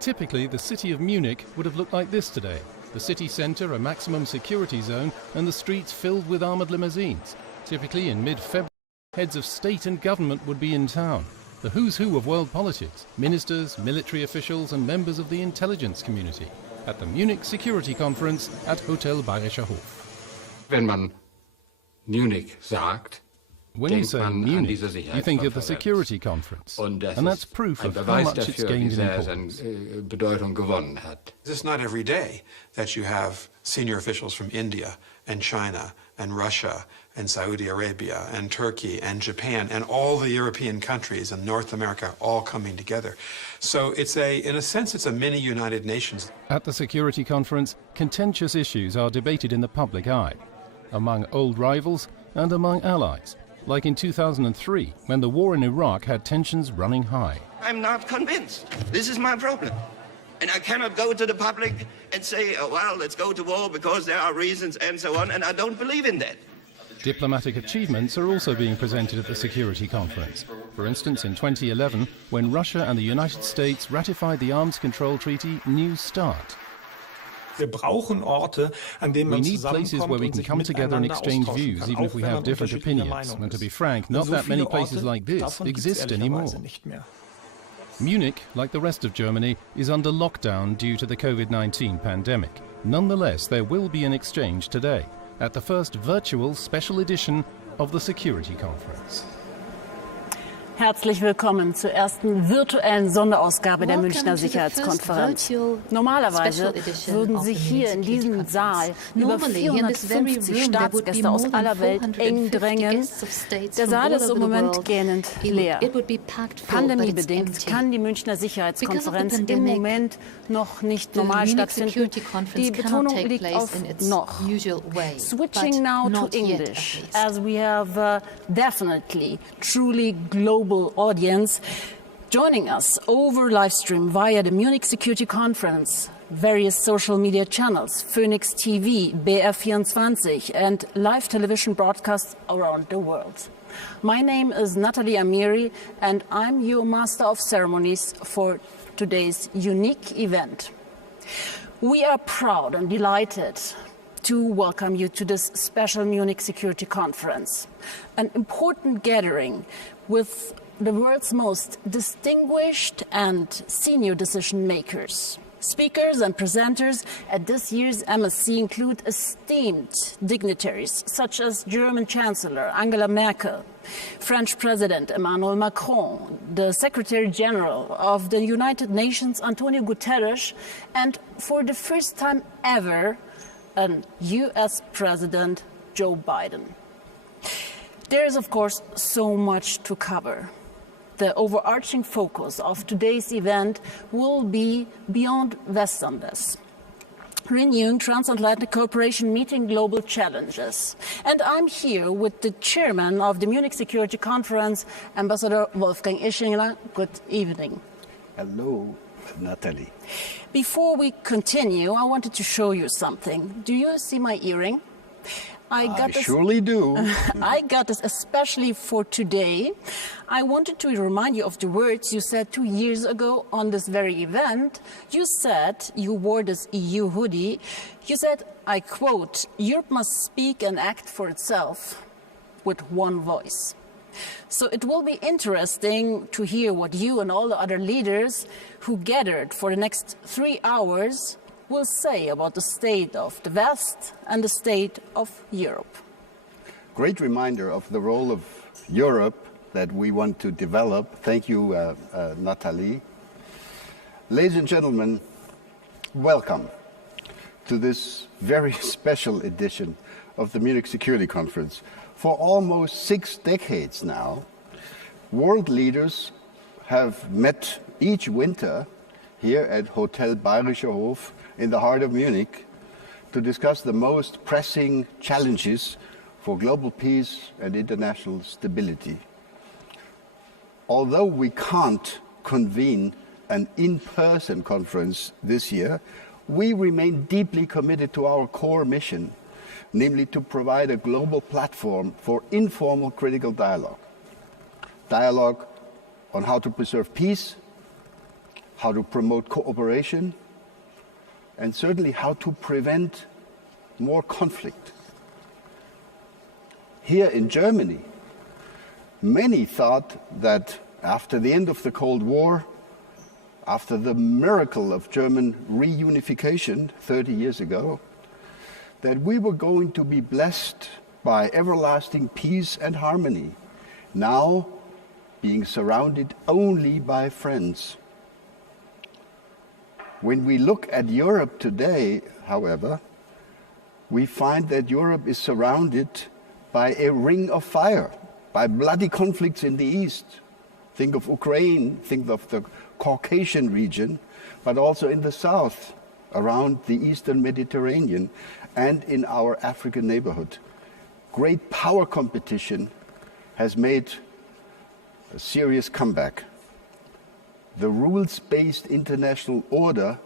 Typically, the city of Munich would have looked like this today. The city centre, a maximum security zone, and the streets filled with armoured limousines. Typically, in mid-February, heads of state and government would be in town. The who's who of world politics, ministers, military officials and members of the intelligence community at the Munich Security Conference at Hotel Bayerischer Hof. Wenn man Munich sagt, when you say Munich, you think of the Security Conference, and that's proof of how much it's gained in importance. It's not every day that you have senior officials from India and China and Russia and Saudi Arabia and Turkey and Japan and all the European countries and North America all coming together. So it's in a sense, it's a mini United Nations. At the Security Conference, contentious issues are debated in the public eye, among old rivals and among allies, like in 2003, when the war in Iraq had tensions running high. I'm not convinced. This is my problem. And I cannot go to the public and say, oh, well, let's go to war because there are reasons and so on, and I don't believe in that. Diplomatic achievements are also being presented at the Security Conference. For instance, in 2011, when Russia and the United States ratified the Arms Control Treaty New START. We need places where we can come together and exchange views, even if we have different opinions. And to be frank, not that many places like this exist anymore. Munich, like the rest of Germany, is under lockdown due to the COVID-19 pandemic. Nonetheless, there will be an exchange today at the first virtual special edition of the Security Conference. Herzlich willkommen zur ersten virtuellen Sonderausgabe der Münchner Sicherheitskonferenz. Normalerweise würden sich hier in diesem Saal über 450 Staatsgäste aus aller Welt eng drängen. Der Saal ist im Moment gähnend leer. Pandemiebedingt kann die Münchner Sicherheitskonferenz im Moment noch nicht normal stattfinden. Die Betonung liegt auf noch. Switching now to English, as we have definitely, truly global audience joining us over live stream via the Munich Security Conference, various social media channels, Phoenix TV, BR24 and live television broadcasts around the world. My name is Natalie Amiri and I'm your Master of Ceremonies for today's unique event. We are proud and delighted to welcome you to this special Munich Security Conference, an important gathering with the world's most distinguished and senior decision makers. Speakers and presenters at this year's MSC include esteemed dignitaries such as German Chancellor Angela Merkel, French President Emmanuel Macron, the Secretary General of the United Nations António Guterres, and for the first time ever, US President Joe Biden. There is, of course, so much to cover. The overarching focus of today's event will be beyond Westerness, renewing transatlantic cooperation, meeting global challenges. And I'm here with the chairman of the Munich Security Conference, Ambassador Wolfgang Ischinger. Good evening. Hello, Natalie. Before we continue, I wanted to show you something. Do you see my earring? I surely do. I got this especially for today. I wanted to remind you of the words you said 2 years ago on this very event. You said, you wore this EU hoodie, you said, I quote, "Europe must speak and act for itself with one voice." So it will be interesting to hear what you and all the other leaders who gathered for the next 3 hours will say about the state of the West and the state of Europe. Great reminder of the role of Europe that we want to develop. Thank you, Natalie. Ladies and gentlemen, welcome to this very special edition of the Munich Security Conference. For almost 6 decades now, world leaders have met each winter here at Hotel Bayerischer Hof in the heart of Munich to discuss the most pressing challenges for global peace and international stability. Although we can't convene an in-person conference this year, we remain deeply committed to our core mission, namely to provide a global platform for informal critical dialogue. Dialogue on how to preserve peace, how to promote cooperation, and certainly how to prevent more conflict. Here in Germany, many thought that after the end of the Cold War, after the miracle of German reunification 30 years ago, that we were going to be blessed by everlasting peace and harmony, now being surrounded only by friends. When we look at Europe today, however, we find that Europe is surrounded by a ring of fire, by bloody conflicts in the east. Think of Ukraine, think of the Caucasian region, but also in the south, around the eastern Mediterranean, and in our African neighborhood. Great power competition has made a serious comeback. The rules-based international order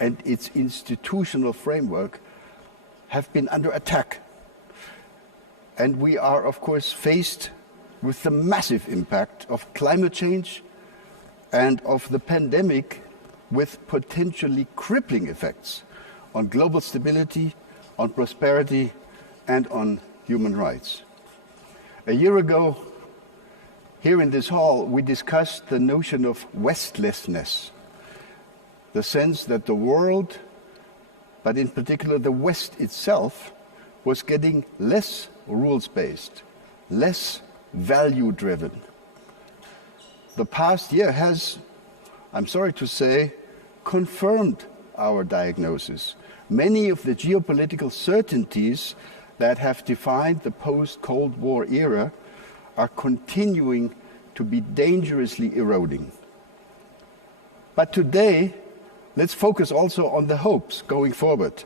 and its institutional framework have been under attack. And we are, of course, faced with the massive impact of climate change and of the pandemic, with potentially crippling effects on global stability, on prosperity, and on human rights. A year ago, here in this hall, we discussed the notion of Westlessness, the sense that the world, but in particular the West itself, was getting less rules-based, less value-driven. The past year has, I'm sorry to say, confirmed our diagnosis. Many of the geopolitical certainties that have defined the post-Cold War era are continuing to be dangerously eroding. But today, let's focus also on the hopes going forward.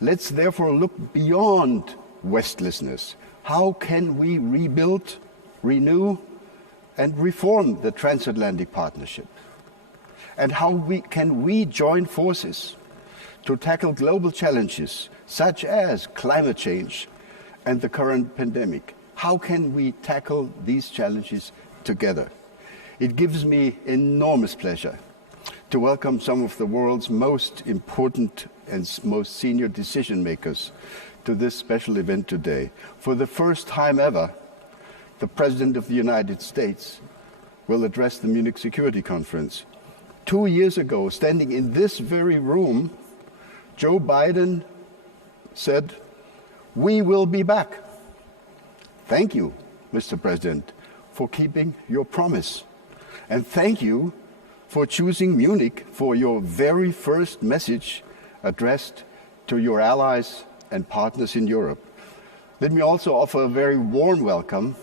Let's therefore look beyond Westlessness. How can we rebuild, renew, and reform the Transatlantic Partnership? And how can we join forces to tackle global challenges such as climate change and the current pandemic? How can we tackle these challenges together? It gives me enormous pleasure to welcome some of the world's most important and most senior decision makers to this special event today. For the first time ever, the President of the United States will address the Munich Security Conference. 2 years ago, standing in this very room, Joe Biden said, "We will be back." Thank you, Mr. President, for keeping your promise. And thank you for choosing Munich for your very first message addressed to your allies and partners in Europe. Let me also offer a very warm welcome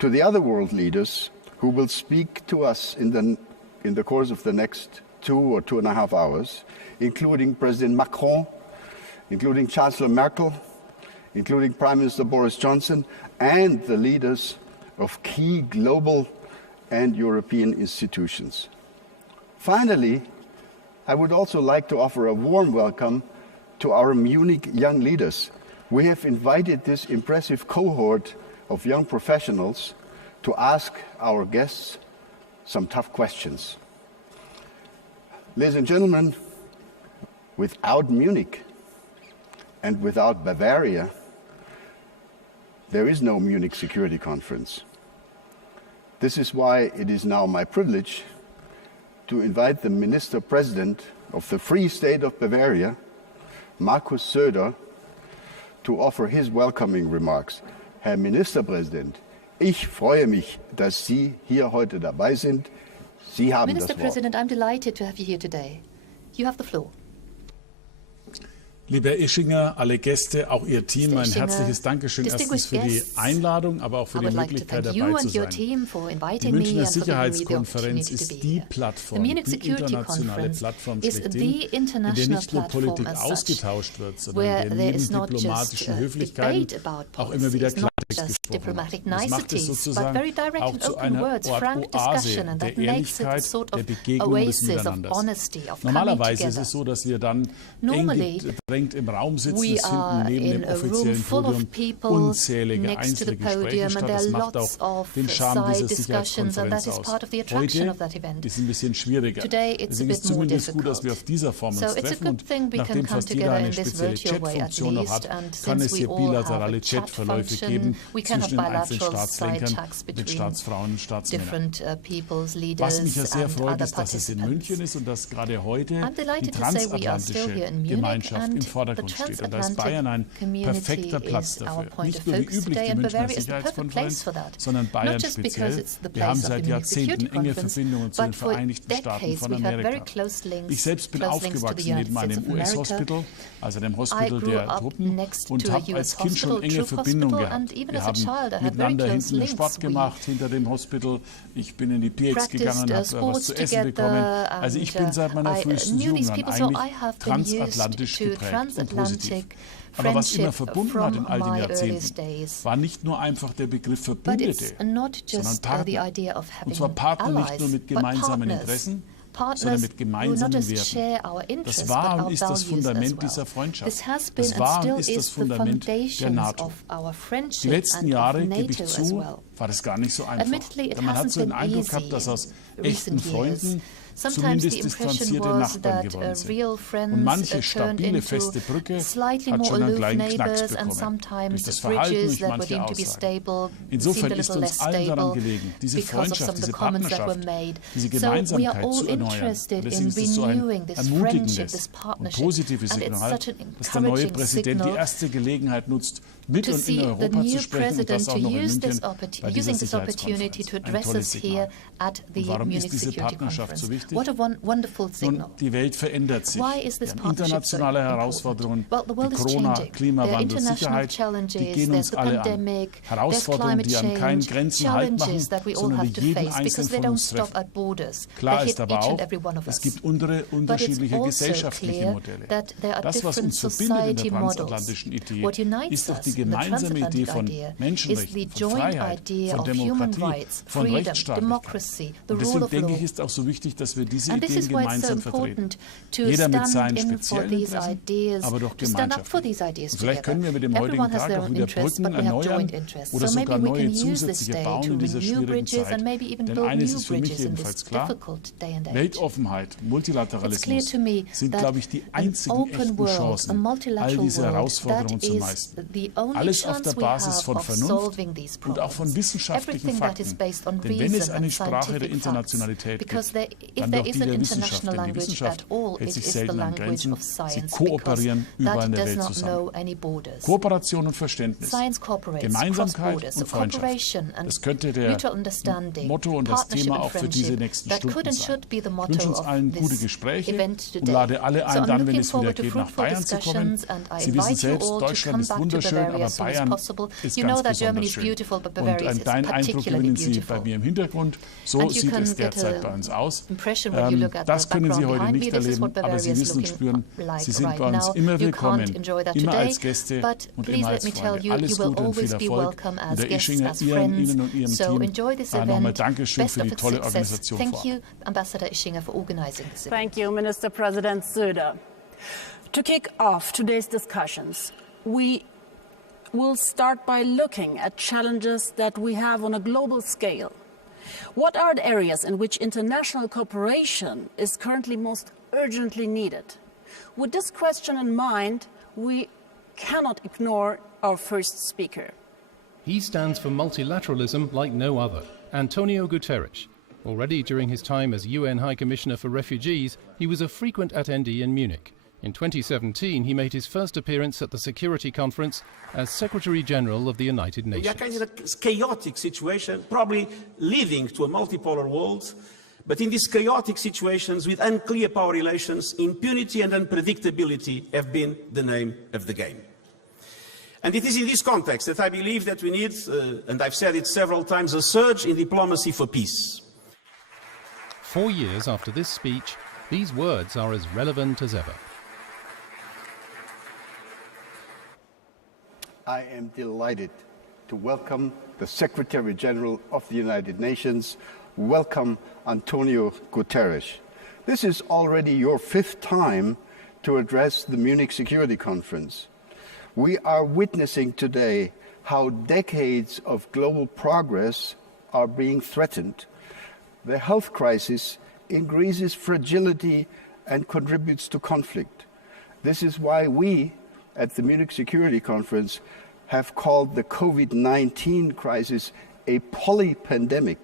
to the other world leaders who will speak to us in the course of the next 2 or 2.5 hours, including President Macron, including Chancellor Merkel, including Prime Minister Boris Johnson, and the leaders of key global and European institutions. Finally, I would also like to offer a warm welcome to our Munich young leaders. We have invited this impressive cohort of young professionals to ask our guests some tough questions. Ladies and gentlemen, without Munich and without Bavaria, there is no Munich Security Conference. This is why it is now my privilege to invite the Minister President of the Free State of Bavaria, Markus Söder, to offer his welcoming remarks. Herr Ministerpräsident, ich freue mich, dass Sie hier heute dabei sind. Sie haben das Wort. Mr. President, I'm delighted to have you here today. You have the floor. Lieber Ischinger, alle Gäste, auch Ihr Team, ein herzliches Dankeschön erstens für die Einladung, aber auch für die Möglichkeit dabei zu sein. Die Münchner Sicherheitskonferenz ist die Plattform, die internationale Plattform schlechthin, in der nicht nur Politik ausgetauscht wird, sondern in der neben diplomatischen Höflichkeiten auch immer wieder Klartext diplomatic niceties, but very direct and open words, frank discussion, and that makes it a sort of oasis of honesty, of coming together. Normally, we are in a room full of people next to the podium, and there are lots of side discussions, and that is part of the attraction of that event. Today, it's a bit more difficult. So it's a good thing we can come together in this virtual way at least, and since we all have a chat function, we can have bilateral side chats between different peoples, leaders and other participants. I'm delighted to say we are still here in Munich, and the transatlantic community is our point of focus today, and Bavaria is the perfect place for that. Not just because it's the place of the Munich Security Conference, but for decades we've had very close links to the United States of America. I grew up next to a US hospital, troop hospital, and even as a child I had very close links. We practiced sports together, and I knew these people, so I have been used to transatlantic Aber was immer verbunden hat in all den Jahrzehnten, war nicht nur einfach der Begriff Verbündete, sondern Partner. Und zwar Partner nicht nur mit gemeinsamen Interessen, sondern mit gemeinsamen Werten. Das war und ist das Fundament dieser Freundschaft. Das war und ist das Fundament der NATO. Die letzten Jahre, gebe ich zu, war das gar nicht so einfach. Denn man hat so den Eindruck gehabt, dass aus echten Freunden zumindest distanzierte Nachbarn geworden sind. Und manche stabile, feste Brücke hat schon einen kleinen Knacks bekommen, durch das Verhalten, durch manche Aussagen. Insofern ist uns allen daran gelegen, diese Freundschaft, diese Partnerschaft, diese Gemeinsamkeit zu erneuern. Deswegen ist es so ein ermutigendes und positives Signal, dass der neue Präsident die erste Gelegenheit nutzt, mit und in Europa zu sprechen, und das auch noch in München bei dieser Sicherheitskonferenz. Ein tolles Signal. Und warum ist diese Partnerschaft so wichtig? Nun, die Welt verändert sich. Wir haben internationale Herausforderungen, wie Corona, Klimawandel, Sicherheit, die gehen uns alle an. Herausforderungen, die an keinen Grenzen Halt machen, sondern die jeden Einzelnen von uns treffen. Klar ist aber auch, es gibt unterschiedliche gesellschaftliche Modelle. Das, was uns verbindet in der transatlantischen Idee, ist doch die gemeinsame Idee von Menschenrechten, von Freiheit, von Demokratie, von Rechtsstaatlichkeit. Und deswegen denke ich, ist auch so wichtig, dass wir diese Ideen gemeinsam vertreten. Jeder mit seinen speziellen Interessen, aber doch gemeinschaftlich. Und vielleicht können wir mit dem heutigen Tag auch wieder Brücken erneuern oder sogar neue zusätzliche bauen in dieser schwierigen Zeit. Denn eines ist für mich jedenfalls klar: Weltoffenheit, Multilateralismus sind, glaube ich, die einzigen echten Chancen, all diese Herausforderungen zu meistern. Alles auf der Basis von Vernunft und auch von wissenschaftlichen Fakten. Denn wenn es eine Sprache der Internationalität gibt, dann doch die der Wissenschaft. Denn die Wissenschaft hält sich selten an Grenzen. Sie kooperieren überall in der Welt zusammen. Kooperation und Verständnis, Gemeinsamkeit und Freundschaft. Das könnte der Motto und das Thema auch für diese nächsten Stunden sein. Ich wünsche uns allen gute Gespräche und lade alle ein, dann, wenn es wieder geht, nach Bayern zu kommen. Sie wissen selbst, Deutschland ist wunderschön, aber Bayern ist ganz besonders schön. Und einen Eindruck gewinnen Sie bei mir im Hintergrund. So sieht es derzeit bei uns aus. Das können Sie heute nicht erleben, aber Sie wissen und spüren, Sie sind bei uns immer willkommen, immer als Gäste und immer als Freunde. Alles Gute und viel Erfolg. Und der Ischinger, Ihnen und Ihrem Team nochmal Dankeschön für die tolle Organisation vorab. Thank you, Minister President Söder. To kick off today's discussions, we will start by looking at challenges that we have on a global scale. What are the areas in which international cooperation is currently most urgently needed? With this question in mind, we cannot ignore our first speaker. He stands for multilateralism like no other, António Guterres. Already during his time as UN High Commissioner for Refugees, he was a frequent attendee in Munich. In 2017, he made his first appearance at the Security Conference as Secretary-General of the United Nations. We are kind of a chaotic situation, probably leading to a multipolar world. But in these chaotic situations with unclear power relations, impunity and unpredictability have been the name of the game. And it is in this context that I believe that we need, and I've said it several times, a surge in diplomacy for peace. 4 years after this speech, these words are as relevant as ever. I am delighted to welcome the Secretary General of the United Nations. Welcome, António Guterres. This is already your 5th time to address the Munich Security Conference. We are witnessing today how decades of global progress are being threatened. The health crisis increases fragility and contributes to conflict. This is why we, at the Munich Security Conference, have called the COVID-19 crisis a polypandemic.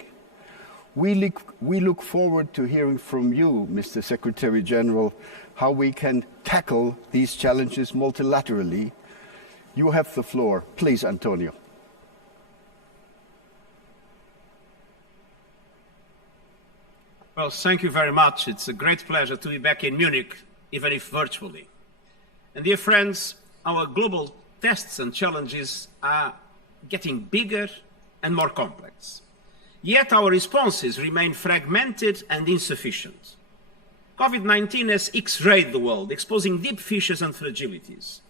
We look forward to hearing from you, Mr. Secretary General, how we can tackle these challenges multilaterally. You have the floor. Please, António. Well, thank you very much. It's a great pleasure to be back in Munich, even if virtually. And dear friends, our global tests and challenges are getting bigger and more complex. Yet our responses remain fragmented and insufficient. COVID-19 has X-rayed the world, exposing deep fissures and fragilities.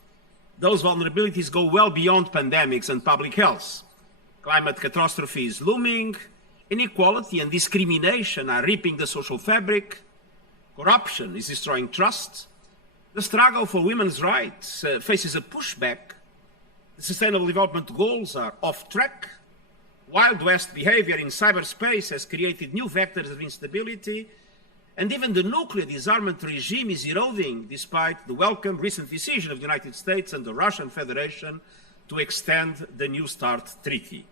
Those vulnerabilities go well beyond pandemics and public health. Climate catastrophe is looming, inequality and discrimination are ripping the social fabric, corruption is destroying trust, the struggle for women's rights faces a pushback, the Sustainable Development Goals are off track, Wild West behavior in cyberspace has created new vectors of instability, and even the nuclear disarmament regime is eroding despite the welcome recent decision of the United States and the Russian Federation to extend the New START treaty.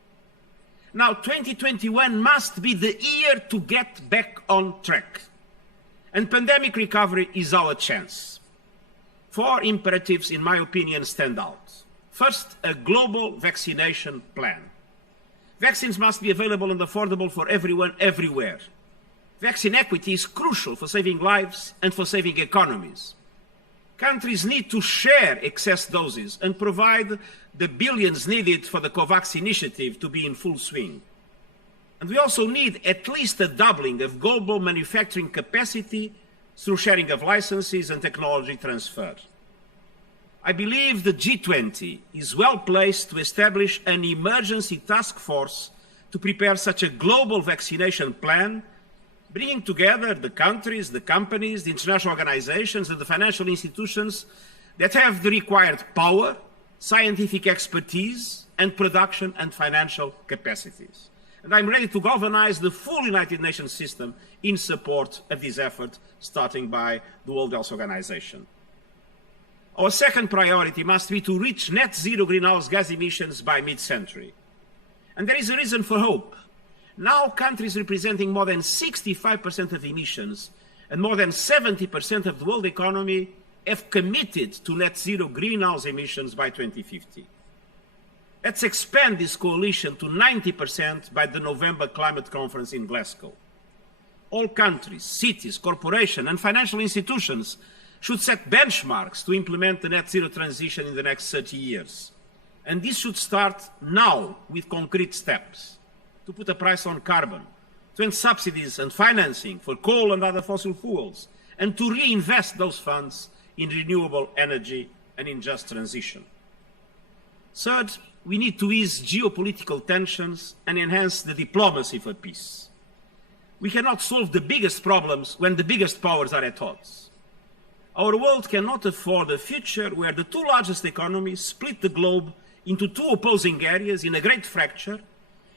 Now, 2021 must be the year to get back on track. And pandemic recovery is our chance. 4 imperatives, in my opinion, stand out. First, a global vaccination plan. Vaccines must be available and affordable for everyone, everywhere. Vaccine equity is crucial for saving lives and for saving economies. Countries need to share excess doses and provide the billions needed for the COVAX initiative to be in full swing. And we also need at least a doubling of global manufacturing capacity through sharing of licenses and technology transfer. I believe the G20 is well placed to establish an emergency task force to prepare such a global vaccination plan, bringing together the countries, the companies, the international organizations, and the financial institutions that have the required power, scientific expertise, and production and financial capacities. And I'm ready to galvanize the full United Nations system in support of this effort, starting by the World Health Organization. Our second priority must be to reach net zero greenhouse gas emissions by mid-century. And there is a reason for hope. Now countries representing more than 65% of emissions and more than 70% of the world economy have committed to net zero greenhouse emissions by 2050. Let's expand this coalition to 90% by the November climate conference in Glasgow. All countries, cities, corporations, and financial institutions should set benchmarks to implement the net zero transition in the next 30 years. And this should start now with concrete steps to put a price on carbon, to end subsidies and financing for coal and other fossil fuels, and to reinvest those funds in renewable energy and in just transition. Third, we need to ease geopolitical tensions and enhance the diplomacy for peace. We cannot solve the biggest problems when the biggest powers are at odds. Our world cannot afford a future where the 2 largest economies split the globe into 2 opposing areas in a great fracture,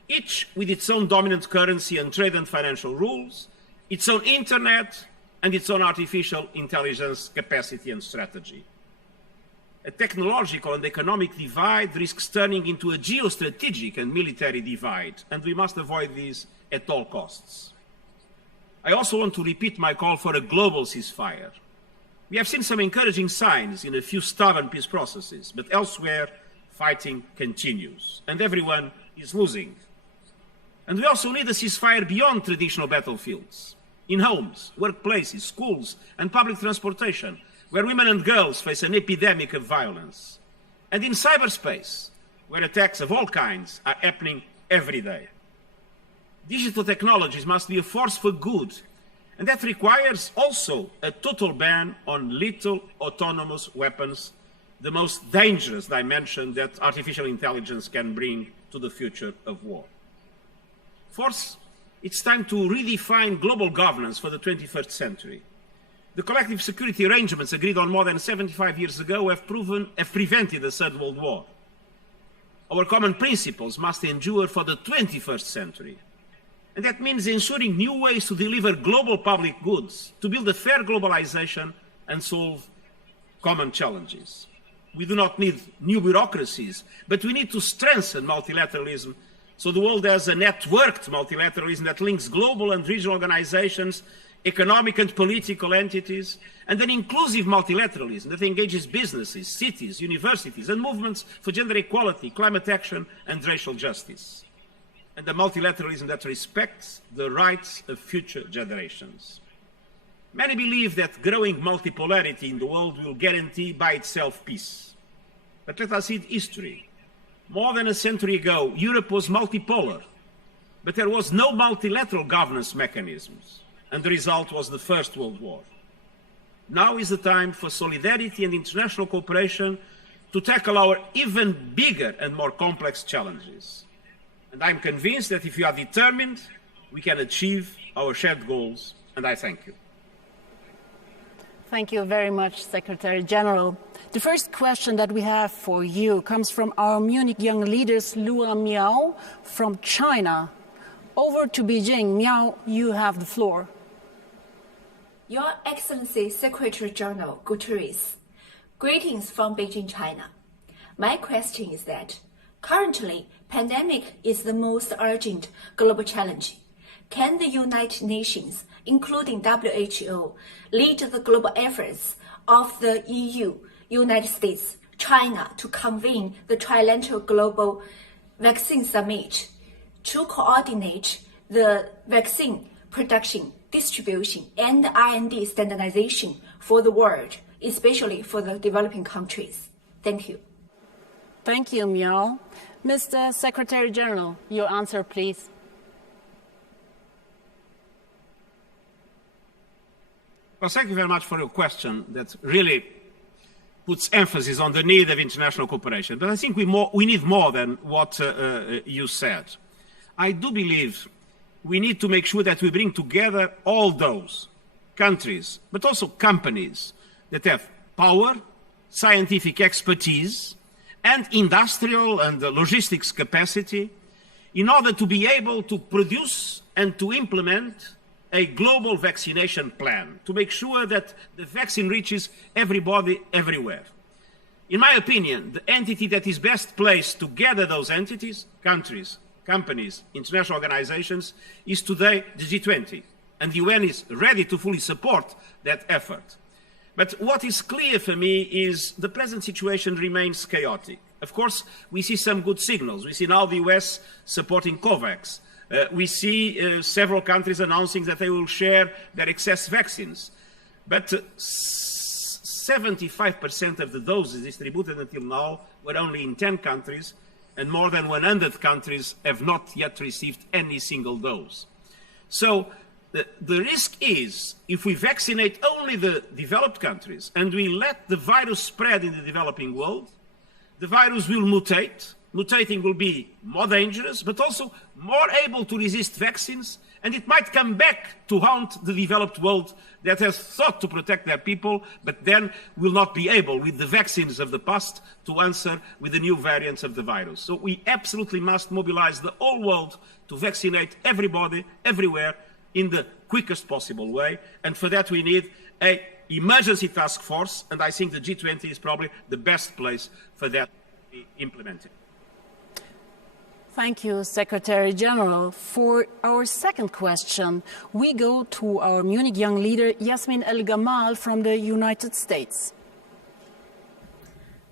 each with its own dominant currency and trade and financial rules, its own internet, and its own artificial intelligence capacity and strategy. A technological and economic divide risks turning into a geostrategic and military divide, and we must avoid this at all costs. I also want to repeat my call for a global ceasefire. We have seen some encouraging signs in a few stubborn peace processes, but elsewhere, fighting continues, and everyone is losing. And we also need a ceasefire beyond traditional battlefields, in homes, workplaces, schools, and public transportation, where women and girls face an epidemic of violence, and in cyberspace, where attacks of all kinds are happening every day. Digital technologies must be a force for good, and that requires also a total ban on lethal autonomous weapons, the most dangerous dimension that artificial intelligence can bring to the future of war. Fourth, it's time to redefine global governance for the 21st century. The collective security arrangements agreed on more than 75 years ago have prevented the Third World War. Our common principles must endure for the 21st century. And that means ensuring new ways to deliver global public goods, to build a fair globalization and solve common challenges. We do not need new bureaucracies, but we need to strengthen multilateralism so the world has a networked multilateralism that links global and regional organizations, economic and political entities, and an inclusive multilateralism that engages businesses, cities, universities, and movements for gender equality, climate action, and racial justice. And a multilateralism that respects the rights of future generations. Many believe that growing multipolarity in the world will guarantee by itself peace. But let us read history. More than a century ago, Europe was multipolar, but there was no multilateral governance mechanisms, and the result was the First World War. Now is the time for solidarity and international cooperation to tackle our even bigger and more complex challenges. And I'm convinced that if we are determined, we can achieve our shared goals, and I thank you. Thank you very much, Secretary General. The first question that we have for you comes from our Munich young leaders, Lua Miao from China. Over to Beijing. Miao, you have the floor. Your Excellency Secretary General Guterres, greetings from Beijing, China. My question is that currently, pandemic is the most urgent global challenge. Can the United Nations, including WHO, lead the global efforts of the EU, United States, China to convene the Trilateral Global Vaccine Summit to coordinate the vaccine production, distribution, and R&D standardization for the world, especially for the developing countries? Thank you. Thank you, Miao. Mr. Secretary General, your answer, please. Well, thank you very much for your question that really puts emphasis on the need of international cooperation. But I think we need more than what you said. I do believe we need to make sure that we bring together all those countries, but also companies that have power, scientific expertise, and industrial and logistics capacity in order to be able to produce and to implement a global vaccination plan to make sure that the vaccine reaches everybody everywhere. In my opinion, the entity that is best placed to gather those entities, countries, companies, international organizations, is today the G20. And the UN is ready to fully support that effort. But what is clear for me is the present situation remains chaotic. Of course, we see some good signals. We see now the US supporting COVAX. We see several countries announcing that they will share their excess vaccines. But 75% of the doses distributed until now were only in 10 countries, and more than 100 countries have not yet received any single dose. So the risk is, if we vaccinate only the developed countries and we let the virus spread in the developing world, the virus will mutate. Mutating will be more dangerous, but also more able to resist vaccines, and it might come back to haunt the developed world that has thought to protect their people, but then will not be able, with the vaccines of the past, to answer with the new variants of the virus. So we absolutely must mobilize the whole world to vaccinate everybody, everywhere, in the quickest possible way, and for that we need an emergency task force, and I think the G20 is probably the best place for that to be implemented. Thank you, Secretary General. For our second question, we go to our Munich young leader, Yasmin El-Gamal from the United States.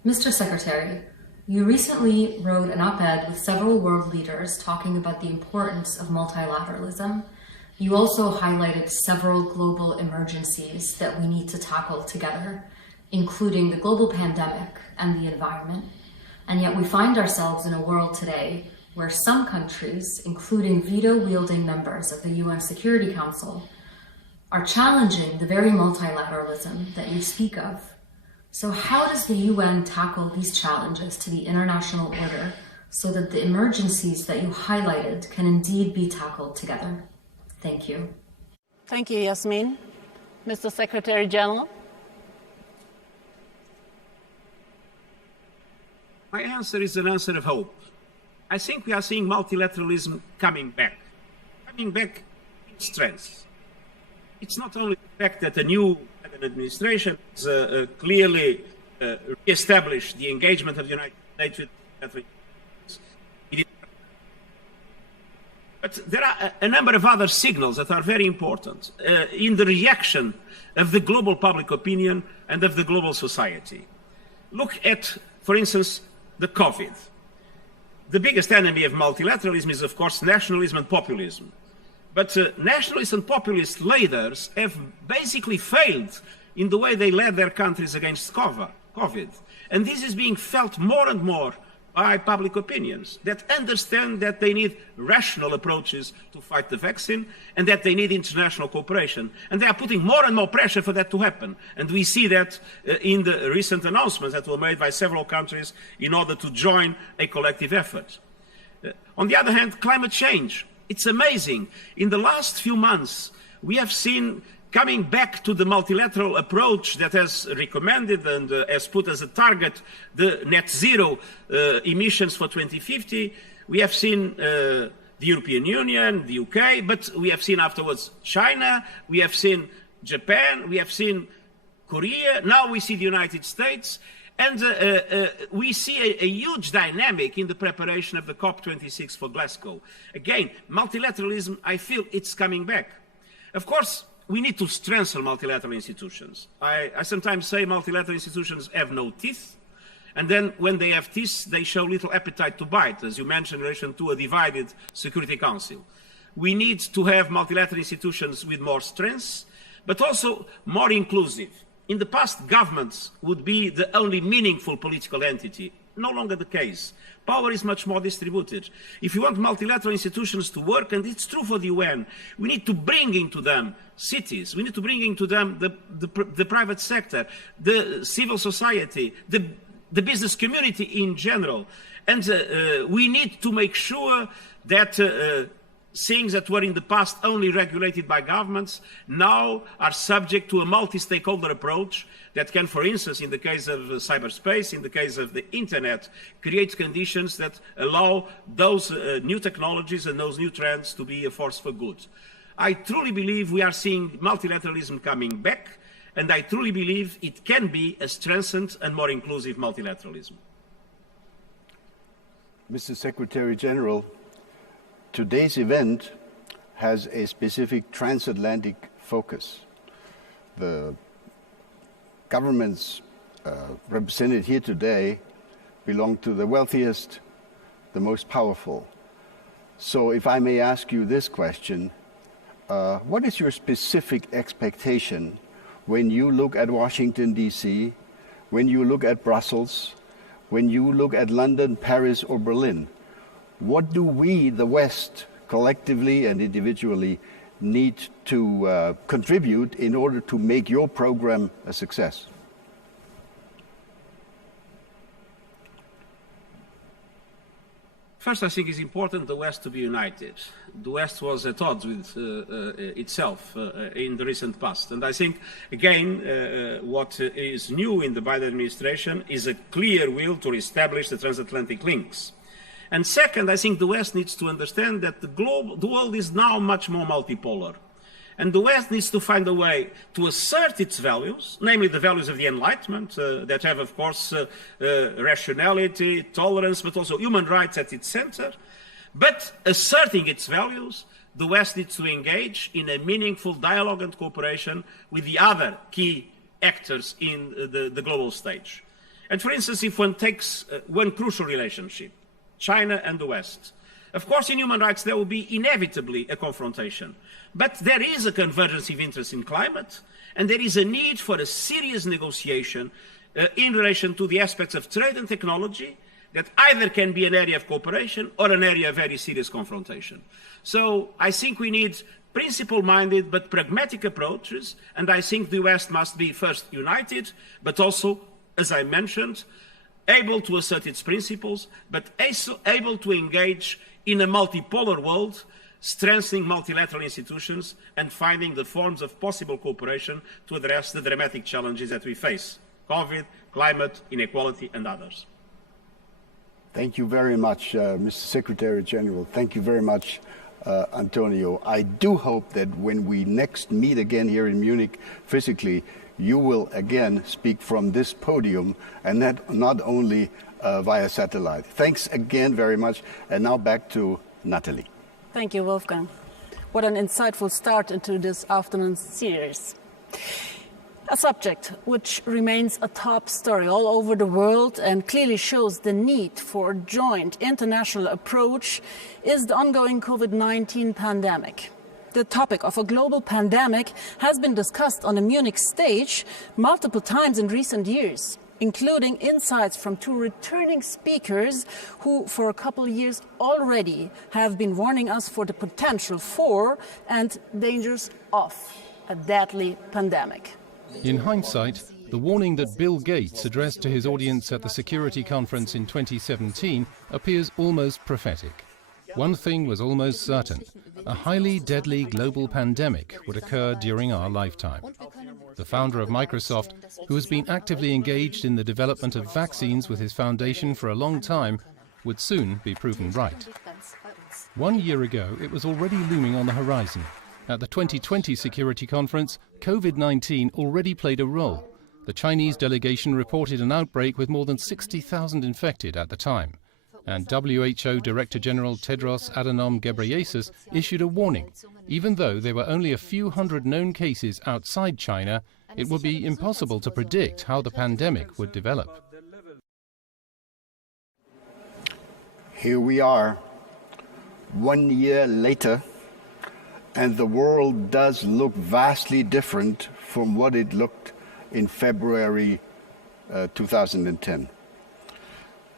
Mr. Secretary, you recently wrote an op-ed with several world leaders talking about the importance of multilateralism. You also highlighted several global emergencies that we need to tackle together, including the global pandemic and the environment. And yet we find ourselves in a world today where some countries, including veto-wielding members of the UN Security Council, are challenging the very multilateralism that you speak of. So how does the UN tackle these challenges to the international order so that the emergencies that you highlighted can indeed be tackled together? Thank you. Thank you, Yasmin. Mr. Secretary General. My answer is an answer of hope. I think we are seeing multilateralism coming back in strength. It's not only the fact that the new administration has clearly re-established the engagement of the United States with but there are a number of other signals that are very important in the reaction of the global public opinion and of the global society. Look at, for instance, the COVID. The biggest enemy of multilateralism is, of course, nationalism and populism. But nationalist and populist leaders have basically failed in the way they led their countries against COVID. And this is being felt more and more by public opinions that understand that they need rational approaches to fight the vaccine and that they need international cooperation. And they are putting more and more pressure for that to happen. And we see that in the recent announcements that were made by several countries in order to join a collective effort. On the other hand, climate change. It's amazing. In the last few months, we have seen coming back to the multilateral approach that has recommended and has put as a target the net zero emissions for 2050. We have seen the European Union, the UK, but we have seen afterwards China, we have seen Japan, we have seen Korea, now we see the United States. And we see a huge dynamic in the preparation of the COP26 for Glasgow. Again, multilateralism, I feel it's coming back. Of course, we need to strengthen multilateral institutions. I sometimes say multilateral institutions have no teeth, and then when they have teeth, they show little appetite to bite, as you mentioned in relation to a divided Security Council. We need to have multilateral institutions with more strength, but also more inclusive. In the past, governments would be the only meaningful political entity. No longer the case. Power is much more distributed. If you want multilateral institutions to work, and it's true for the UN, we need to bring into them cities. We need to bring into them the private sector, the civil society, the business community in general. And we need to make sure that things that were in the past only regulated by governments now are subject to a multi-stakeholder approach that can, for instance, in the case of cyberspace, in the case of the internet, create conditions that allow those new technologies and those new trends to be a force for good. I truly believe we are seeing multilateralism coming back, and I truly believe it can be a strengthened and more inclusive multilateralism. Mr. Secretary General, today's event has a specific transatlantic focus. The governments represented here today belong to the wealthiest, the most powerful. So if I may ask you this question, what is your specific expectation when you look at Washington, D.C., when you look at Brussels, when you look at London, Paris, or Berlin? What do we, the West, collectively and individually, need to contribute in order to make your program a success? First, I think it's important the West to be united. The West was at odds with itself in the recent past. And I think, again, what is new in the Biden administration is a clear will to reestablish the transatlantic links. And second, I think the West needs to understand that the world is now much more multipolar. And the West needs to find a way to assert its values, namely the values of the Enlightenment, that have, of course, rationality, tolerance, but also human rights at its center. But asserting its values, the West needs to engage in a meaningful dialogue and cooperation with the other key actors in the global stage. And for instance, if one takes one crucial relationship, China and the West. Of course, in human rights, there will be inevitably a confrontation. But there is a convergence of interest in climate, and there is a need for a serious negotiation in relation to the aspects of trade and technology that either can be an area of cooperation or an area of very serious confrontation. So I think we need principle-minded but pragmatic approaches, and I think the West must be first united, but also, as I mentioned, able to assert its principles, but also able to engage in a multipolar world, strengthening multilateral institutions and finding the forms of possible cooperation to address the dramatic challenges that we face: COVID, climate, inequality, and others. Thank you very much, Mr. Secretary General. Thank you very much, Antonio. I do hope that when we next meet again here in Munich physically, you will again speak from this podium and not only via satellite. Thanks again very much. And now back to Natalie. Thank you, Wolfgang. What an insightful start into this afternoon's series. A subject which remains a top story all over the world and clearly shows the need for a joint international approach is the ongoing COVID-19 pandemic. The topic of a global pandemic has been discussed on the Munich stage multiple times in recent years, including insights from two returning speakers who for a couple of years already have been warning us for the potential for and dangers of a deadly pandemic. In hindsight, the warning that Bill Gates addressed to his audience at the Security Conference in 2017 appears almost prophetic. One thing was almost certain: a highly deadly global pandemic would occur during our lifetime. The founder of Microsoft, who has been actively engaged in the development of vaccines with his foundation for a long time, would soon be proven right. 1 year ago, it was already looming on the horizon. At the 2020 Security Conference, COVID-19 already played a role. The Chinese delegation reported an outbreak with more than 60,000 infected at the time. And WHO Director General Tedros Adhanom Ghebreyesus issued a warning. Even though there were only a few hundred known cases outside China, it would be impossible to predict how the pandemic would develop. Here we are, 1 year later, and the world does look vastly different from what it looked in February 2010.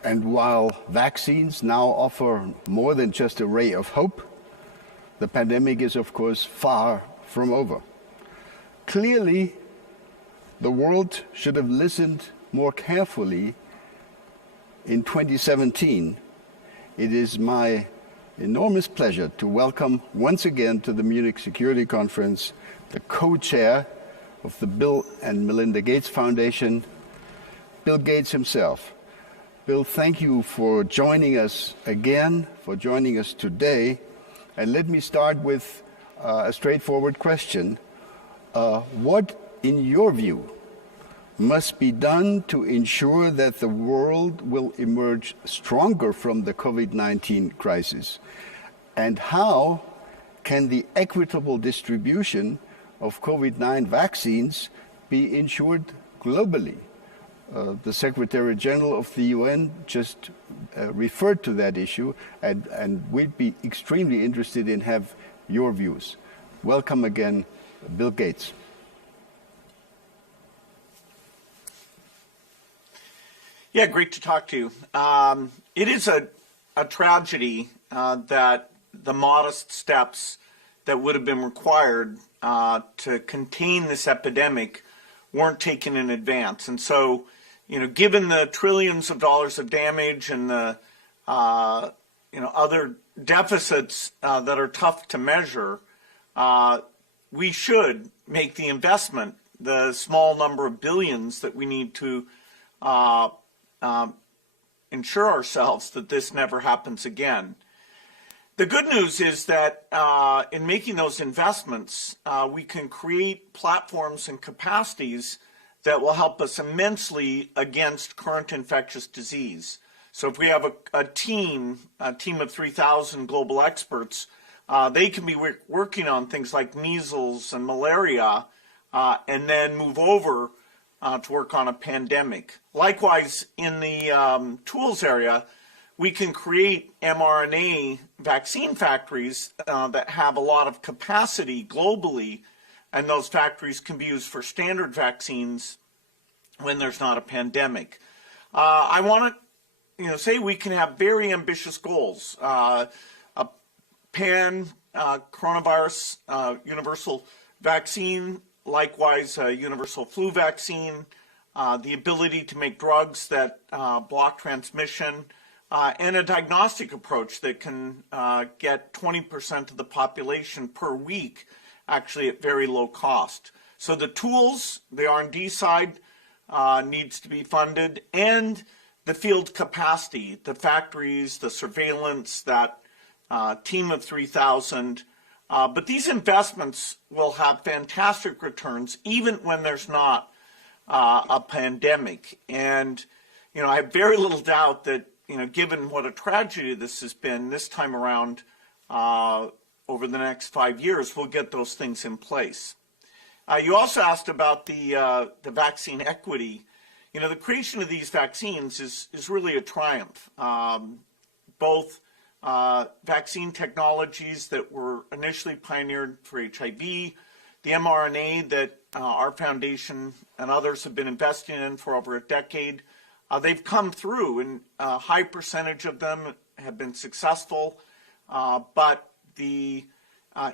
And while vaccines now offer more than just a ray of hope, the pandemic is, of course, far from over. Clearly, the world should have listened more carefully in 2017. It is my enormous pleasure to welcome once again to the Munich Security Conference the co-chair of the Bill and Melinda Gates Foundation, Bill Gates himself. Bill, thank you for joining us again, for joining us today. And let me start with a straightforward question. What, in your view, must be done to ensure that the world will emerge stronger from the COVID-19 crisis? And how can the equitable distribution of COVID-19 vaccines be ensured globally? The Secretary General of the UN just referred to that issue, and we'd be extremely interested in have your views. Welcome again, Bill Gates. Yeah, great to talk to you. It is a tragedy that the modest steps that would have been required to contain this epidemic weren't taken in advance. And so, given the trillions of dollars of damage and the other deficits that are tough to measure, we should make the investment, the small number of billions that we need to ensure ourselves that this never happens again. The good news is that in making those investments, we can create platforms and capacities that will help us immensely against current infectious disease. So if we have a team of 3,000 global experts, they can be working on things like measles and malaria, and then move over to work on a pandemic. Likewise, in the tools area, we can create mRNA vaccine factories that have a lot of capacity globally, and those factories can be used for standard vaccines when there's not a pandemic. I want to say we can have very ambitious goals. A coronavirus universal vaccine, likewise a universal flu vaccine, the ability to make drugs that block transmission, and a diagnostic approach that can get 20% of the population per week actually at very low cost. So the tools, the R&D side needs to be funded, and the field capacity, the factories, the surveillance, that team of 3,000. But these investments will have fantastic returns even when there's not a pandemic. And, I have very little doubt that, given what a tragedy this has been this time around, over the next 5 years, we'll get those things in place. You also asked about the vaccine equity. The creation of these vaccines is really a triumph. Both vaccine technologies that were initially pioneered for HIV, the mRNA that our foundation and others have been investing in for over a decade, they've come through, and a high percentage of them have been successful, but the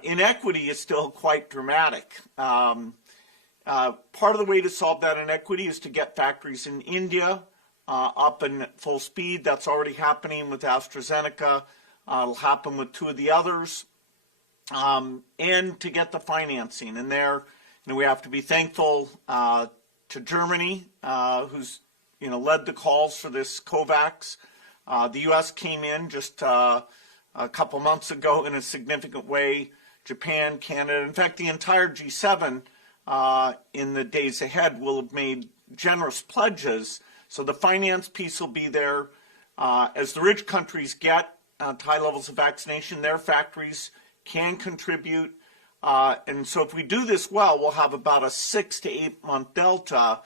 inequity is still quite dramatic. Part of the way to solve that inequity is to get factories in India up and at full speed. That's already happening with AstraZeneca. It'll happen with 2 of the others. And to get the financing. And there, we have to be thankful to Germany, who's, led the calls for this COVAX. The U.S. came in just a couple months ago in a significant way. Japan, Canada, in fact, the entire G7 in the days ahead will have made generous pledges. So the finance piece will be there. As the rich countries get high levels of vaccination, their factories can contribute. And so if we do this well, we'll have about a 6 to 8 month delta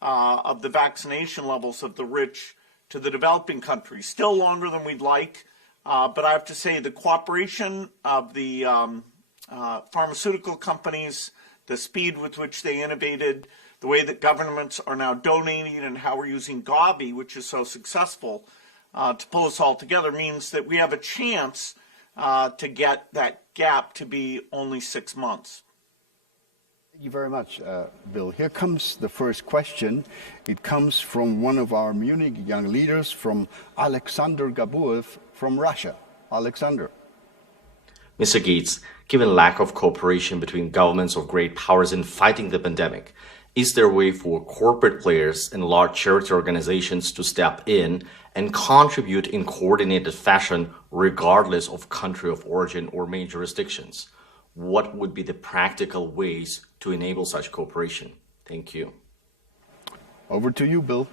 of the vaccination levels of the rich to the developing countries. Still longer than we'd like, but I have to say the cooperation of the pharmaceutical companies, the speed with which they innovated, the way that governments are now donating, and how we're using Gavi, which is so successful, to pull us all together, means that we have a chance to get that gap to be only 6 months. Thank you very much, Bill. Here comes the first question. It comes from one of our Munich young leaders, from Alexander Gabuev from Russia. Alexander. Mr. Gates, given lack of cooperation between governments of great powers in fighting the pandemic, is there a way for corporate players and large charity organizations to step in and contribute in coordinated fashion regardless of country of origin or main jurisdictions? What would be the practical ways to enable such cooperation? Thank you. Over to you, Bill.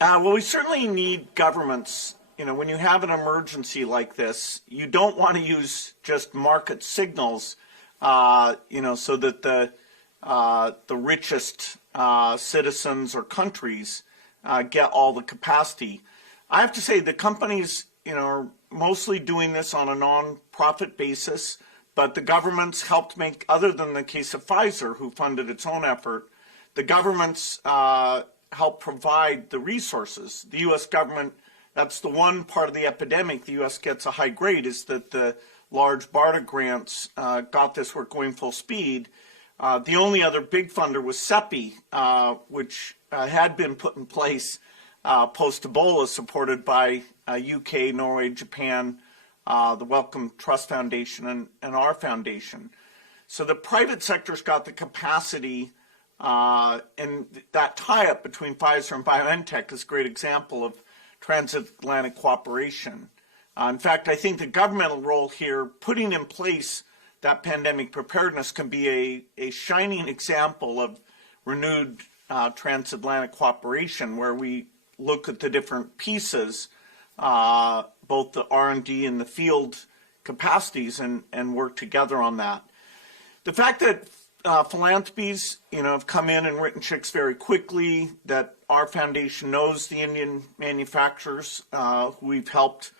Well, we certainly need governments. When you have an emergency like this, you don't want to use just market signals, so that the richest citizens or countries get all the capacity. I have to say the companies, are mostly doing this on a non-profit basis, but the governments helped make, other than the case of Pfizer, who funded its own effort, the governments help provide the resources. The U.S. government, that's the one part of the epidemic the U.S. gets a high grade, is that the large BARDA grants got this work going full speed. The only other big funder was CEPI, which had been put in place post-Ebola, supported by UK, Norway, Japan, the Wellcome Trust Foundation, and our foundation. So the private sector's got the capacity, and that tie-up between Pfizer and BioNTech is a great example of transatlantic cooperation. In fact, I think the governmental role here, putting in place that pandemic preparedness, can be a shining example of renewed transatlantic cooperation, where we look at the different pieces, both the R&D and the field capacities, and work together on that. The fact that philanthropies, have come in and written checks very quickly, that our foundation knows the Indian manufacturers who we've helped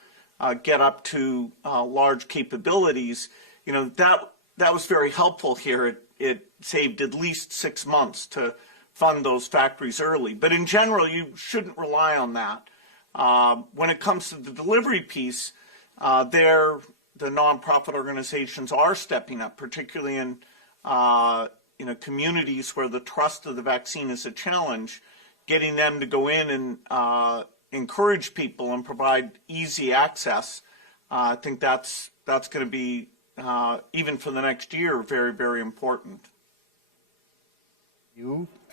get up to large capabilities, that was very helpful here. It saved at least 6 months to fund those factories early. But in general, you shouldn't rely on that. When it comes to the delivery piece, the nonprofit organizations are stepping up, particularly in communities where the trust of the vaccine is a challenge, getting them to go in and encourage people and provide easy access. I think that's going to be, even for the next year, very, very important.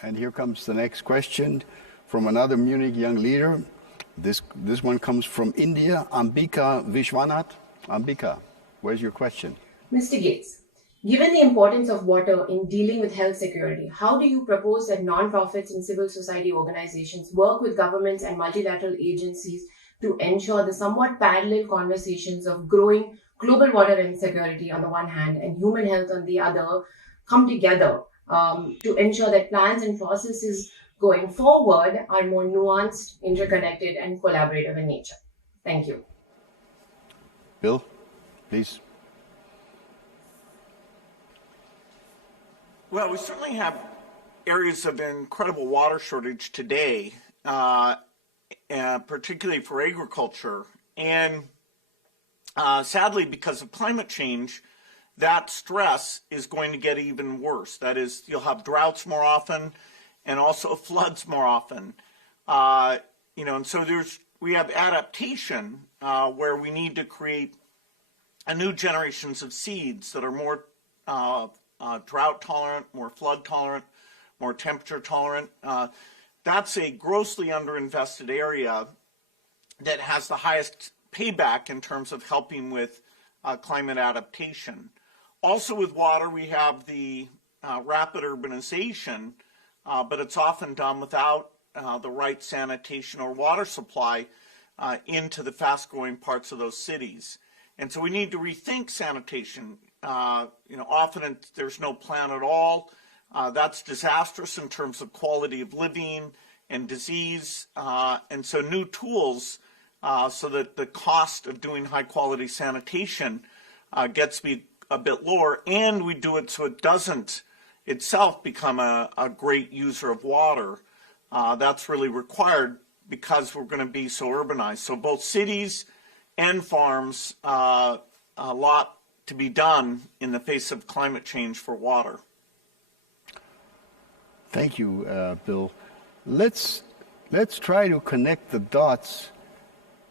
And here comes the next question from another Munich young leader. This one comes from India, Ambika Vishwanath. Ambika, where's your question? Mr. Gates, given the importance of water in dealing with health security, how do you propose that non-profits and civil society organizations work with governments and multilateral agencies to ensure the somewhat parallel conversations of growing global water insecurity on the one hand and human health on the other come together to ensure that plans and processes going forward are more nuanced, interconnected, and collaborative in nature? Thank you. Bill, please. Well, we certainly have areas of incredible water shortage today, particularly for agriculture. And sadly, because of climate change, that stress is going to get even worse. That is, you'll have droughts more often and also floods more often. And so we have adaptation where we need to create a new generations of seeds that are more drought tolerant, more flood tolerant, more temperature tolerant. That's a grossly underinvested area that has the highest payback in terms of helping with climate adaptation. Also with water, we have the rapid urbanization, but it's often done without the right sanitation or water supply into the fast-growing parts of those cities. And so we need to rethink sanitation. Often there's no plan at all. That's disastrous in terms of quality of living and disease. And so new tools so that the cost of doing high-quality sanitation gets to be a bit lower, and we do it so it doesn't itself become a great user of water. That's really required because we're going to be so urbanized. So both cities and farms, a lot to be done in the face of climate change for water. Thank you, Bill. Let's try to connect the dots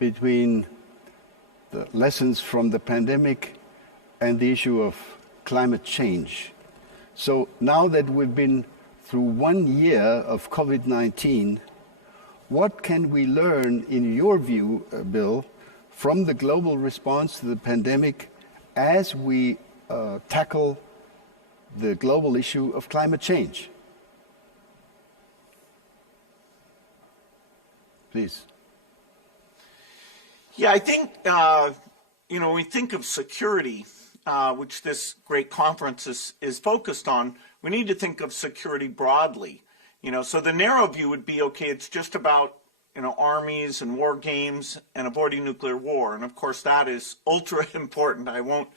between the lessons from the pandemic and the issue of climate change. So now that we've been through 1 year of COVID-19, what can we learn, in your view, Bill, from the global response to the pandemic as we tackle the global issue of climate change? Please. Yeah, I think, when we think of security, which this great conference is focused on, we need to think of security broadly. So the narrow view would be, okay, it's just about, armies and war games and avoiding nuclear war. And of course, that is ultra important. I won't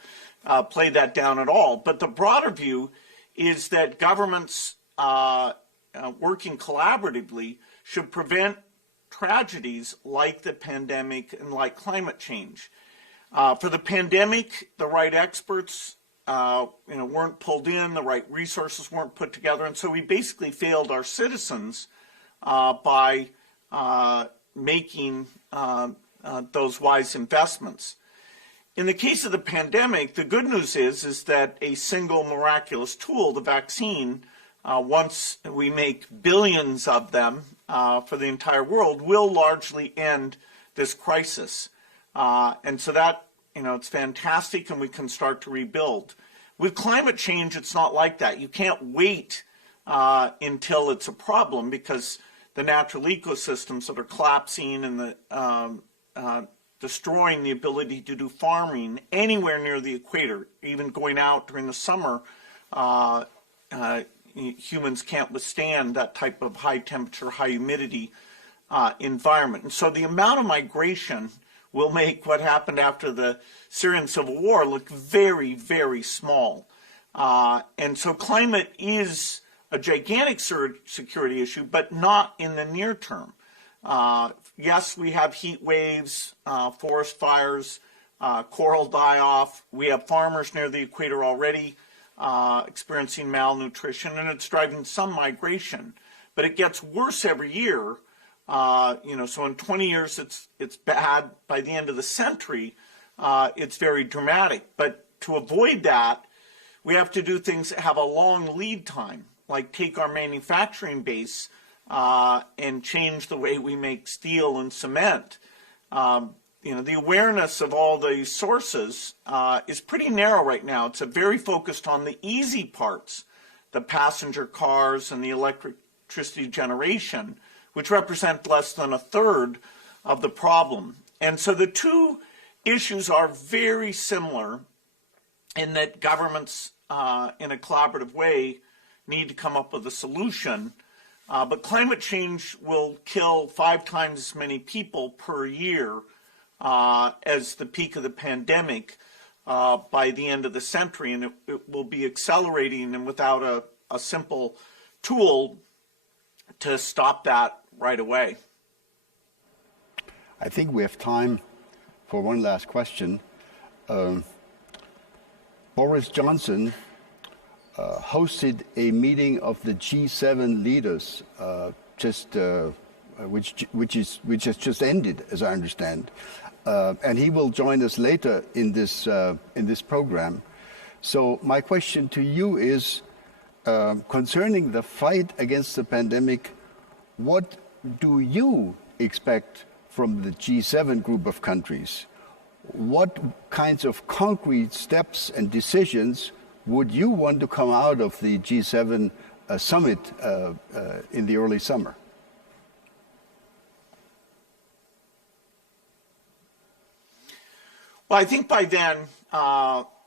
play that down at all. But the broader view is that governments working collaboratively should prevent tragedies like the pandemic and like climate change. For the pandemic, the right experts weren't pulled in, the right resources weren't put together, and so we basically failed our citizens by making those wise investments. In the case of the pandemic, the good news is that a single miraculous tool, the vaccine, once we make billions of them for the entire world, will largely end this crisis. And so that, it's fantastic, and we can start to rebuild. With climate change, it's not like that. You can't wait until it's a problem, because the natural ecosystems that are collapsing and destroying the ability to do farming anywhere near the equator, even going out during the summer, humans can't withstand that type of high temperature, high humidity environment. And so the amount of migration will make what happened after the Syrian civil war look very, very small. And so climate is a gigantic security issue, but not in the near term. Yes, we have heat waves, forest fires, coral die-off. We have farmers near the equator already experiencing malnutrition, and it's driving some migration. But it gets worse every year. So in 20 years it's bad. By the end of the century, it's very dramatic. But to avoid that, we have to do things that have a long lead time, like take our manufacturing base and change the way we make steel and cement. The awareness of all the sources is pretty narrow right now. It's very focused on the easy parts, the passenger cars and the electricity generation, which represent less than a third of the problem. And so the two issues are very similar in that governments, in a collaborative way, need to come up with a solution. But climate change will kill 5 times as many people per year as the peak of the pandemic by the end of the century, and it will be accelerating, and without a simple tool to stop that right away. I think we have time for one last question. Boris Johnson hosted a meeting of the G7 leaders, which has just ended, as I understand, and he will join us later in this program. So my question to you is, concerning the fight against the pandemic, what do you expect from the G7 group of countries? What kinds of concrete steps and decisions would you want to come out of the G7 summit in the early summer? Well, I think by then,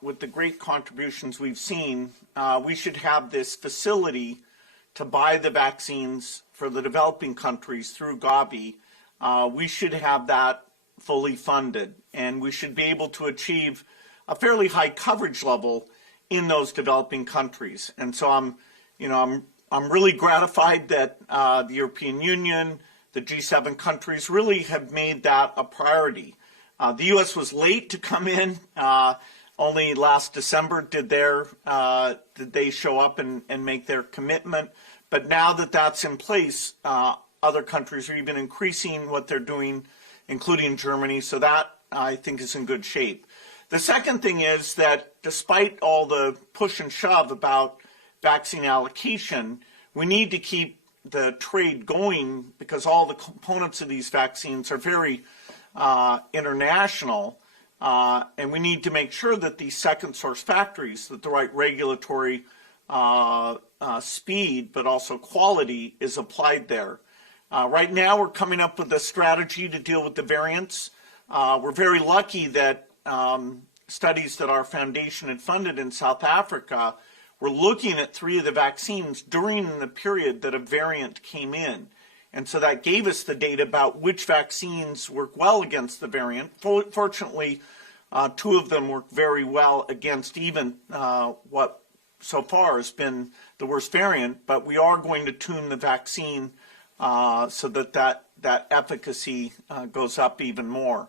with the great contributions we've seen, we should have this facility to buy the vaccines for the developing countries through Gavi. We should have that fully funded, and we should be able to achieve a fairly high coverage level in those developing countries. And so I'm really gratified that the European Union, the G7 countries really have made that a priority. The U.S. was late to come in. Only last December did they show up and make their commitment. But now that that's in place, other countries are even increasing what they're doing, including Germany. So that, I think, is in good shape. The second thing is that despite all the push and shove about vaccine allocation, we need to keep the trade going because all the components of these vaccines are very international, and we need to make sure that these second source factories, that the right regulatory speed, but also quality is applied there. Right now we're coming up with a strategy to deal with the variants. We're very lucky that studies that our foundation had funded in South Africa were looking at 3 of the vaccines during the period that a variant came in. And so that gave us the data about which vaccines work well against the variant. Fortunately, 2 of them work very well against even what so far has been the worst variant, but we are going to tune the vaccine so that efficacy goes up even more.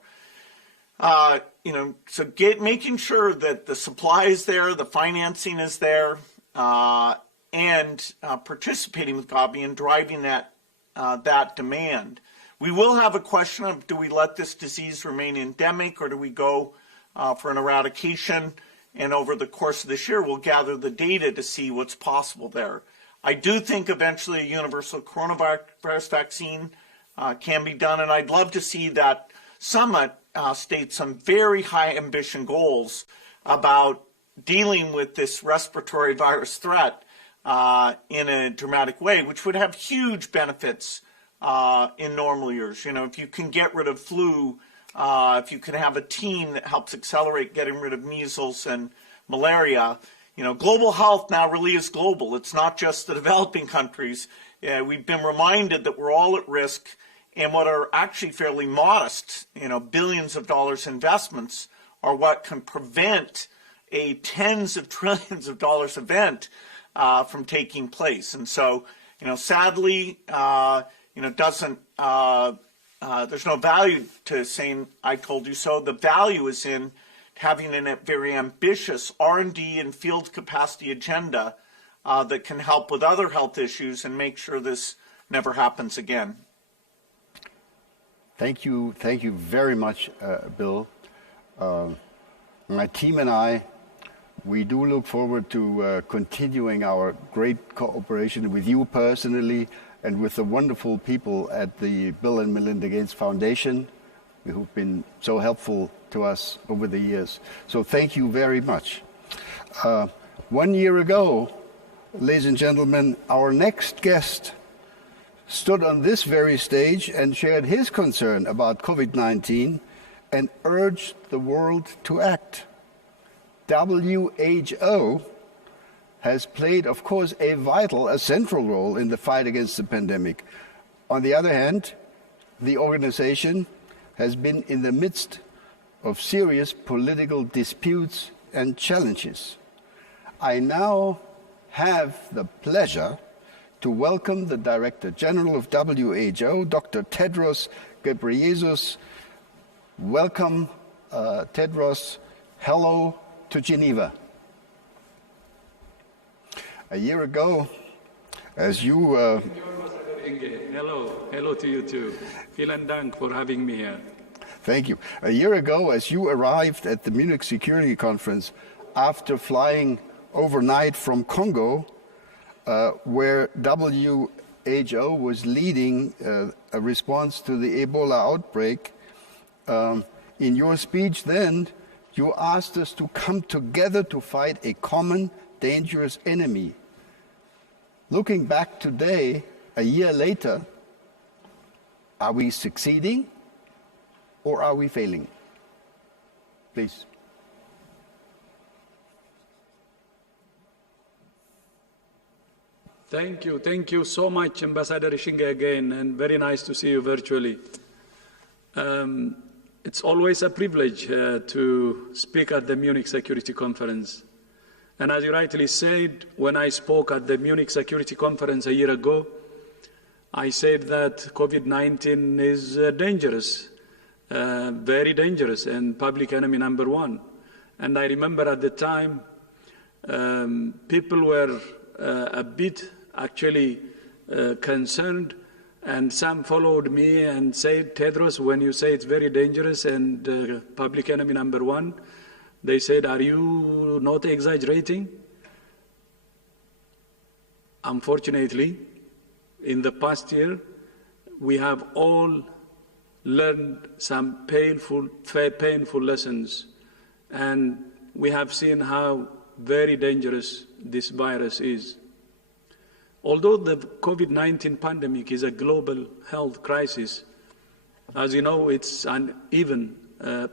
Making sure that the supply is there, the financing is there, and participating with Gavi and driving that demand. We will have a question of, do we let this disease remain endemic or do we go for an eradication? And over the course of this year, we'll gather the data to see what's possible there. I do think eventually a universal coronavirus vaccine can be done, and I'd love to see that summit state some very high ambition goals about dealing with this respiratory virus threat in a dramatic way, which would have huge benefits in normal years. If you can get rid of flu, if you can have a team that helps accelerate getting rid of measles and malaria, global health now really is global. It's not just the developing countries. We've been reminded that we're all at risk, and what are actually fairly modest, billions of dollars investments are what can prevent a tens of trillions of dollars event from taking place. And so, sadly, there's no value to saying, I told you so. The value is in having a very ambitious R&D and field capacity agenda that can help with other health issues and make sure this never happens again. Thank you very much, Bill. My team and I, we do look forward to continuing our great cooperation with you personally and with the wonderful people at the Bill and Melinda Gates Foundation who've been so helpful to us over the years. So thank you very much. 1 year ago, ladies and gentlemen, our next guest stood on this very stage and shared his concern about COVID-19 and urged the world to act. WHO has played, of course, a central role in the fight against the pandemic. On the other hand, the organization has been in the midst of serious political disputes and challenges. I now have the pleasure to welcome the Director General of WHO, Dr. Tedros Ghebreyesus. Welcome, Tedros. Hello to Geneva. A year ago, as you... Hello to you too. Vielen Dank for having me here. Thank you. A year ago, as you arrived at the Munich Security Conference after flying overnight from Congo, where WHO was leading a response to the Ebola outbreak, in your speech then, you asked us to come together to fight a common, dangerous enemy. Looking back today, a year later, are we succeeding or are we failing? Please. Thank you so much, Ambassador Ischinger, again, and very nice to see you virtually. It's always a privilege to speak at the Munich Security Conference. And as you rightly said, when I spoke at the Munich Security Conference a year ago, I said that COVID-19 is dangerous, very dangerous, and public enemy number one. And I remember at the time, people were a bit actually concerned, and some followed me and said, Tedros, when you say it's very dangerous and public enemy number one, they said, are you not exaggerating? Unfortunately, in the past year, we have all learned some painful lessons, and we have seen how very dangerous this virus is. Although the COVID-19 pandemic is a global health crisis, as you know, it's an uneven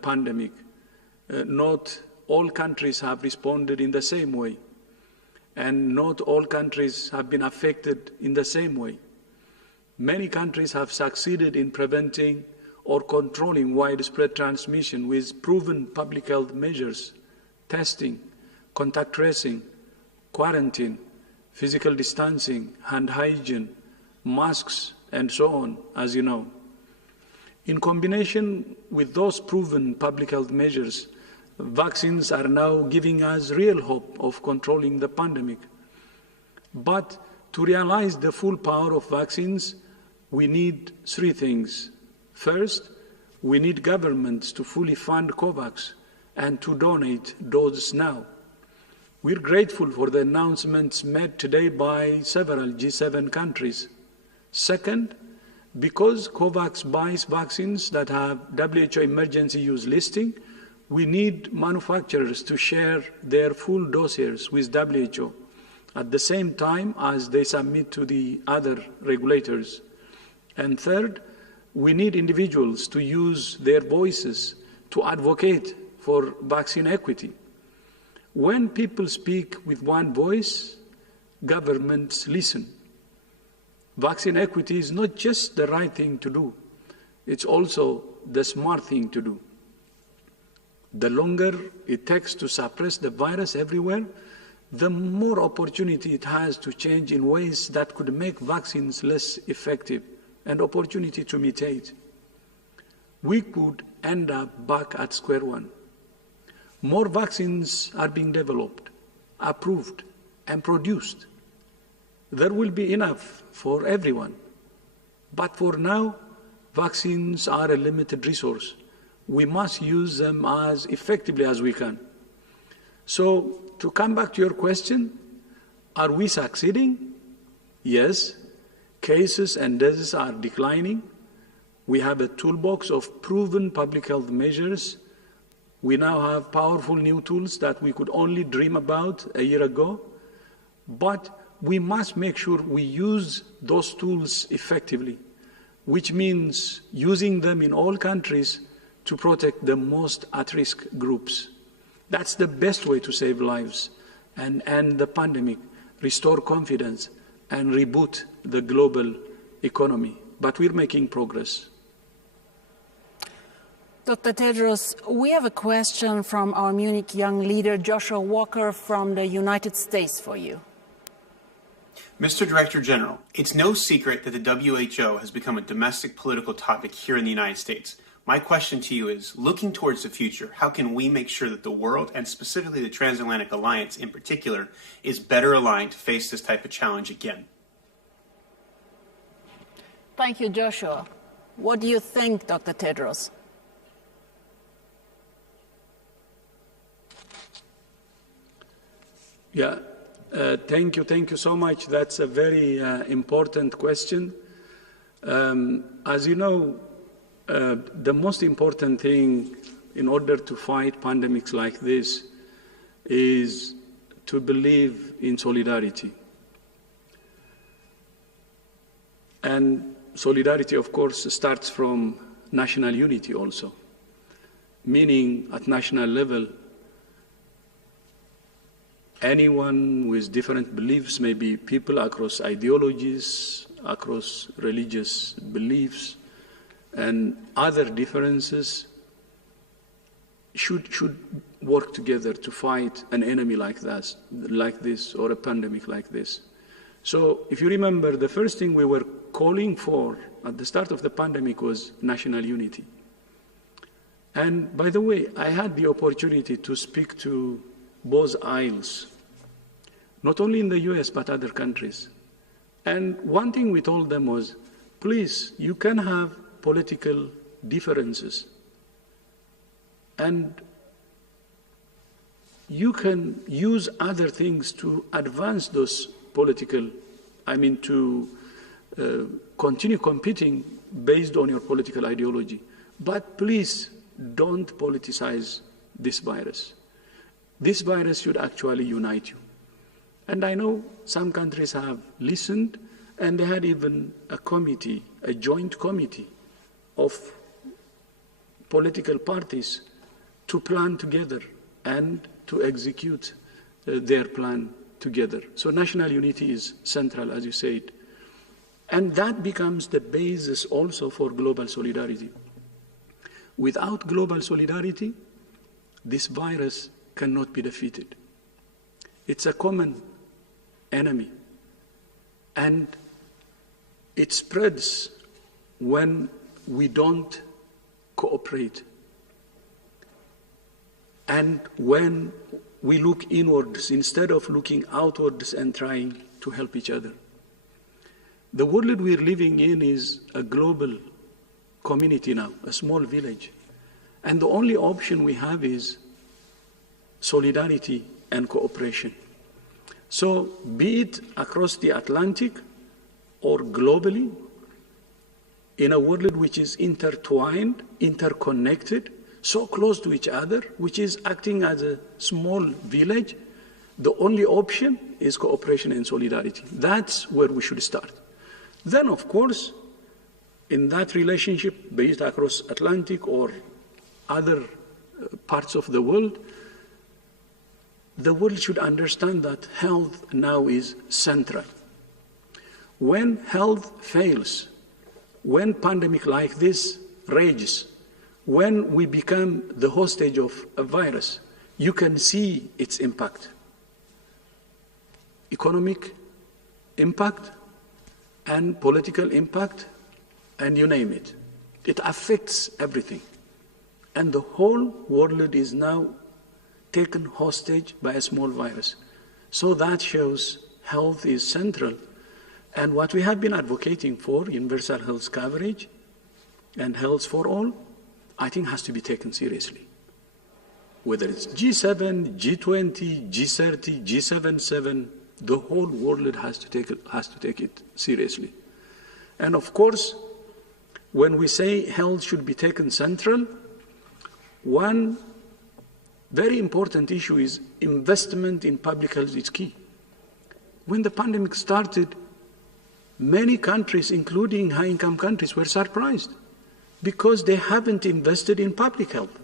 pandemic. Not all countries have responded in the same way, and not all countries have been affected in the same way. Many countries have succeeded in preventing or controlling widespread transmission with proven public health measures, testing, contact tracing, quarantine, physical distancing, hand hygiene, masks, and so on, as you know. In combination with those proven public health measures, vaccines are now giving us real hope of controlling the pandemic. But to realize the full power of vaccines, we need three things. First, we need governments to fully fund COVAX and to donate doses now. We're grateful for the announcements made today by several G7 countries. Second, because COVAX buys vaccines that have WHO emergency use listing, we need manufacturers to share their full dossiers with WHO at the same time as they submit to the other regulators. And third, we need individuals to use their voices to advocate for vaccine equity. When people speak with one voice, governments listen. Vaccine equity is not just the right thing to do, it's also the smart thing to do. The longer it takes to suppress the virus everywhere, the more opportunity it has to change in ways that could make vaccines less effective and opportunity to mutate. We could end up back at square one. more vaccines are being developed, approved, and produced. There will be enough for everyone. But for now, vaccines are a limited resource. We must use them as effectively as we can. So, to come back to your question, are we succeeding? Yes. Cases and deaths are declining. We have a toolbox of proven public health measures. We now have powerful new tools that we could only dream about a year ago. But we must make sure we use those tools effectively, which means using them in all countries to protect the most at-risk groups. That's the best way to save lives and end the pandemic, restore confidence, and reboot the global economy. But we're making progress. Dr. Tedros, we have a question from our Munich young leader, Joshua Walker, from the United States for you. Mr. Director General, it's no secret that the WHO has become a domestic political topic here in the United States. My question to you is, looking towards the future, how can we make sure that the world, and specifically the Transatlantic Alliance in particular, is better aligned to face this type of challenge again? Thank you, Joshua. What do you think, Dr. Tedros? Yeah, thank you so much. That's a very important question. As you know, the most important thing in order to fight pandemics like this is to believe in solidarity. And solidarity, of course, starts from national unity also, meaning at national level, anyone with different beliefs, maybe people across ideologies, across religious beliefs, and other differences should work together to fight an enemy like this, or a pandemic like this. So if you remember, the first thing we were calling for at the start of the pandemic was national unity. And by the way, I had the opportunity to speak to both aisles, not only in the US, but other countries. And one thing we told them was, please, you can have political differences, and you can use other things to advance those political, to continue competing based on your political ideology. But please don't politicize this virus. This virus should actually unite you. And I know some countries have listened, and they had even a committee, a joint committee of political parties to plan together and to execute their plan together. So national unity is central, as you said. And that becomes the basis also for global solidarity. Without global solidarity, this virus cannot be defeated. It's a common enemy, and it spreads when we don't cooperate and when we look inwards instead of looking outwards and trying to help each other. The world we're living in is a global community now, a small village, and the only option we have is solidarity and cooperation. So be it across the Atlantic or globally, in a world which is intertwined, interconnected, so close to each other, which is acting as a small village, the only option is cooperation and solidarity. That's where we should start. Then, of course, in that relationship, be it across Atlantic or other parts of the world should understand that health now is central. When health fails, when pandemic like this rages, when we become the hostage of a virus, you can see its impact. Economic impact and political impact, and you name it. It affects everything. And the whole world is now taken hostage by a small virus. So that shows health is central. And what we have been advocating for, universal health coverage and health for all, I think has to be taken seriously. Whether it's G7, G20, G30, G77, the whole world has to take it seriously. And of course, when we say health should be taken central, one very important issue is investment in public health is key. When the pandemic started, many countries, including high-income countries, were surprised because they haven't invested in public health.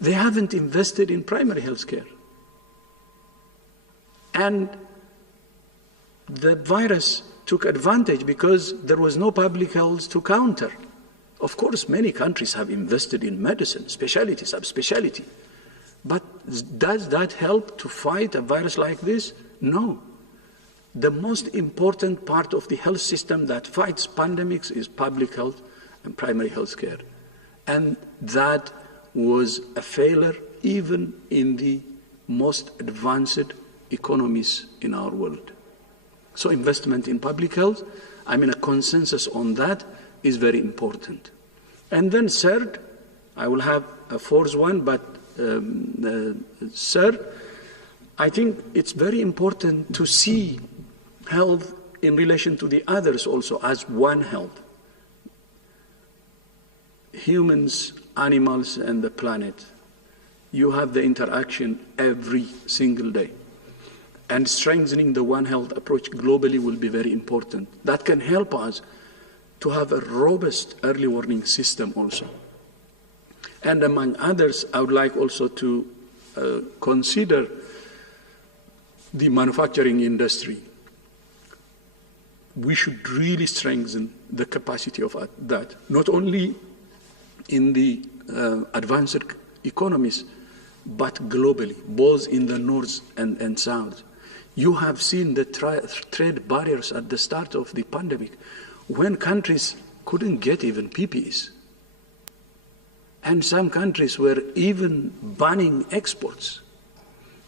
They haven't invested in primary health care. And the virus took advantage because there was no public health to counter. Of course, many countries have invested in medicine, specialty, subspecialty. But does that help to fight a virus like this? No. The most important part of the health system that fights pandemics is public health and primary health care. And that was a failure even in the most advanced economies in our world. So investment in public health, a consensus on that is very important. And then third, I will have a fourth one, but third, I think it's very important to see health in relation to the others also as one health. Humans, animals, and the planet. You have the interaction every single day. And strengthening the One Health approach globally will be very important. That can help us to have a robust early warning system also. And among others, I would like also to consider the manufacturing industry. We should really strengthen the capacity of that, not only in the advanced economies, but globally, both in the north and south. You have seen the trade barriers at the start of the pandemic when countries couldn't get even PPEs. And some countries were even banning exports.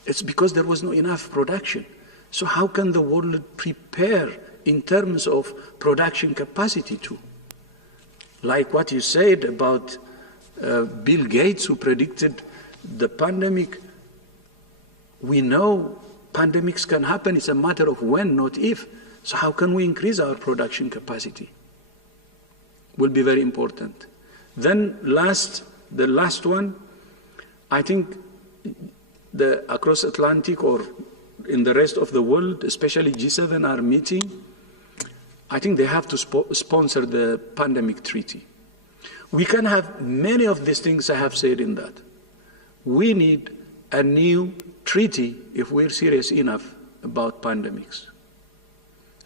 It's because there was not enough production. So how can the world prepare in terms of production capacity too? Like what you said about Bill Gates, who predicted the pandemic, we know pandemics can happen. It's a matter of when, not if. So how can we increase our production capacity? Will be very important. Then the last one, I think across Atlantic or in the rest of the world, especially G7 are meeting. I think they have to sponsor the pandemic treaty. We can have many of these things I have said in that. We need a new treaty if we're serious enough about pandemics.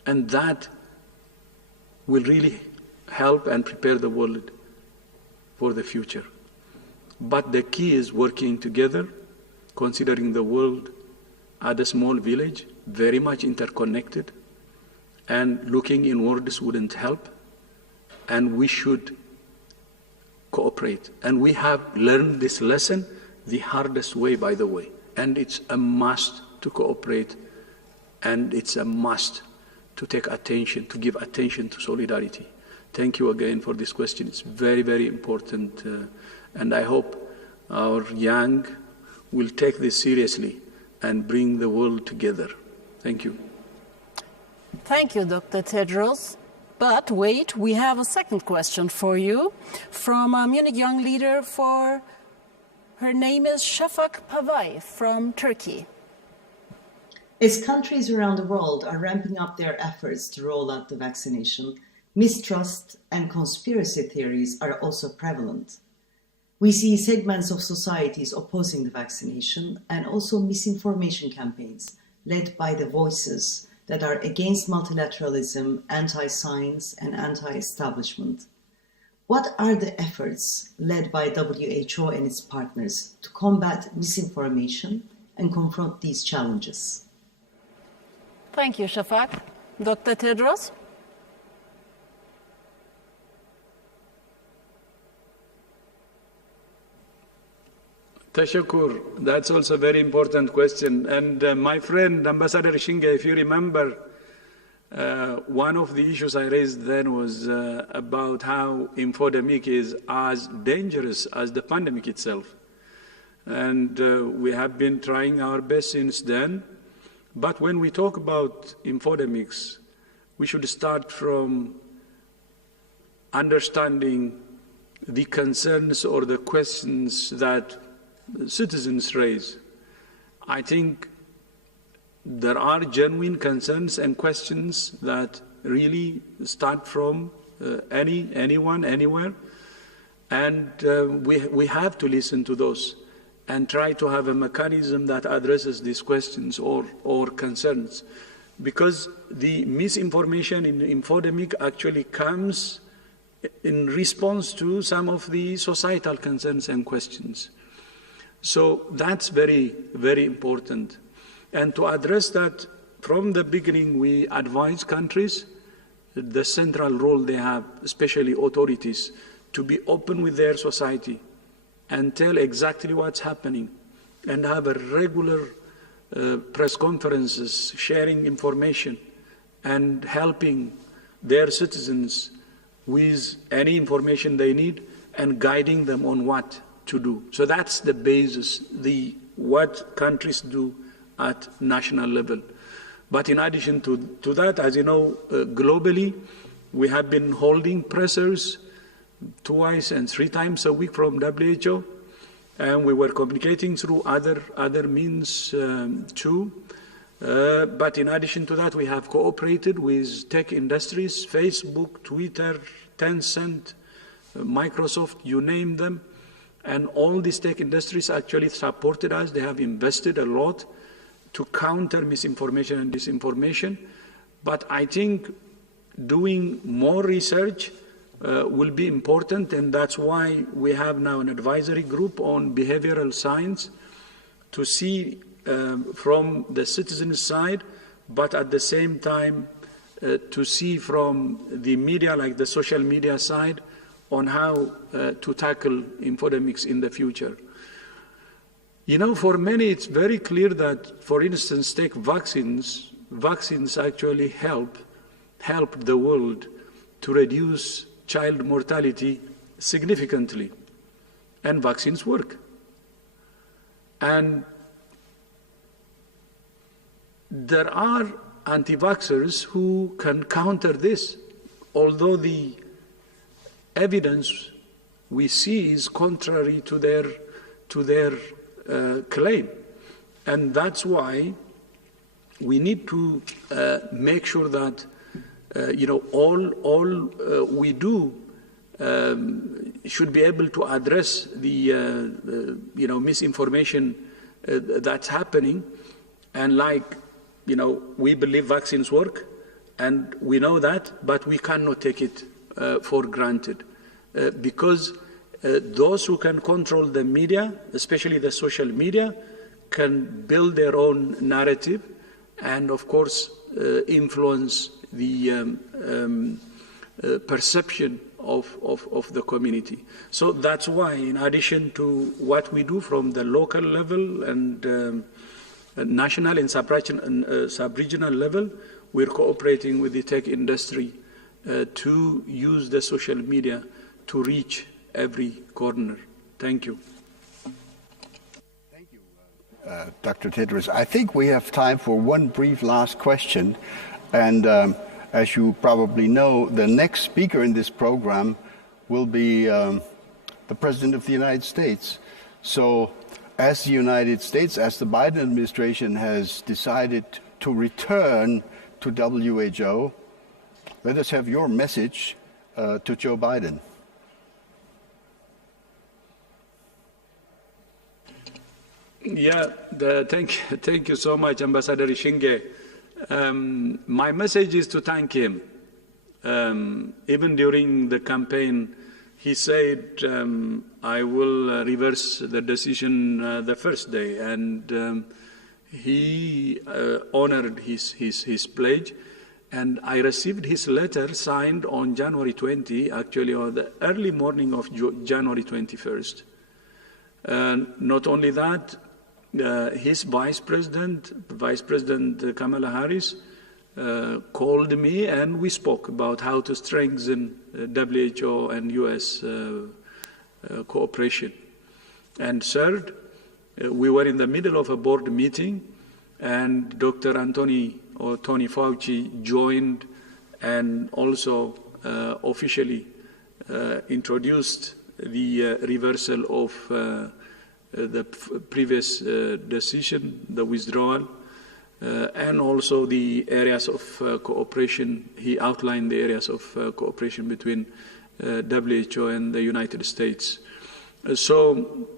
And that will really help and prepare the world for the future. But the key is working together, considering the world as a small village, very much interconnected, and looking inwards wouldn't help, and we should cooperate. And we have learned this lesson the hardest way, by the way, and it's a must to cooperate, and it's a must to take attention, to give attention to solidarity. Thank you again for this question. It's very, very important, and I hope our young will take this seriously and bring the world together. Thank you. Thank you, Dr. Tedros. But wait, we have a second question for you from a Munich young leader. Her name is Shafak Pavay from Turkey. As countries around the world are ramping up their efforts to roll out the vaccination, mistrust and conspiracy theories are also prevalent. We see segments of societies opposing the vaccination and also misinformation campaigns led by the voices that are against multilateralism, anti-science, and anti-establishment. What are the efforts led by WHO and its partners to combat misinformation and confront these challenges? Thank you, Shafak. Dr. Tedros? Tashakur, that's also a very important question. And my friend, Ambassador Ischinger, if you remember, one of the issues I raised then was about how infodemic is as dangerous as the pandemic itself. And we have been trying our best since then. But when we talk about infodemics, we should start from understanding the concerns or the questions that citizens raise. I think there are genuine concerns and questions that really start from anyone, anywhere, and we have to listen to those and try to have a mechanism that addresses these questions or concerns. Because the misinformation in infodemic actually comes in response to some of the societal concerns and questions. So that's very, very important. And to address that, from the beginning, we advise countries the central role they have, especially authorities, to be open with their society and tell exactly what's happening and have a regular press conferences, sharing information and helping their citizens with any information they need and guiding them on what to do. So that's the basis, what countries do at national level. But in addition to that, as you know, globally, we have been holding pressers twice and 3 times a week from WHO, and we were communicating through other means too. But in addition to that, we have cooperated with tech industries, Facebook, Twitter, Tencent, Microsoft, you name them. And all these tech industries actually supported us. They have invested a lot to counter misinformation and disinformation. But I think doing more research will be important, and that's why we have now an advisory group on behavioral science to see from the citizen side, but at the same time to see from the media, like the social media side, on how to tackle infodemics in the future. You know, for many, it's very clear that, for instance, take vaccines. Vaccines actually help the world to reduce child mortality significantly, and vaccines work. And there are anti-vaxxers who can counter this, although the evidence we see is contrary to their claim. And that's why we need to make sure that all we do should be able to address the misinformation that's happening. And we believe vaccines work, and we know that, but we cannot take it for granted, because those who can control the media, especially the social media, can build their own narrative and, of course, influence the perception of the community. So that's why, in addition to what we do from the local level and national and sub-regional level, we're cooperating with the tech industry to use the social media to reach every corner. Thank you. Thank you, Dr. Tedros. I think we have time for one brief last question. And as you probably know, the next speaker in this program will be the President of the United States. So as the United States, as the Biden administration has decided to return to WHO, let us have your message to Joe Biden. Yeah, thank you so much, Ambassador Ischinger. My message is to thank him. Even during the campaign, he said, I will reverse the decision the first day, and he honored his pledge. And I received his letter signed on January 20, actually, or the early morning of January 21st. Not only that, his Vice President Kamala Harris, called me and we spoke about how to strengthen WHO and US cooperation. And third, we were in the middle of a board meeting and Dr. Tony Fauci joined and also officially introduced the reversal of the previous decision, the withdrawal, and also the areas of cooperation. He outlined the areas of cooperation between WHO and the United States. So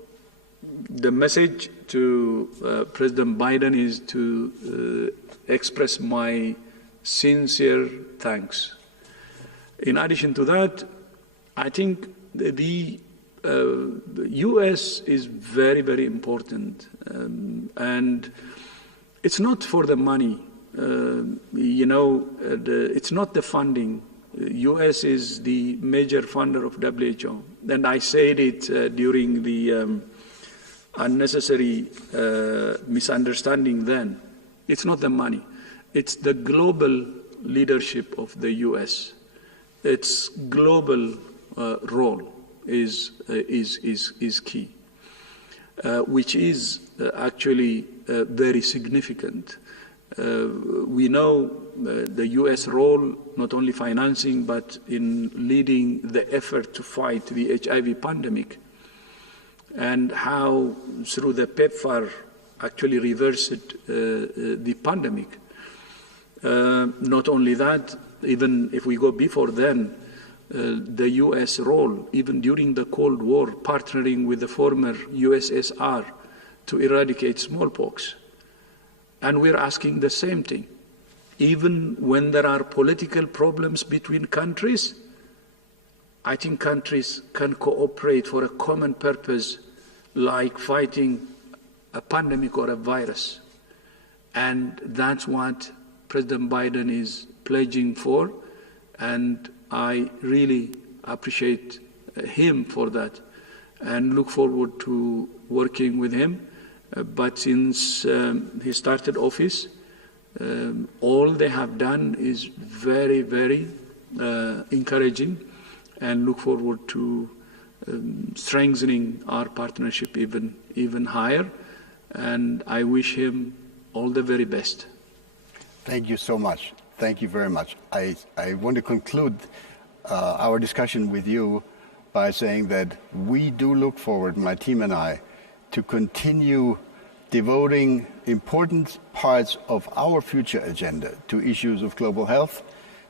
the message to President Biden is to express my sincere thanks. In addition to that, I think the US is very, very important, and it's not for the money. It's not the funding. US is the major funder of WHO, and I said it during the unnecessary misunderstanding then. It's not the money. It's the global leadership of the US. Its global role is key, which is actually very significant. We know the US role, not only financing, but in leading the effort to fight the HIV pandemic, and how through the PEPFAR actually reversed the pandemic. Not only that, even if we go before then, the US role, even during the Cold War, partnering with the former USSR to eradicate smallpox. And we're asking the same thing. Even when there are political problems between countries, I think countries can cooperate for a common purpose, like fighting a pandemic or a virus. And that's what President Biden is pledging for, and I really appreciate him for that and look forward to working with him. But since he started office, all they have done is very, very encouraging, and look forward to strengthening our partnership even higher. And I wish him all the very best. Thank you so much. Thank you very much. I want to conclude our discussion with you by saying that we do look forward, my team and I, to continue devoting important parts of our future agenda to issues of global health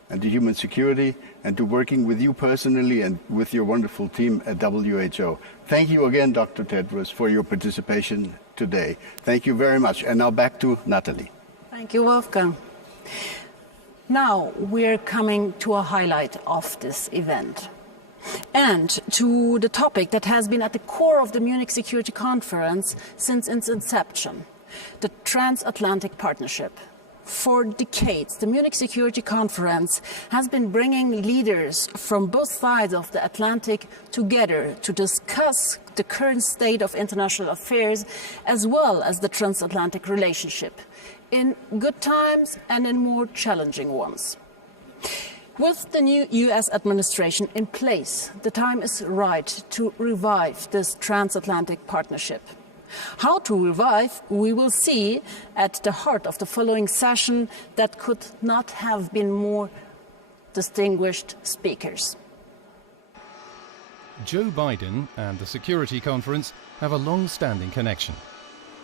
and to human security, and to working with you personally and with your wonderful team at WHO. Thank you again, Dr. Tedros, for your participation today. Thank you very much. And now back to Natalie. Thank you, Wolfgang. Now we're coming to a highlight of this event, and to the topic that has been at the core of the Munich Security Conference since its inception, the Transatlantic Partnership. For decades, the Munich Security Conference has been bringing leaders from both sides of the Atlantic together to discuss the current state of international affairs, as well as the transatlantic relationship, in good times and in more challenging ones. With the new US administration in place, the time is right to revive this transatlantic partnership. How to revive, we will see at the heart of the following session that could not have been more distinguished speakers. Joe Biden and the Security Conference have a long-standing connection.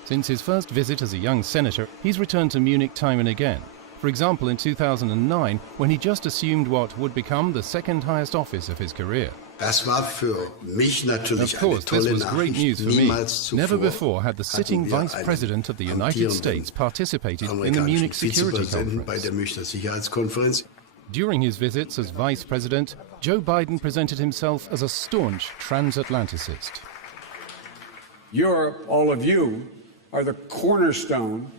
Since his first visit as a young senator, he's returned to Munich time and again. For example, in 2009, when he just assumed what would become the second highest office of his career. Of course, this was great news for me. Never before had the sitting Vice President of the United States participated in the Munich Security Conference. During his visits as Vice President, Joe Biden presented himself as a staunch transatlanticist. Europe, all of you, are the cornerstone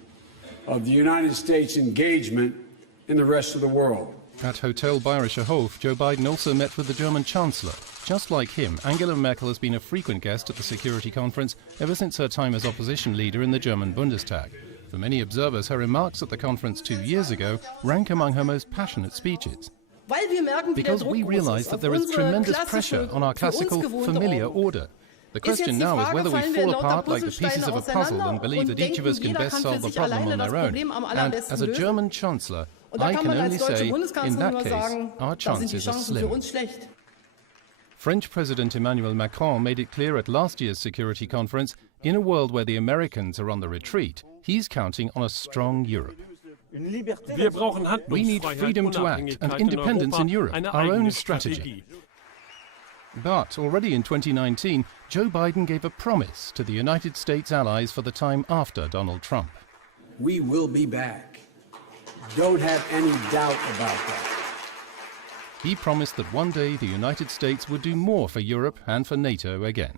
of the United States engagement in the rest of the world. At Hotel Bayerischer Hof, Joe Biden also met with the German Chancellor. Just like him, Angela Merkel has been a frequent guest at the Security Conference ever since her time as opposition leader in the German Bundestag. For many observers, her remarks at the conference 2 years ago rank among her most passionate speeches. Because we realize that there is tremendous pressure on our classical, familiar order. The question now is whether we fall apart like the pieces of a puzzle and believe that each of us can best solve the problem on their own. And as a German Chancellor, I can only say, in that case, our chances are slim. French President Emmanuel Macron made it clear at last year's Security Conference, in a world where the Americans are on the retreat, he's counting on a strong Europe. We need freedom to act and independence in Europe, our own strategy. But already in 2019, Joe Biden gave a promise to the United States allies for the time after Donald Trump. We will be back. Don't have any doubt about that. He promised that one day the United States would do more for Europe and for NATO again.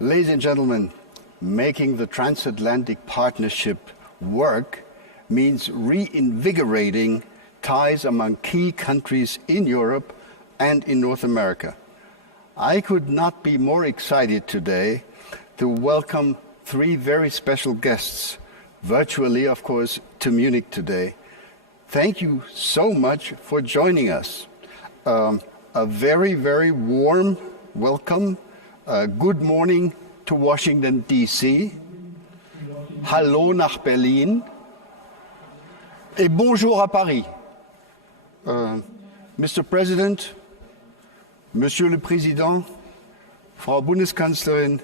Ladies and gentlemen, making the transatlantic partnership work means reinvigorating ties among key countries in Europe and in North America. I could not be more excited today to welcome 3 very special guests, virtually, of course, to Munich today. Thank you so much for joining us. A very, very warm welcome. Good morning to Washington, D.C. Hallo nach Berlin. Et bonjour à Paris. Mr. President, Monsieur le Président, Frau Bundeskanzlerin,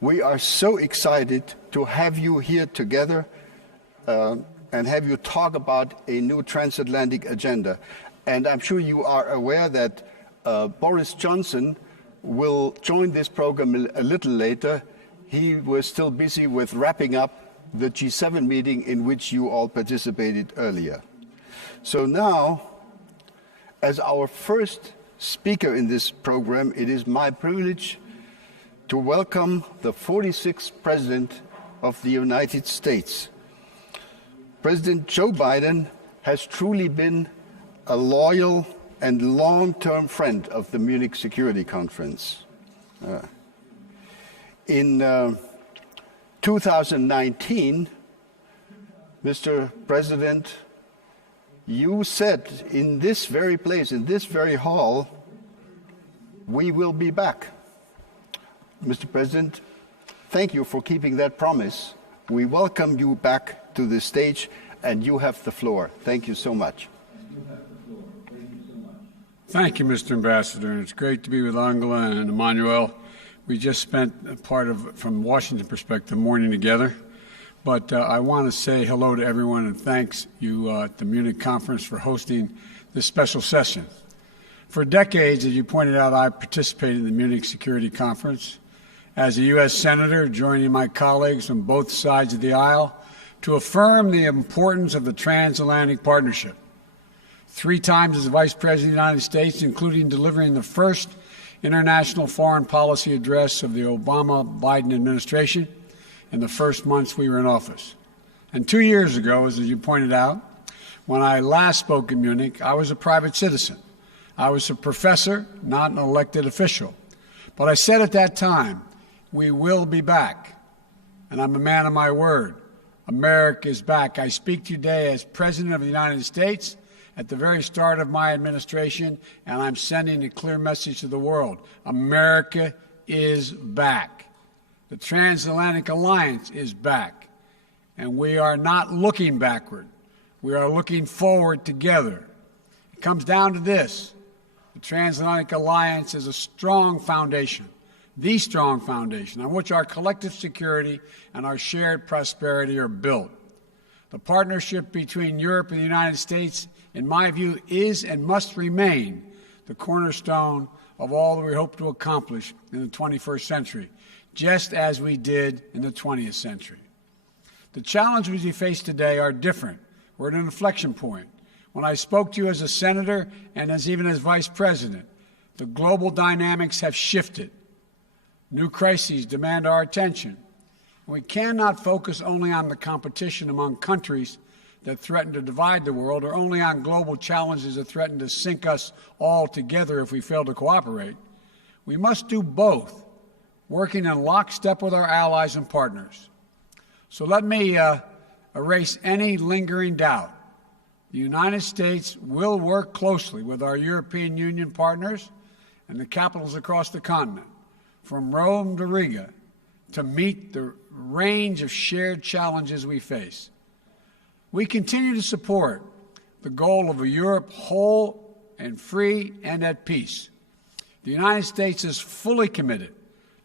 we are so excited to have you here together and have you talk about a new transatlantic agenda. And I'm sure you are aware that Boris Johnson will join this program a little later. He was still busy with wrapping up the G7 meeting in which you all participated earlier. So now, as our first speaker in this program, it is my privilege to welcome the 46th President of the United States. President Joe Biden has truly been a loyal and long-term friend of the Munich Security Conference. In 2019, Mr. President, you said in this very place, in this very hall, we will be back. Mr. President, thank you for keeping that promise. We welcome you back to the stage, and you have the floor. Thank you so much. Thank you, Mr. Ambassador. It's great to be with Angela and Emmanuel. We just spent a part of, from Washington perspective, morning together. But I want to say hello to everyone and thanks you at the Munich conference for hosting this special session. For decades, as you pointed out, I participated in the Munich Security Conference as a U.S. Senator, joining my colleagues on both sides of the aisle to affirm the importance of the transatlantic partnership. 3 times as Vice President of the United States, including delivering the first international foreign policy address of the Obama-Biden administration in the first months we were in office. And 2 years ago, as you pointed out, when I last spoke in Munich, I was a private citizen. I was a professor, not an elected official. But I said at that time, we will be back. And I'm a man of my word. America is back. I speak today as President of the United States at the very start of my administration, and I'm sending a clear message to the world. America is back. The Transatlantic Alliance is back. And we are not looking backward. We are looking forward together. It comes down to this. The Transatlantic Alliance is a strong foundation, the strong foundation on which our collective security and our shared prosperity are built. The partnership between Europe and the United States, in my view, is and must remain the cornerstone of all that we hope to accomplish in the 21st century, just as we did in the 20th century. The challenges we face today are different. We're at an inflection point. When I spoke to you as a senator and even as vice president, the global dynamics have shifted. New crises demand our attention. We cannot focus only on the competition among countries that threaten to divide the world or only on global challenges that threaten to sink us all together if we fail to cooperate. We must do both, working in lockstep with our allies and partners. So let me erase any lingering doubt. The United States will work closely with our European Union partners and the capitals across the continent, from Rome to Riga, to meet the range of shared challenges we face. We continue to support the goal of a Europe whole and free and at peace. The United States is fully committed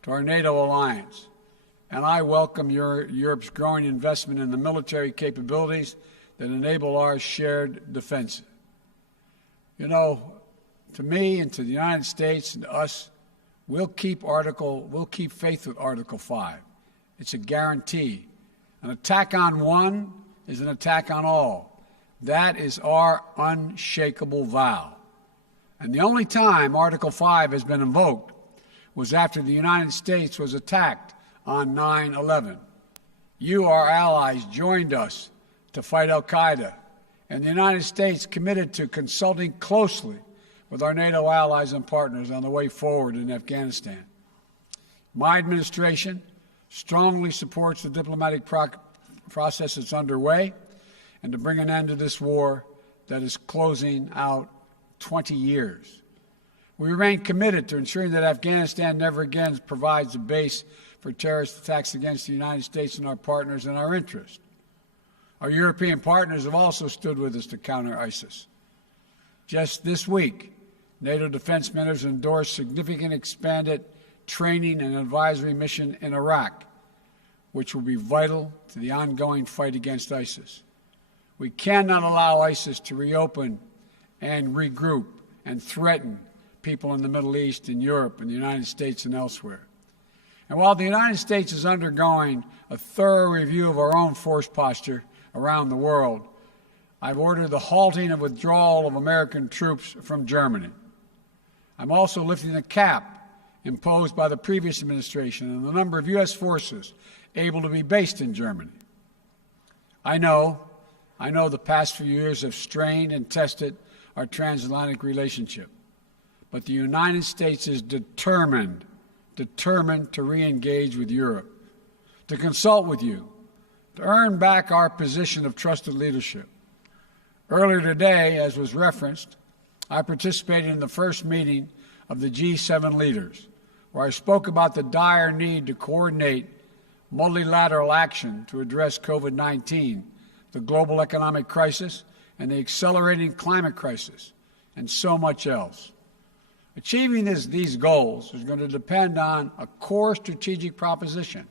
to our NATO alliance, and I welcome Europe's growing investment in the military capabilities that enable our shared defense. You know, to me and to the United States and to us, we'll keep faith with Article 5. It's a guarantee. An attack on one is an attack on all. That is our unshakable vow. And the only time Article 5 has been invoked was after the United States was attacked on 9/11. You, our allies, joined us to fight al-Qaeda, and the United States committed to consulting closely with our NATO allies and partners on the way forward in Afghanistan. My administration strongly supports the diplomatic process that's underway and to bring an end to this war that is closing out 20 years. We remain committed to ensuring that Afghanistan never again provides a base for terrorist attacks against the United States and our partners in our interest. Our European partners have also stood with us to counter ISIS. Just this week, NATO defense ministers endorsed significant expanded training and advisory mission in Iraq, which will be vital to the ongoing fight against ISIS. We cannot allow ISIS to reopen and regroup and threaten people in the Middle East, in Europe, in the United States, and elsewhere. And while the United States is undergoing a thorough review of our own force posture around the world, I've ordered the halting and withdrawal of American troops from Germany. I'm also lifting the cap imposed by the previous administration on the number of U.S. forces able to be based in Germany. I know the past few years have strained and tested our transatlantic relationship, but the United States is determined to re-engage with Europe, to consult with you, to earn back our position of trusted leadership. Earlier today, as was referenced, I participated in the first meeting of the G7 leaders, where I spoke about the dire need to coordinate multilateral action to address COVID-19, the global economic crisis, and the accelerating climate crisis, and so much else. Achieving these goals is going to depend on a core strategic proposition,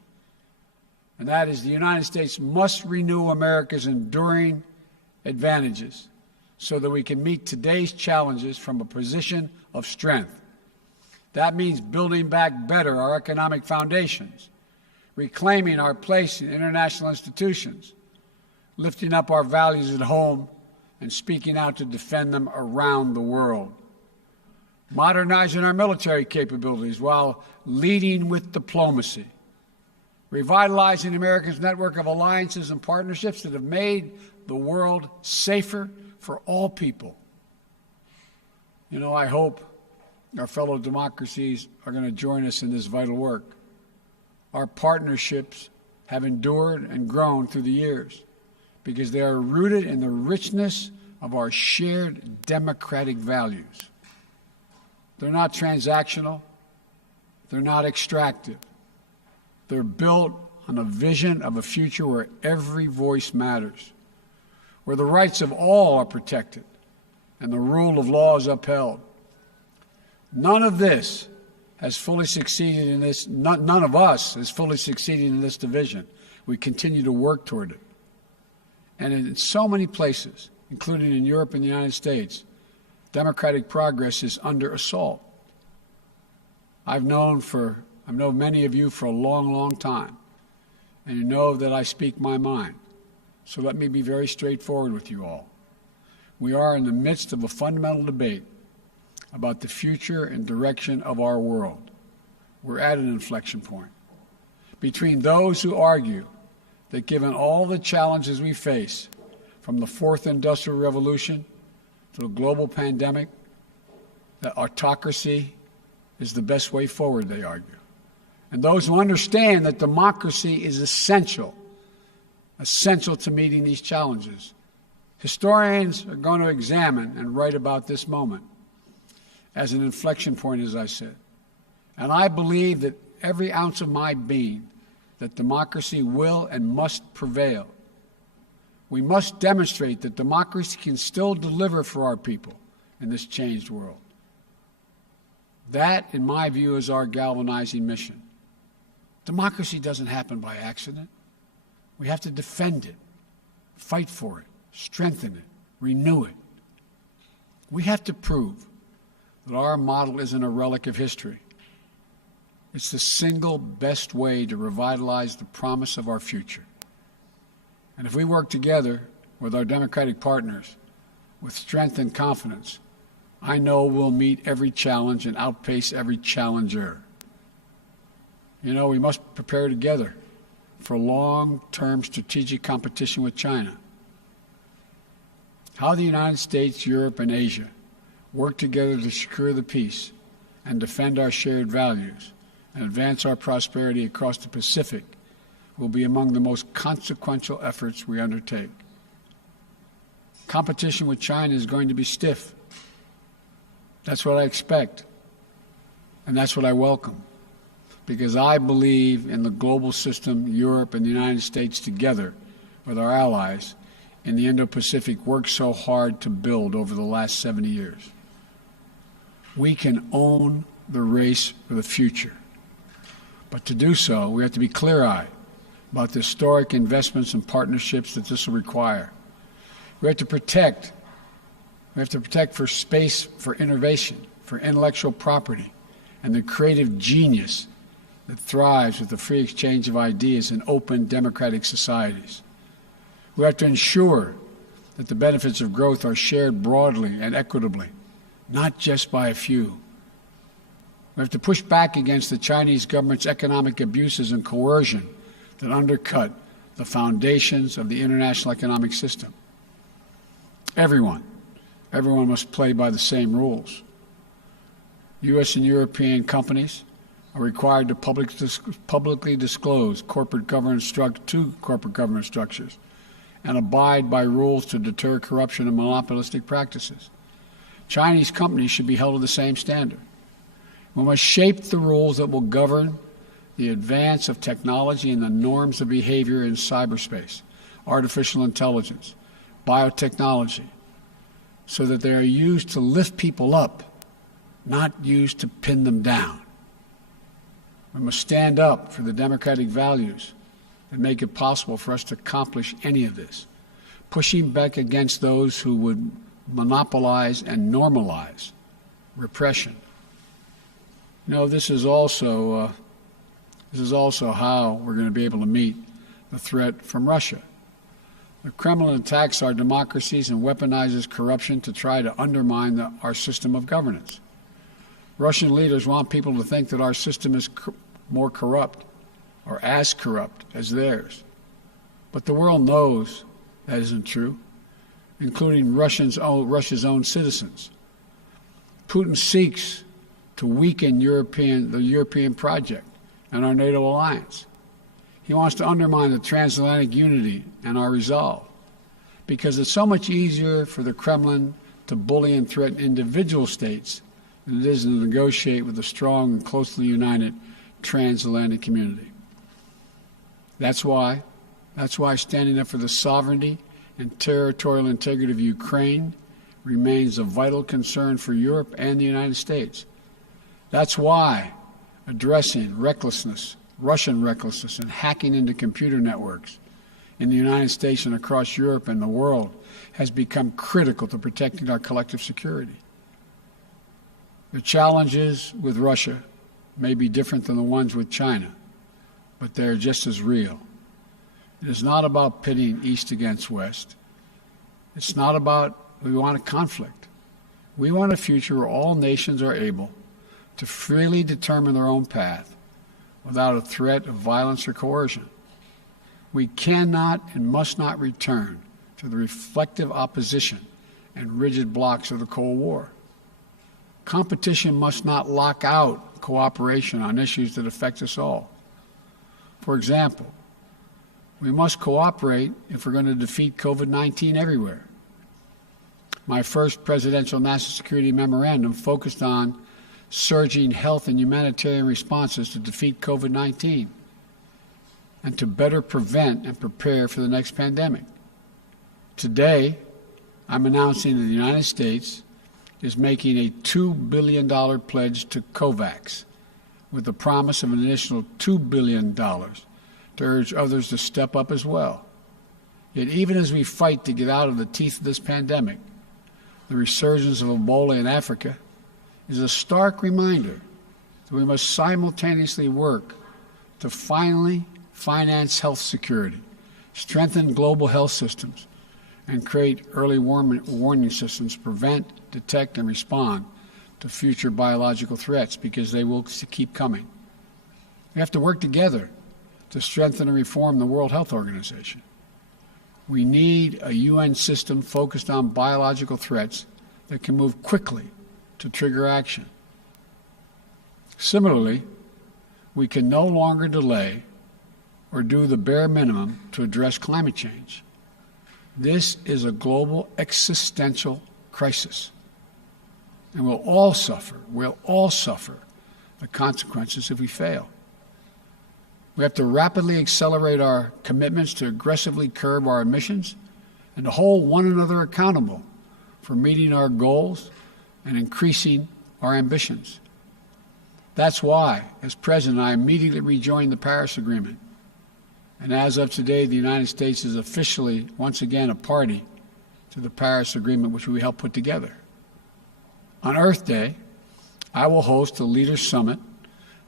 and that is the United States must renew America's enduring advantages so that we can meet today's challenges from a position of strength. That means building back better our economic foundations, reclaiming our place in international institutions, lifting up our values at home, and speaking out to defend them around the world. Modernizing our military capabilities while leading with diplomacy. Revitalizing America's network of alliances and partnerships that have made the world safer for all people. You know, I hope our fellow democracies are going to join us in this vital work. Our partnerships have endured and grown through the years because they are rooted in the richness of our shared democratic values. They're not transactional. They're not extractive. They're built on a vision of a future where every voice matters, where the rights of all are protected and the rule of law is upheld. None of us has fully succeeded in this division. We continue to work toward it. And in so many places, including in Europe and the United States, democratic progress is under assault. I've known many of you for a long, long time, and you know that I speak my mind. So let me be very straightforward with you all. We are in the midst of a fundamental debate about the future and direction of our world. We're at an inflection point between those who argue that given all the challenges we face, from the fourth industrial revolution to the global pandemic, that autocracy is the best way forward, they argue. And those who understand that democracy is essential to meeting these challenges. Historians are going to examine and write about this moment as an inflection point, as I said. And I believe that every ounce of my being that democracy will and must prevail. We must demonstrate that democracy can still deliver for our people in this changed world. That, in my view, is our galvanizing mission. Democracy doesn't happen by accident. We have to defend it, fight for it, strengthen it, renew it. We have to prove that our model isn't a relic of history. It's the single best way to revitalize the promise of our future. And if we work together with our democratic partners with strength and confidence, I know we'll meet every challenge and outpace every challenger. You know, we must prepare together for long-term strategic competition with China. How the United States, Europe, and Asia work together to secure the peace and defend our shared values and advance our prosperity across the Pacific will be among the most consequential efforts we undertake. Competition with China is going to be stiff. That's what I expect, and that's what I welcome, because I believe in the global system Europe and the United States together with our allies in the Indo-Pacific worked so hard to build over the last 70 years. We can own the race for the future. But to do so, we have to be clear-eyed about the historic investments and partnerships that this will require. We have to protect for space for innovation, for intellectual property, and the creative genius that thrives with the free exchange of ideas in open democratic societies. We have to ensure that the benefits of growth are shared broadly and equitably, not just by a few. We have to push back against the Chinese government's economic abuses and coercion that undercut the foundations of the international economic system. Everyone must play by the same rules. U.S. and European companies are required to publicly disclose corporate governance structures and abide by rules to deter corruption and monopolistic practices. Chinese companies should be held to the same standard. We must shape the rules that will govern the advance of technology and the norms of behavior in cyberspace, artificial intelligence, biotechnology, so that they are used to lift people up, not used to pin them down. We must stand up for the democratic values that make it possible for us to accomplish any of this, pushing back against those who would monopolize and normalize repression. You know, this is also how we're going to be able to meet the threat from Russia. The Kremlin attacks our democracies and weaponizes corruption to try to undermine our system of governance. Russian leaders want people to think that our system is more corrupt or as corrupt as theirs. But the world knows that isn't true, including Russia's own citizens. Putin seeks to weaken the European project and our NATO alliance. He wants to undermine the transatlantic unity and our resolve, because it's so much easier for the Kremlin to bully and threaten individual states than it is to negotiate with a strong and closely united transatlantic community. That's why standing up for the sovereignty and territorial integrity of Ukraine remains a vital concern for Europe and the United States. That's why addressing Russian recklessness and hacking into computer networks in the United States and across Europe and the world has become critical to protecting our collective security. The challenges with Russia may be different than the ones with China, but they're just as real. It is not about pitting East against West. It's not about we want a conflict. We want a future where all nations are able to freely determine their own path without a threat of violence or coercion. We cannot and must not return to the reflective opposition and rigid blocks of the Cold War. Competition must not lock out cooperation on issues that affect us all. For example, we must cooperate if we're going to defeat COVID-19 everywhere. My first presidential national security memorandum focused on surging health and humanitarian responses to defeat COVID-19 and to better prevent and prepare for the next pandemic. Today, I'm announcing that the United States is making a $2 billion pledge to COVAX with the promise of an additional $2 billion to urge others to step up as well. Yet even as we fight to get out of the teeth of this pandemic, the resurgence of Ebola in Africa is a stark reminder that we must simultaneously work to finally finance health security, strengthen global health systems, and create early warning systems to prevent, detect, and respond to future biological threats, because they will keep coming. We have to work together to strengthen and reform the World Health Organization. We need a UN system focused on biological threats that can move quickly to trigger action. Similarly, we can no longer delay or do the bare minimum to address climate change. This is a global existential crisis, and we'll all suffer the consequences if we fail. We have to rapidly accelerate our commitments to aggressively curb our emissions and to hold one another accountable for meeting our goals and increasing our ambitions. That's why, as president, I immediately rejoined the Paris Agreement. And as of today, the United States is officially, once again, a party to the Paris Agreement, which we helped put together. On Earth Day, I will host a Leaders' Summit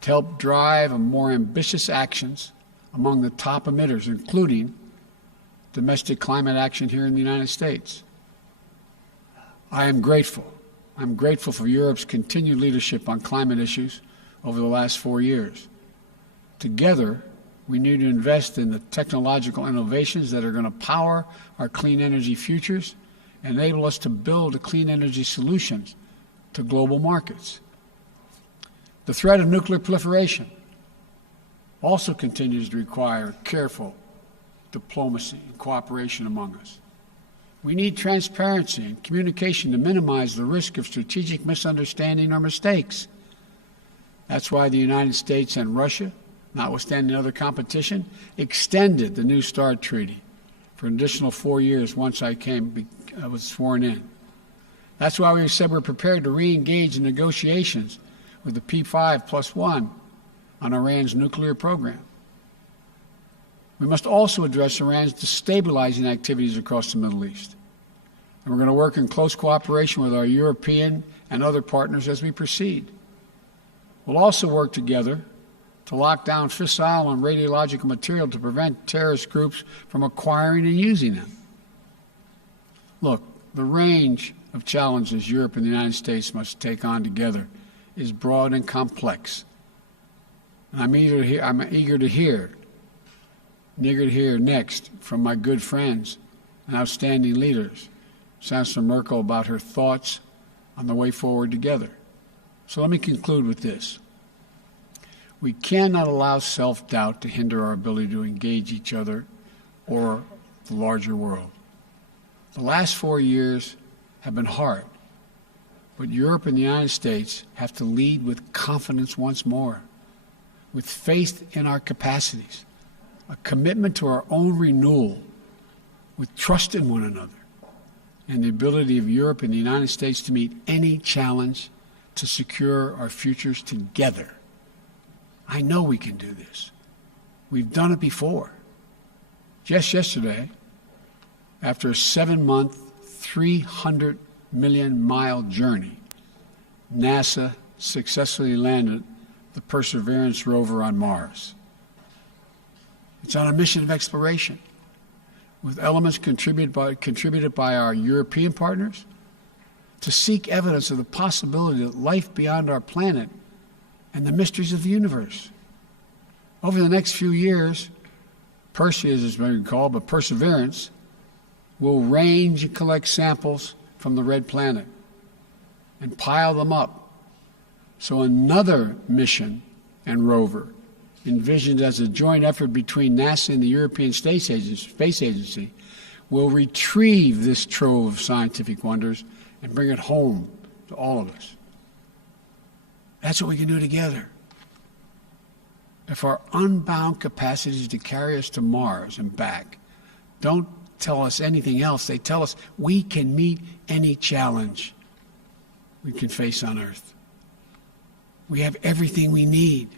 to help drive more ambitious actions among the top emitters, including domestic climate action here in the United States. I am grateful. I'm grateful for Europe's continued leadership on climate issues over the last 4 years. Together, we need to invest in the technological innovations that are going to power our clean energy futures and enable us to build clean energy solutions to global markets. The threat of nuclear proliferation also continues to require careful diplomacy and cooperation among us. We need transparency and communication to minimize the risk of strategic misunderstanding or mistakes. That's why the United States and Russia, notwithstanding other competition, extended the New START Treaty for an additional 4 years once I was sworn in. That's why we said we're prepared to re-engage in negotiations with the P5+1 on Iran's nuclear program. We must also address Iran's destabilizing activities across the Middle East. And we're going to work in close cooperation with our European and other partners as we proceed. We'll also work together to lock down fissile and radiological material to prevent terrorist groups from acquiring and using them. Look, the range of challenges Europe and the United States must take on together is broad and complex. And I'm eager to hear next from my good friends and outstanding leaders, Chancellor Merkel, about her thoughts on the way forward together. So let me conclude with this. We cannot allow self-doubt to hinder our ability to engage each other or the larger world. The last 4 years have been hard, but Europe and the United States have to lead with confidence once more, with faith in our capacities, a commitment to our own renewal, with trust in one another, and the ability of Europe and the United States to meet any challenge to secure our futures together. I know we can do this. We've done it before. Just yesterday, after a 7-month, 300 million-mile journey, NASA successfully landed the Perseverance rover on Mars. It's on a mission of exploration, with elements contributed by our European partners to seek evidence of the possibility of life beyond our planet and the mysteries of the universe. Over the next few years, Perseus is maybe called, but Perseverance will range and collect samples from the red planet and pile them up. So another mission and rover, envisioned as a joint effort between NASA and the European Space Agency, will retrieve this trove of scientific wonders and bring it home to all of us. That's what we can do together. If our unbound capacities to carry us to Mars and back don't tell us anything else, they tell us we can meet any challenge we can face on Earth. We have everything we need.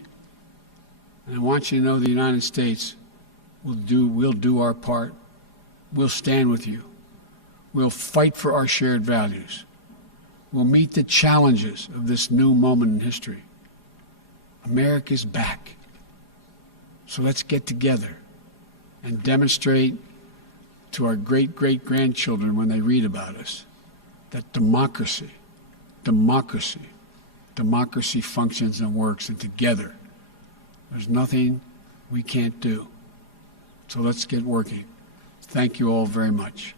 And I want you to know the United States will do our part. We'll stand with you. We'll fight for our shared values. We'll meet the challenges of this new moment in history. America's back. So let's get together and demonstrate to our great-great-grandchildren when they read about us that democracy functions and works, and together there's nothing we can't do. So let's get working. Thank you all very much.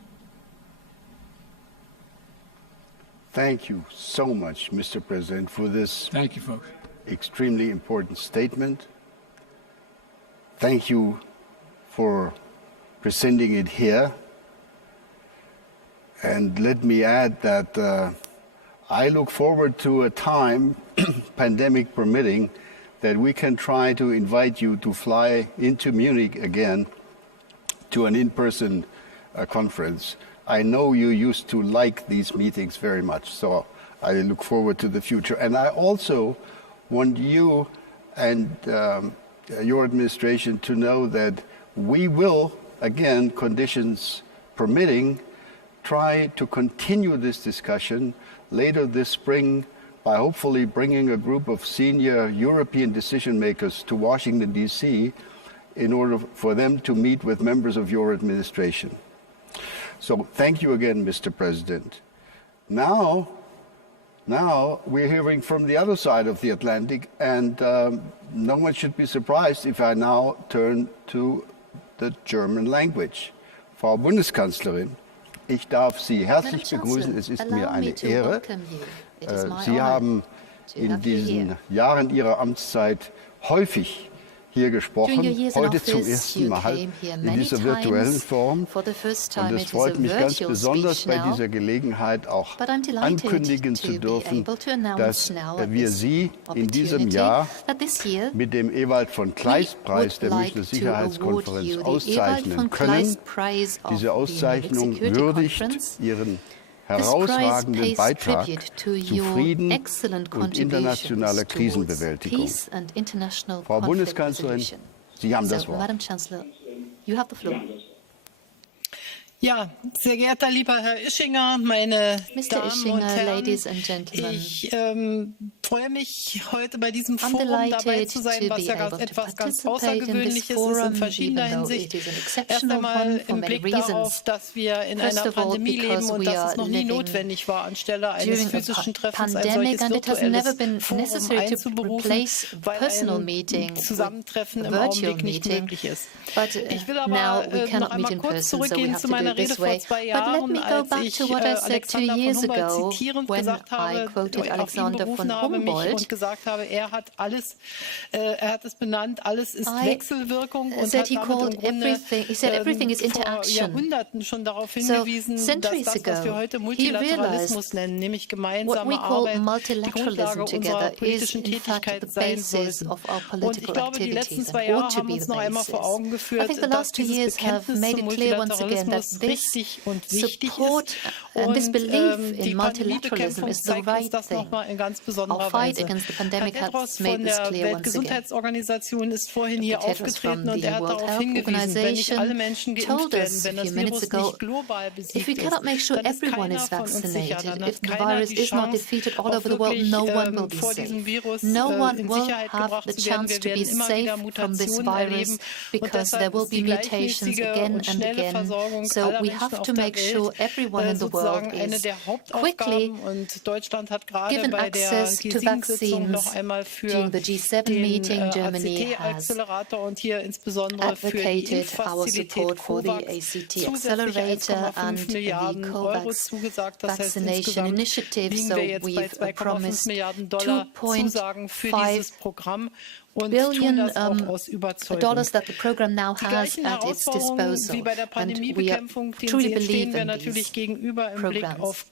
Thank you so much, Mr. President, for this Thank you, folks. Extremely important statement. Thank you for presenting it here. And let me add that I look forward to a time, pandemic permitting, that we can try to invite you to fly into Munich again to an in-person conference. I know you used to like these meetings very much, so I look forward to the future. And I also want you and your administration to know that we will, again, conditions permitting, try to continue this discussion later this spring by hopefully bringing a group of senior European decision makers to Washington, D.C. in order for them to meet with members of your administration. So thank you again, Mr. President. Now we're hearing from the other side of the Atlantic, and no one should be surprised if I now turn to the German language. Frau Bundeskanzlerin, ich darf Sie herzlich begrüßen. Es ist mir eine Ehre. Sie haben in diesen Jahren Ihrer Amtszeit häufig hier gesprochen, heute zum ersten Mal in dieser virtuellen Form. Und es freut mich ganz besonders, bei dieser Gelegenheit auch ankündigen zu dürfen, dass wir Sie in diesem Jahr mit dem Ewald von Kleist-Preis der Münchner Sicherheitskonferenz auszeichnen können. Diese Auszeichnung würdigt Ihren herausragenden Beitrag zu Frieden und internationaler Krisenbewältigung. Frau Bundeskanzlerin, Sie haben das Wort. Ja, sehr geehrter lieber Herr Ischinger, meine Damen und Herren, ich freue mich, heute bei diesem Forum dabei zu sein, was ja etwas ganz Außergewöhnliches ist in verschiedener Hinsicht. Erst einmal im Blick darauf, dass wir in einer Pandemie leben und dass es noch nie notwendig war, anstelle eines physischen Treffens ein solches virtuelles Forum einzuberufen, weil ein Zusammentreffen im Augenblick nicht möglich ist. Ich will aber noch einmal kurz zurückgehen zu meiner Rede vor 2 Jahren, als ich Alexander von Humboldt zitierend gesagt habe, auf ihn berufen habe und gesagt habe, er hat es benannt, alles ist Wechselwirkung und hat damit im Grunde vor Jahrhunderten schon darauf hingewiesen, dass das, was wir heute Multilateralismus nennen, nämlich gemeinsame Arbeit, die Grundlage unserer politischen Tätigkeit sein sollte. Und ich glaube, die letzten 2 Jahre haben uns noch einmal vor Augen geführt, dass dieses Bekenntnis zum Multilateralismus richtig und wichtig ist. Und die Pandemiebekämpfung zeigt uns das nochmal in ganz besonderer Weise. Herr Tedros von der Weltgesundheitsorganisation ist vorhin hier aufgetreten und er hat darauf hingewiesen, wenn nicht alle Menschen geimpft werden, wenn das Virus nicht global besiegt ist, dann ist keiner von uns sicher, dann hat keiner die Chance, auch wirklich vor diesem Virus in Sicherheit gebracht zu werden. Wir werden immer wieder Mutationen erleben und deshalb ist die gleichmäßige und schnelle Versorgung aller Menschen auf der Welt sozusagen eine der Hauptaufgaben und Deutschland hat gerade bei dieser to vaccines. During the G7 meeting, Germany has advocated our support for the ACT accelerator and the COVAX vaccination initiative. So we've promised $2.5 billion dollars that the program now has at its disposal, and we truly believe in these programs.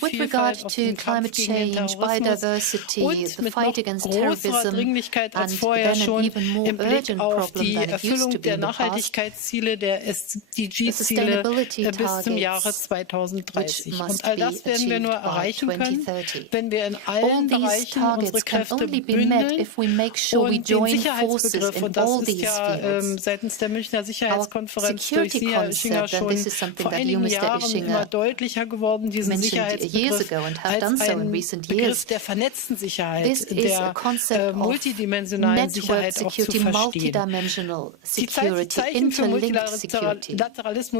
With regard to climate change, biodiversity, the fight against terrorism, and then an even more urgent problem than it used to be in the past, the sustainability targets, which must be achieved by 2030. All these targets can only be met if we make sure we join forces in all these fields. Our security concept, and this is something that you, Mr. Ischinger, mentioned years ago and have done so in recent years. This is a concept of network security, multidimensional security, interlinked security. This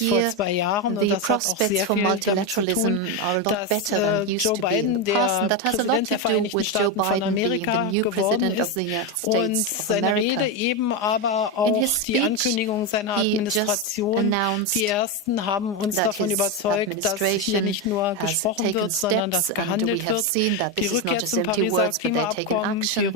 year, the prospects for multilateralism are a lot better than used to be in the past, and that has a lot to do with Joe Biden being the new president of the United States of America. In his speech, he just announced that his administration has taken steps, and we have seen that this is not just empty words, but they're taking action.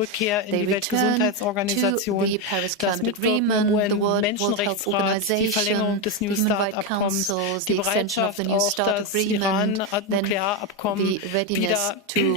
They return to the Paris Climate Agreement, the World Health Organization, the Human Rights Councils, the extension of the New START Agreement, then the readiness to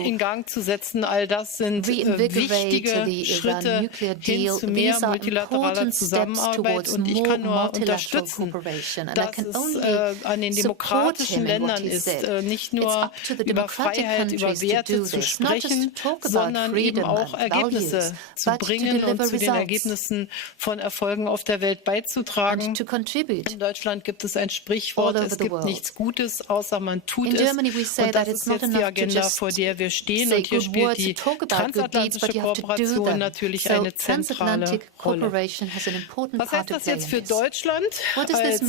reinvigorate the Iran nuclear deal. These are important steps towards more multilateral cooperation, and I can only support him in what he said. It's up to the democratic countries to do this, not just to talk about freedom and values, but to deliver results and to contribute. In Deutschland gibt es ein Sprichwort, es gibt nichts Gutes, außer man tut es. Und das ist jetzt die Agenda, vor der wir stehen. Und hier spielt die transatlantische Kooperation natürlich eine zentrale Rolle. Was heißt das jetzt für Deutschland als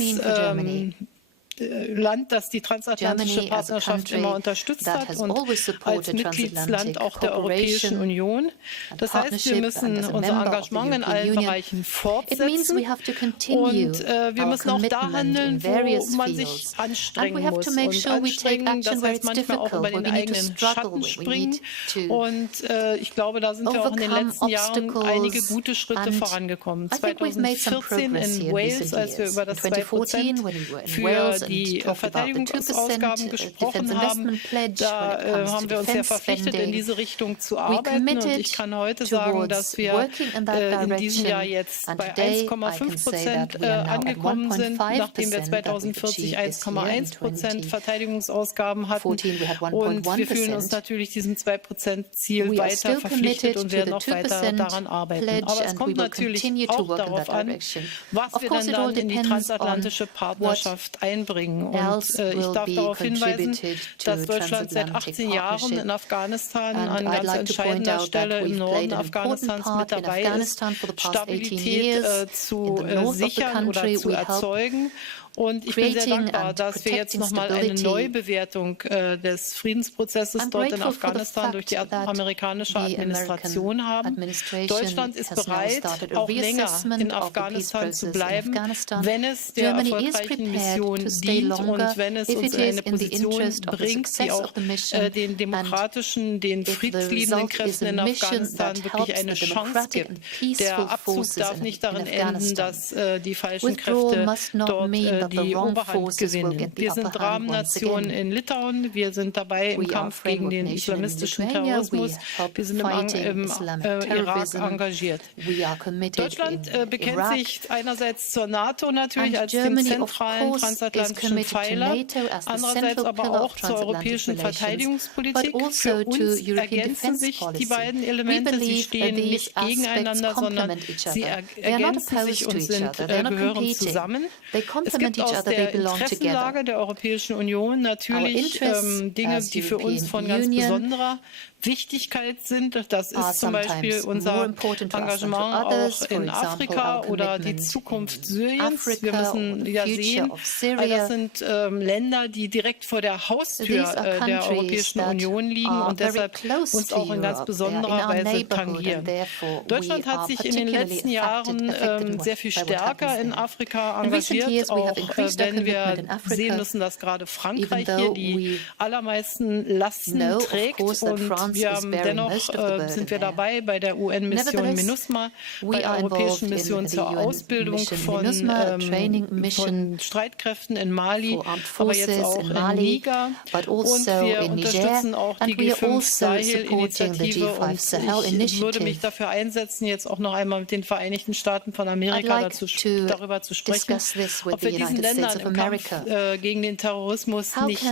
Land, das die transatlantische Partnerschaft immer unterstützt hat und als Mitgliedsland auch der Europäischen Union? Das heißt, wir müssen unser Engagement in allen Bereichen fortsetzen und wir müssen auch da handeln, wo man sich anstrengen muss. Und anstrengen, das heißt manchmal auch über den eigenen Schatten springen. Und ich glaube, da sind wir auch in den letzten Jahren einige gute Schritte vorangekommen. 2014 in Wales, als wir über das 2% für die Verteidigungsausgaben gesprochen haben, da haben wir uns ja verpflichtet, in diese Richtung zu arbeiten. Und ich kann heute sagen, dass wir in diesem Jahr jetzt bei 1,5% angekommen sind, nachdem wir 2040 1,1% Verteidigungsausgaben hatten. Und wir fühlen uns natürlich diesem 2%-Ziel weiter verpflichtet und werden auch weiter daran arbeiten. Aber es kommt natürlich auch darauf an, was wir dann in die transatlantische Partnerschaft einbringen. Und ich darf darauf hinweisen, dass Deutschland seit 18 Jahren in Afghanistan an ganz entscheidender Stelle im Norden Afghanistans mit dabei ist, Stabilität zu sichern oder zu erzeugen. Und ich bin sehr dankbar, dass wir jetzt nochmal eine Neubewertung des Friedensprozesses dort in Afghanistan durch die amerikanische Administration haben. Deutschland ist bereit, auch länger in Afghanistan zu bleiben, wenn es der erfolgreichen Mission dient und wenn es uns in eine Position bringt, die auch den demokratischen, den friedensliebenden Kräften in Afghanistan wirklich eine Chance gibt. Der Abzug darf nicht darin enden, dass die falschen Kräfte dort die Oberhand gewinnen. Wir sind Rahmennation in Litauen, wir sind dabei im Kampf gegen den islamistischen Terrorismus, wir sind im Irak engagiert. Deutschland bekennt sich einerseits zur NATO natürlich als dem zentralen transatlantischen Pfeiler, andererseits aber auch zur europäischen Verteidigungspolitik. Für uns ergänzen sich die beiden Elemente, sie stehen nicht gegeneinander, sondern sie ergänzen sich und gehören zusammen. Es gibt aus der Interessenlage der Europäischen Union natürlich Dinge, die für uns von ganz besonderer Wichtigkeit sind. Das ist zum Beispiel unser Engagement auch in Afrika oder die Zukunft Syriens. Wir müssen ja sehen, all das das sind Länder, die direkt vor der Haustür der Europäischen Union liegen und deshalb uns auch in ganz besonderer Weise tangieren. Deutschland hat sich in den letzten Jahren sehr viel stärker in Afrika engagiert, auch wenn wir sehen müssen, dass gerade Frankreich hier die allermeisten Lasten trägt. Und wir haben dennoch sind wir dabei bei der UN-Mission MINUSMA, bei der Europäischen Mission zur Ausbildung von Streitkräften in Mali, aber jetzt auch in Niger. Und wir unterstützen auch die G5 Sahel-Initiative. Und ich würde mich dafür einsetzen, jetzt auch noch einmal mit den Vereinigten Staaten von Amerika darüber zu sprechen, ob wir diesen Ländern im Kampf gegen den Terrorismus nicht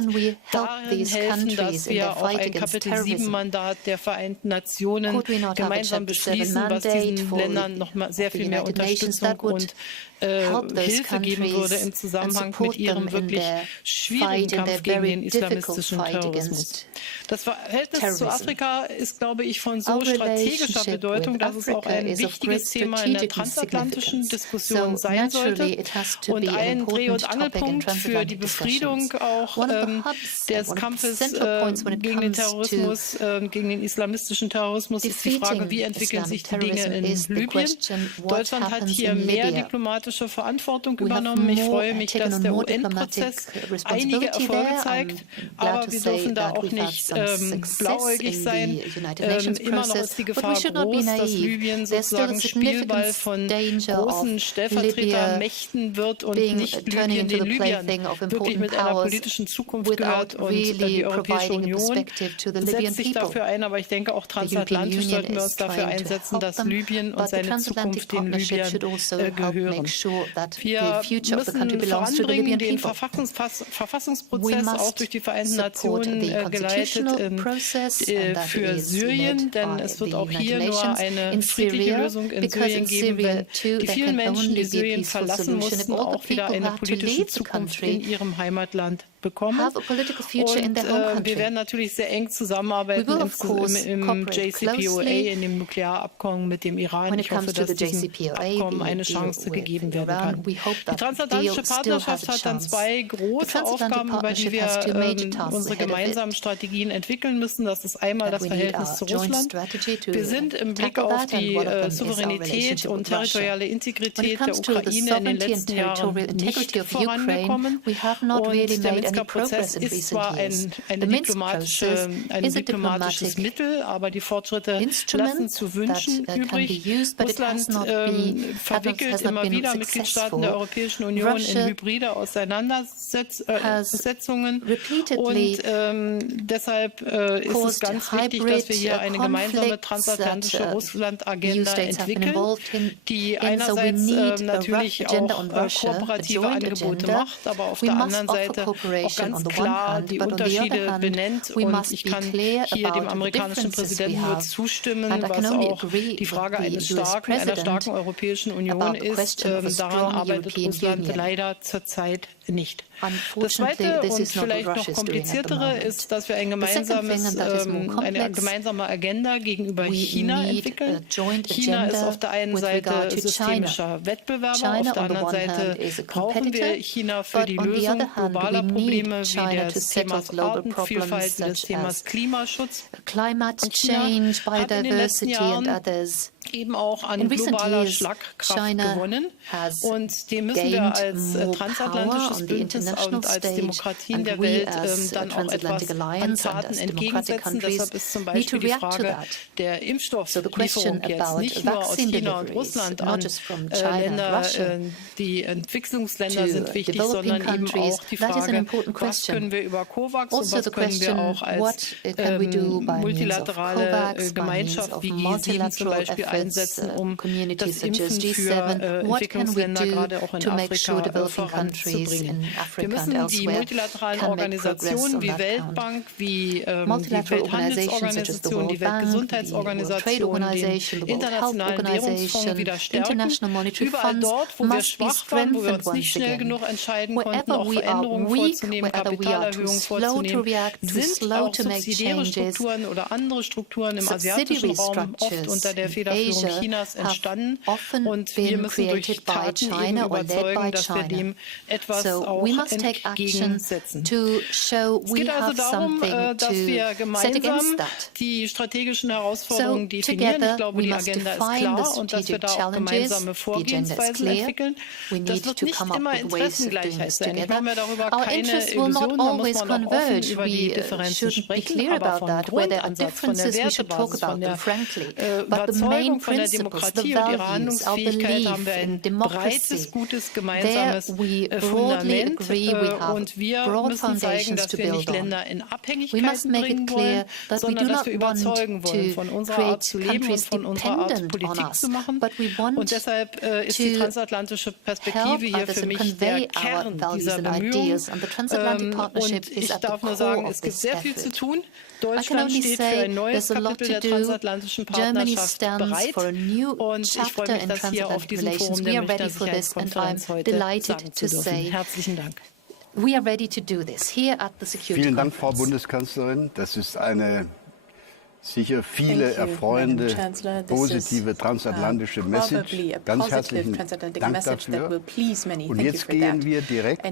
darin helfen, dass wir auch ein Kapitel 7-Mandat der Vereinten Nationen gemeinsam beschließen, was diesen Ländern noch mal sehr viel mehr Unterstützung und Hilfe geben würde im Zusammenhang mit ihrem wirklich schwierigen Kampf gegen den islamistischen Terrorismus. Das Verhältnis zu Afrika ist, glaube ich, von so strategischer Bedeutung, dass es auch ein wichtiges Thema in der transatlantischen Diskussion sein sollte und ein Dreh- und Angelpunkt für die Befriedung auch des Kampfes gegen den Terrorismus, gegen den islamistischen Terrorismus ist die Frage, wie entwickeln sich die Dinge in Libyen. Deutschland hat hier mehr diplomatische Verantwortung übernommen. Ich freue mich, dass der UN-Prozess einige Erfolge zeigt, aber wir dürfen da auch nicht blauäugig sein. Immer noch ist die Gefahr groß, dass Libyen sozusagen Spielball von großen Stellvertretermächten wird und nicht Libyen den Libyern wirklich mit einer politischen Zukunft gehört. Und die Europäische Union setzt sich dafür ein, aber ich denke auch transatlantisch sollten wir uns dafür einsetzen, dass Libyen und seine Zukunft den Libyern gehören. Wir müssen voranbringen den Verfassungsprozess, auch durch die Vereinten Nationen geleitet, für Syrien, denn es wird auch hier nur eine friedliche Lösung in Syrien geben, wenn die vielen Menschen, die Syrien verlassen mussten, auch wieder eine politische Zukunft in ihrem Heimatland bekommen. Und wir werden natürlich sehr eng zusammenarbeiten im JCPOA, in dem Nuklearabkommen mit dem Iran. Ich hoffe, dass diesem Abkommen eine Chance gegeben werden kann. Die transatlantische Partnerschaft hat dann zwei große Aufgaben, über die wir unsere gemeinsamen Strategien entwickeln müssen. Das ist einmal das Verhältnis zu Russland. Wir sind im Blick auf die Souveränität und territoriale Integrität der Ukraine in den letzten Jahren nicht vorangekommen. Und der Minsker Prozess ist zwar ein diplomatisches Mittel, aber die Fortschritte lassen zu wünschen übrig. Russland verwickelt immer wieder Mitgliedstaaten der Europäischen Union in hybride Auseinandersetzungen. Und deshalb ist es ganz wichtig, dass wir hier eine gemeinsame transatlantische Russland-Agenda entwickeln, die einerseits natürlich auch kooperative Angebote macht, aber auf der anderen Seite auch ganz klar die Unterschiede benennt. Und ich kann hier dem amerikanischen Präsidenten nur zustimmen, was auch die Frage einer starken Europäischen Union ist. Daran arbeitet Russland leider zurzeit nicht. Das Zweite und vielleicht noch kompliziertere ist, dass wir eine gemeinsame Agenda gegenüber China entwickeln. China ist auf der einen Seite systemischer Wettbewerber, auf der anderen Seite brauchen wir China für die Lösung globaler Probleme wie des Themas Artenvielfalt, wie des Themas Klimaschutz. Und China hat in den letzten Jahren eben auch an globaler Schlagkraft gewonnen. Und dem müssen wir als transatlantisches Bündnis und als Demokratien der Welt dann auch etwas an Taten entgegensetzen. Deshalb ist zum Beispiel die Frage der Impfstofflieferung jetzt nicht nur aus China und Russland an Länder, die Entwicklungsländer sind wichtig, sondern eben auch die Frage, was können wir über COVAX und was können wir auch als multilaterale Gemeinschaft wie G7 zum Beispiel einsetzen, um das Impfen für Entwicklungsländer, gerade auch in Afrika, voranzubringen. Wir müssen die multilateralen Organisationen wie Weltbank, wie die Welthandelsorganisation, die Weltgesundheitsorganisation, den Internationalen Währungsfonds wieder stärken. Überall dort, wo wir schwach waren, wo wir uns nicht schnell genug entscheiden konnten, auch Veränderungen vorzunehmen, Kapitalerhöhungen vorzunehmen, sind auch subsidiäre Strukturen oder andere Strukturen im asiatischen Raum oft unter der Federführung Asia have often been created by China or led by China. So we must take action to show we have something to set against that. So together we must define the strategic challenges. The agenda is clear. We need to come up with ways of doing this together. Our interests will not always converge. We should be clear about that. Where there are differences, we should talk about them frankly. But the main principles, the values, our belief in democracy, there we broadly agree we have broad foundations to build on. We must make it clear that we do not want to create countries dependent on us, but we want to help others and convey our values and ideas. And the transatlantic partnership is at the core of this effort. I can only say there's a lot to do. Germany stands for a new chapter in transatlantic relations. We are ready for this, and I'm delighted to say we are ready to do this here at the Security Conference. Vielen Dank, Frau Bundeskanzlerin. Das ist eine sicher viele erfreuende, positive transatlantische Message. Ganz herzlichen Dank dafür. Und jetzt gehen wir direkt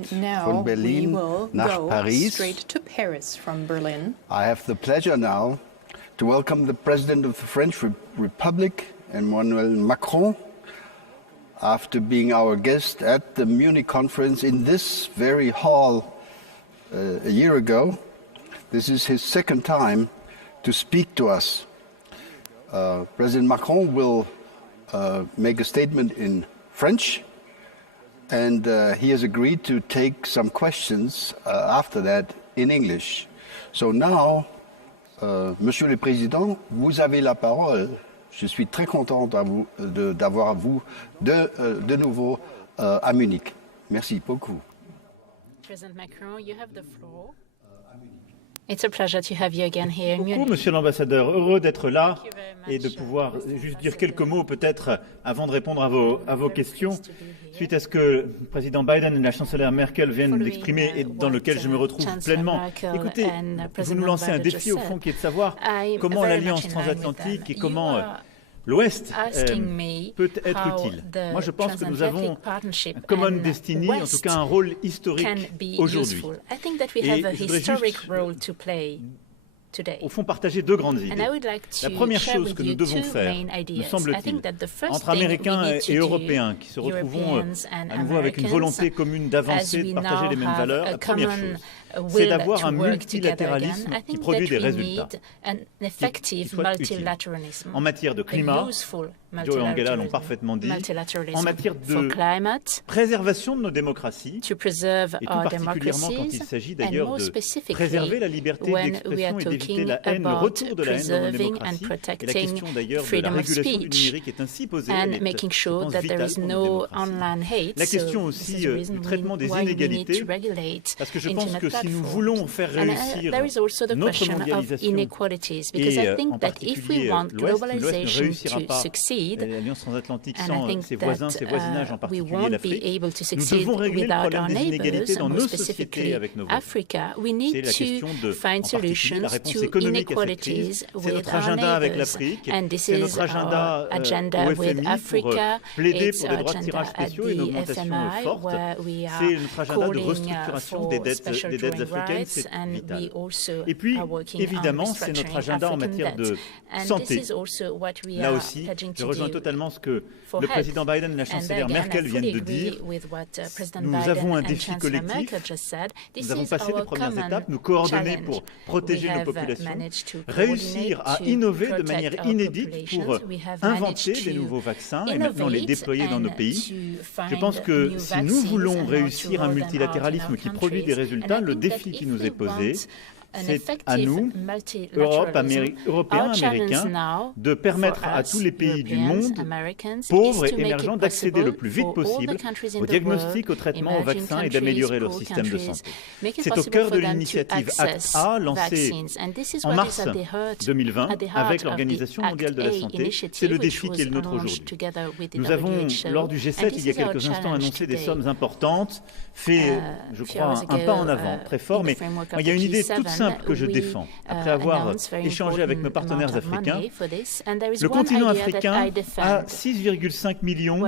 von Berlin nach Paris. I have the pleasure now to welcome the President of the French Republic, Emmanuel Macron, after being our guest at the Munich conference in this very hall a year ago. This is his second time to speak to us. President Macron will make a statement in French, and he has agreed to take some questions after that in English. So now, Monsieur le Président, vous avez la parole. Je suis très content d'avoir vous de nouveau à Munich. Merci beaucoup. President Macron, you have the floor. It's a pleasure to have you again here in Munich. Monsieur l'ambassadeur, heureux d'être là et de pouvoir juste dire quelques mots peut-être avant de répondre à vos questions, suite à ce que le président Biden et la chancelière Merkel viennent d'exprimer et dans lequel je me retrouve pleinement. Écoutez, vous nous lancez un défi au fond qui est de savoir comment l'alliance transatlantique et comment l'Ouest peut être utile. Moi, je pense que nous avons un common destiny, en tout cas un rôle historique aujourd'hui. Et je voudrais juste, au fond, partager deux grandes idées. La première chose que nous devons faire, me semble-t-il, entre Américains et Européens qui se retrouvons à nouveau avec une volonté commune d'avancer, de partager les mêmes valeurs, la première chose, c'est d'avoir un multilatéralisme qui produit des résultats, qui soit utile. En matière de climat, Joe et Angela l'ont parfaitement dit, en matière de préservation de nos démocraties, et tout particulièrement quand il s'agit d'ailleurs de préserver la liberté d'expression et d'éviter la haine, le retour de la haine dans nos démocraties, et la question d'ailleurs de la régulation du numérique est ainsi posée, elle est, je pense, vitale pour nos démocraties. La question aussi du traitement des inégalités, parce que je pense que si nous voulons faire réussir notre mondialisation, et en particulier l'Ouest ne réussira pas l'Alliance transatlantique sans ses voisins, ses voisinages, en particulier l'Afrique, nous devons régler le problème des inégalités dans nos sociétés avec nos voisins. C'est la question de, en particulier, la réponse économique à cette crise. C'est notre agenda avec l'Afrique, c'est notre agenda au FMI pour plaider pour des droits de tirage spéciaux et une augmentation forte. C'est notre agenda de restructuration des dettes africaines, c'est vital. Et puis, évidemment, c'est notre agenda en matière de santé. Là aussi, je rejoins totalement ce que le président Biden et la chancelière Merkel viennent de dire. Nous avons un défi collectif. Nous avons passé les premières étapes, nous coordonner pour protéger nos populations, réussir à innover de manière inédite pour inventer des nouveaux vaccins et maintenant les déployer dans nos pays. Je pense que si nous voulons réussir un multilatéralisme qui produit des résultats, le défi qui nous est posé, c'est à nous, Européens, Américains, de permettre à tous les pays du monde, pauvres et émergents, d'accéder le plus vite possible au diagnostic, au traitement, aux vaccins et d'améliorer leur système de santé. C'est au cœur de l'initiative Act A, lancée en mars 2020 avec l'Organisation mondiale de la santé. C'est le défi qui est le nôtre aujourd'hui. Nous avons, lors du G7, il y a quelques instants, annoncé des sommes importantes, fait, je crois, un pas en avant très fort, mais il y a une idée toute simple simple que je défends, après avoir échangé avec nos partenaires africains. Le continent africain a 6,5 millions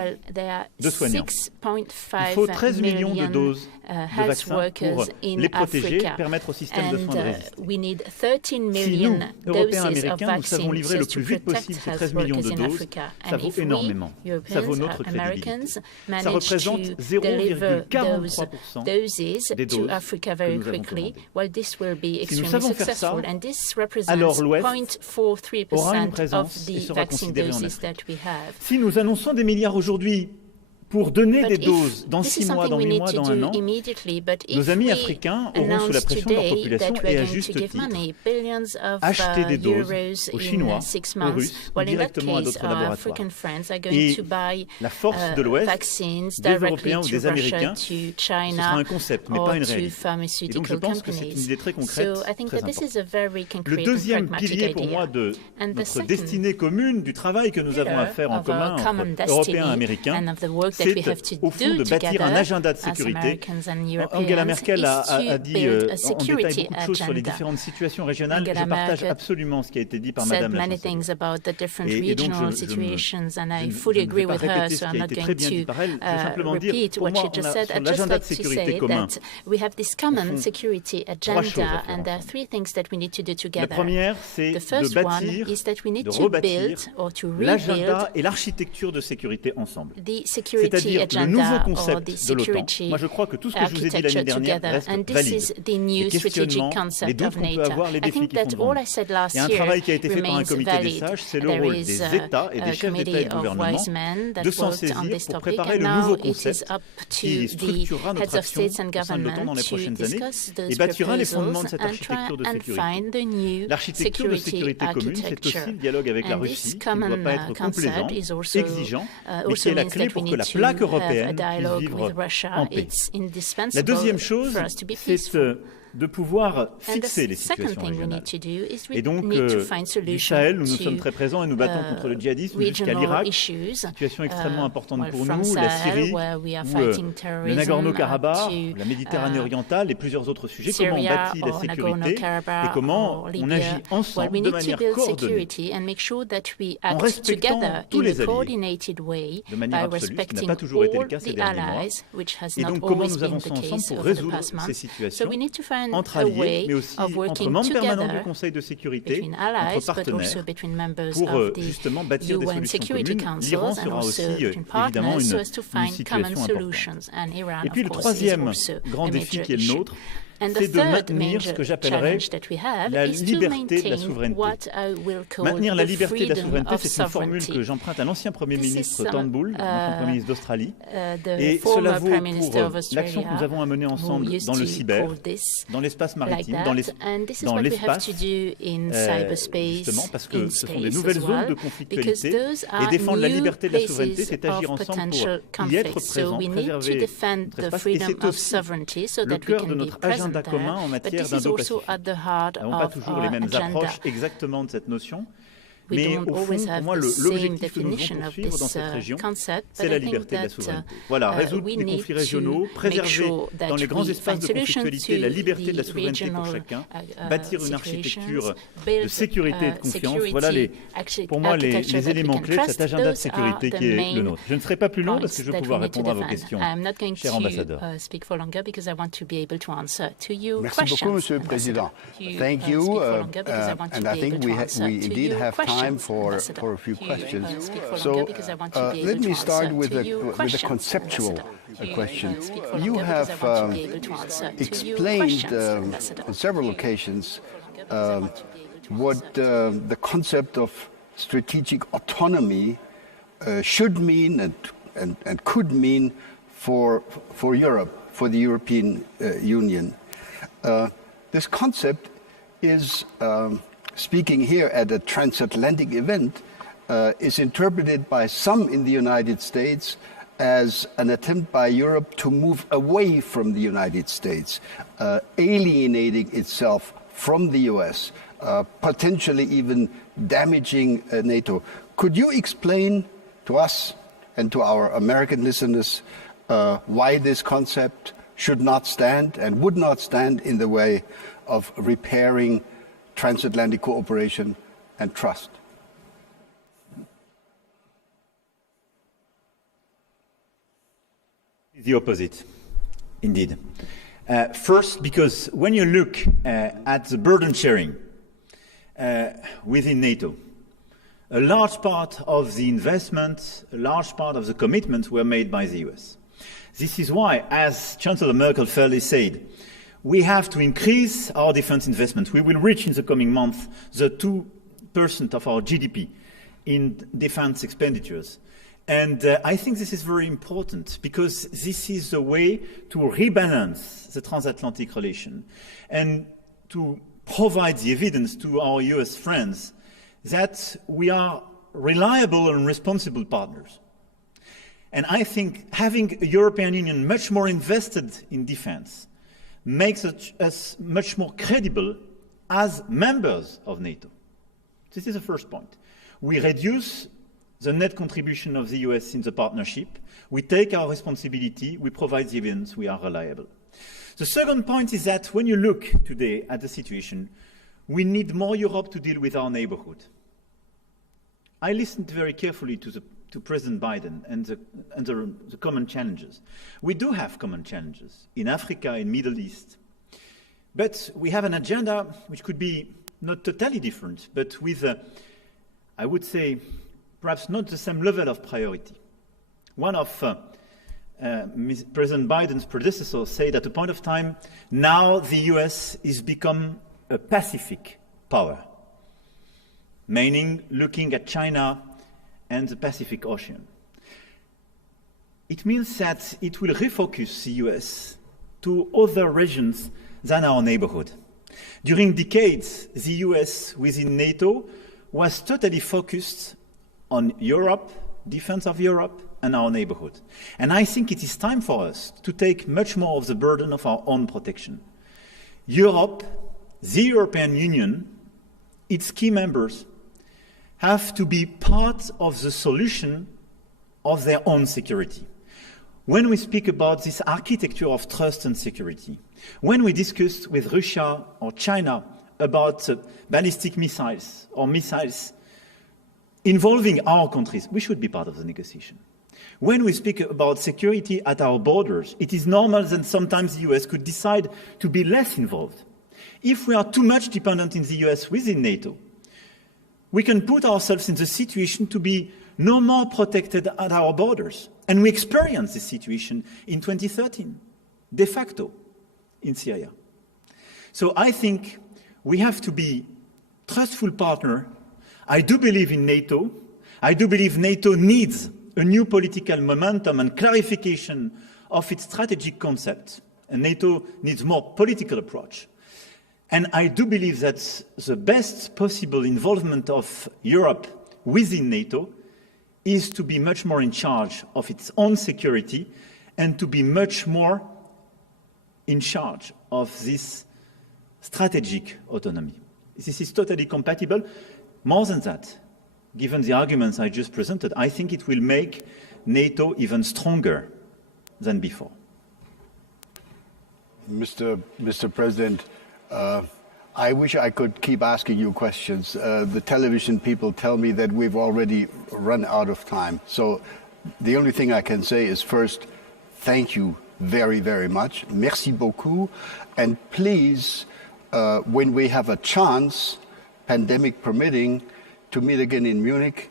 de soignants. Il faut 13 millions de doses de vaccins pour les protéger et permettre au système de soins de résister. Si nous, Européens, Américains, nous savons livrer le plus vite possible ces 13 millions de doses, ça vaut énormément. Ça vaut notre crédibilité. Ça représente 0,43% des doses que nous avons commandées. Si nous savons faire ça, alors l'Ouest aura une présence et sera considéré en Afrique. Si nous annonçons des milliards aujourd'hui pour donner des doses dans 6 mois, dans 8 mois, dans 1 an, nos amis africains auront, sous la pression de leur population et à juste titre, acheté des doses aux Chinois, aux Russes ou directement à d'autres laboratoires. Et la force de l'Ouest, des Européens ou des Américains, ce sera un concept, mais pas une réalité. Et donc je pense que c'est une idée très concrète, très importante. Le deuxième pilier pour moi de notre destinée commune, du travail que nous avons à faire en commun entre Européens et Américains, c'est au fond de bâtir un agenda de sécurité. Angela Merkel a dit en détail beaucoup de choses sur les différentes situations régionales. Je partage absolument ce qui a été dit par Madame la chancelière. Et donc je ne vais pas répéter ce qui a été très bien dit par elle. Je vais simplement dire, pour moi, on a sur l'agenda de sécurité commun, trois choses à faire. La première, c'est de bâtir, de rebâtir l'agenda et l'architecture de sécurité ensemble. C'est-à-dire le nouveau concept de l'OTAN. Moi, je crois que tout ce que je vous ai dit l'année dernière reste valide. Les questionnements, les doutes qu'on peut avoir, les défis qui font devant nous. Il y a un travail qui a été fait par un comité des sages, c'est le rôle des États et des chefs d'État et de gouvernement de s'en saisir pour préparer le nouveau concept qui structurera notre action au sein de l'OTAN dans les prochaines années et bâtira les fondements de cette architecture de sécurité. L'architecture de sécurité commune, c'est aussi le dialogue avec la Russie, qui ne doit pas être complaisant, exigeant, mais qui est la clé pour que la plaque européenne puisse vivre en paix. La deuxième chose, c'est de pouvoir fixer les situations régionales. Et donc, du Sahel, nous sommes très présents et nous battons contre le djihadisme jusqu'à l'Irak, situation extrêmement importante pour nous, la Syrie, ou le Nagorno-Karabakh, la Méditerranée orientale et plusieurs autres sujets. Comment on bâtit la sécurité et comment on agit ensemble de manière coordonnée, en respectant tous les alliés, de manière absolue, ce qui n'a pas toujours été le cas ces derniers mois. Et donc, comment nous avançons ensemble pour résoudre ces situations entre alliés, mais aussi entre membres permanents du Conseil de sécurité, entre partenaires, pour justement bâtir des solutions communes. L'Iran sera aussi évidemment une situation importante. Et puis le troisième grand défi qui est le nôtre, c'est de maintenir ce que j'appellerais la liberté de la souveraineté. Maintenir la liberté de la souveraineté, c'est une formule que j'emprunte à l'ancien Premier ministre Turnbull, l'ancien Premier ministre d'Australie. Et cela vaut pour l'action que nous avons à mener ensemble dans le cyber, dans l'espace maritime, dans l'espace, justement parce que ce sont des nouvelles zones de conflictualité. Et défendre la liberté de la souveraineté, c'est agir ensemble pour y être présent, préserver notre espace. Et c'est aussi le cœur de notre agenda commun en matière d'Indo-Pacifique. Nous n'avons pas toujours les mêmes approches exactement de cette notion, mais au fond, pour moi, l'objectif que nous devons poursuivre dans cette région, c'est la liberté de la souveraineté. Voilà, résoudre les conflits régionaux, préserver dans les grands espaces de conflictualité la liberté de la souveraineté pour chacun, bâtir une architecture de sécurité et de confiance. Voilà, pour moi, les éléments clés de cet agenda de sécurité qui est le nôtre. Je ne serai pas plus long parce que je vais pouvoir répondre à vos questions, cher ambassadeur. Merci beaucoup, Monsieur le Président. Thank you, and I think we indeed have time for a few questions. So let me start with a conceptual question. You have explained on several occasions what the concept of strategic autonomy should mean and could mean for Europe, for the European Union. This concept is speaking here at a transatlantic event, is interpreted by some in the United States as an attempt by Europe to move away from the United States, alienating itself from the US, potentially even damaging NATO. Could you explain to us and to our American listeners why this concept should not stand and would not stand in the way of repairing transatlantic cooperation and trust. The opposite, indeed. First, because when you look at the burden sharing within NATO, a large part of the investment, a large part of the commitments were made by the US. This is why, as Chancellor Merkel fairly said, we have to increase our defense investment. We will reach in the coming months the 2% of our GDP in defense expenditures. And I think this is very important because this is the way to rebalance the transatlantic relation and to provide the evidence to our US friends that we are reliable and responsible partners. And I think having a European Union much more invested in defense makes us much more credible as members of NATO. This is the first point. We reduce the net contribution of the US in the partnership. We take our responsibility, we provide the evidence, we are reliable. The second point is that when you look today at the situation, we need more Europe to deal with our neighborhood. I listened very carefully to President Biden and the common challenges. We do have common challenges in Africa, in Middle East. But we have an agenda which could be not totally different, but with, I would say, perhaps not the same level of priority. One of President Biden's predecessors said at a point of time, now the US is become a Pacific power, meaning looking at China and the Pacific Ocean. It means that it will refocus the US to other regions than our neighborhood. During decades, the US within NATO was totally focused on Europe, defense of Europe, and our neighborhood. And I think it is time for us to take much more of the burden of our own protection. Europe, the European Union, its key members, have to be part of the solution of their own security. When we speak about this architecture of trust and security, when we discuss with Russia or China about ballistic missiles or missiles involving our countries, we should be part of the negotiation. When we speak about security at our borders, it is normal that sometimes the US could decide to be less involved. If we are too much dependent in the US within NATO, we can put ourselves in the situation to be no more protected at our borders. And we experienced this situation in 2013, de facto, in Syria. So I think we have to be a trustful partner. I do believe in NATO. I do believe NATO needs a new political momentum and clarification of its strategic concept. And NATO needs more political approach. And I do believe that the best possible involvement of Europe within NATO is to be much more in charge of its own security and to be much more in charge of this strategic autonomy. This is totally compatible. More than that, given the arguments I just presented, I think it will make NATO even stronger than before. Mr. President, I wish I could keep asking you questions. The television people tell me that we've already run out of time. So the only thing I can say is first, thank you very, very much. Merci beaucoup. And please, when we have a chance, pandemic permitting, to meet again in Munich,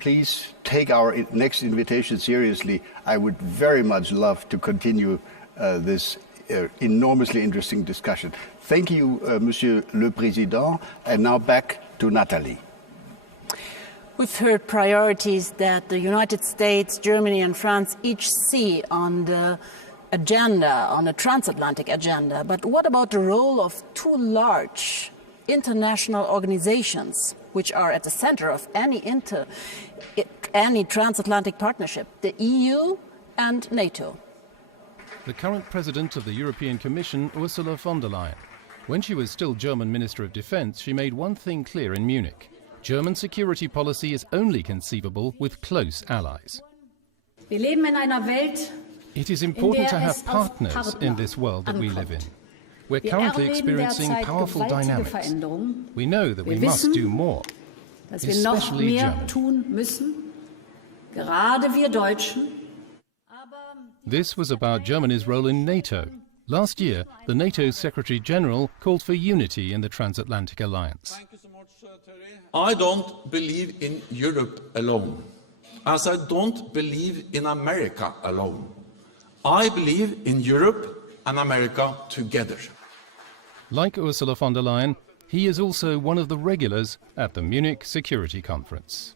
please take our next invitation seriously. I would very much love to continue this enormously interesting discussion. Thank you, Monsieur le Président. And now back to Natalie. We've heard priorities that the United States, Germany and France each see on the agenda, on the transatlantic agenda. But what about the role of two large international organizations which are at the center of any transatlantic partnership, the EU and NATO? The current president of the European Commission, Ursula von der Leyen. When she was still German Minister of Defense, she made one thing clear in Munich. German security policy is only conceivable with close allies. Wir leben in einer Welt. It is important to have partners in this world that we live in. We're currently experiencing powerful dynamics. We know that we must do more, especially Germany. This was about Germany's role in NATO. Last year, the NATO Secretary General called for unity in the Transatlantic alliance. I don't believe in Europe alone, as I don't believe in America alone. I believe in Europe and America together. Like Ursula von der Leyen, he is also one of the regulars at the Munich Security Conference.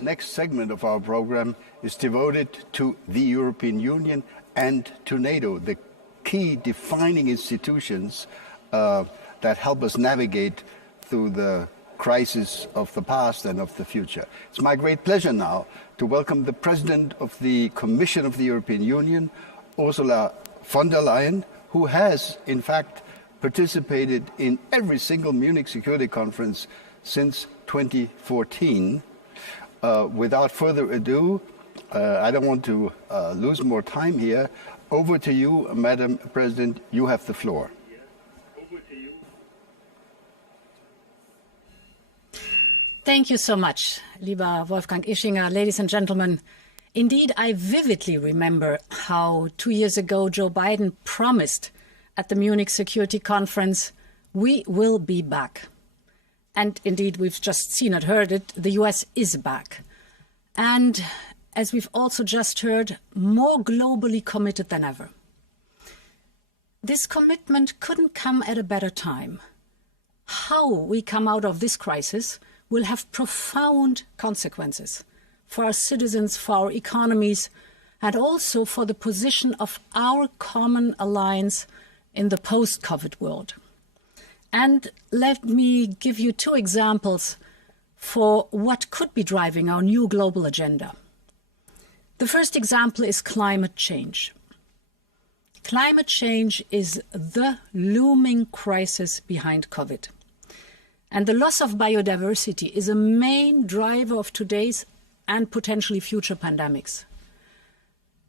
Next segment of our program is devoted to the European Union and to NATO, the key defining institutions that help us navigate through the crisis of the past and of the future. It's my great pleasure now to welcome the President of the Commission of the European Union, Ursula von der Leyen, who has, in fact, participated in every single Munich Security Conference since 2014. Without further ado, I don't want to lose more time here. Over to you, Madam President. You have the floor. Thank you so much, lieber Wolfgang Ischinger. Ladies and gentlemen, indeed, I vividly remember how 2 years ago Joe Biden promised at the Munich Security Conference, we will be back. And indeed, we've just seen it, heard it, the US is back. And as we've also just heard, more globally committed than ever. This commitment couldn't come at a better time. How we come out of this crisis will have profound consequences for our citizens, for our economies, and also for the position of our common alliance in the post-COVID world. And let me give you two examples for what could be driving our new global agenda. The first example is climate change. Climate change is the looming crisis behind COVID. And the loss of biodiversity is a main driver of today's and potentially future pandemics.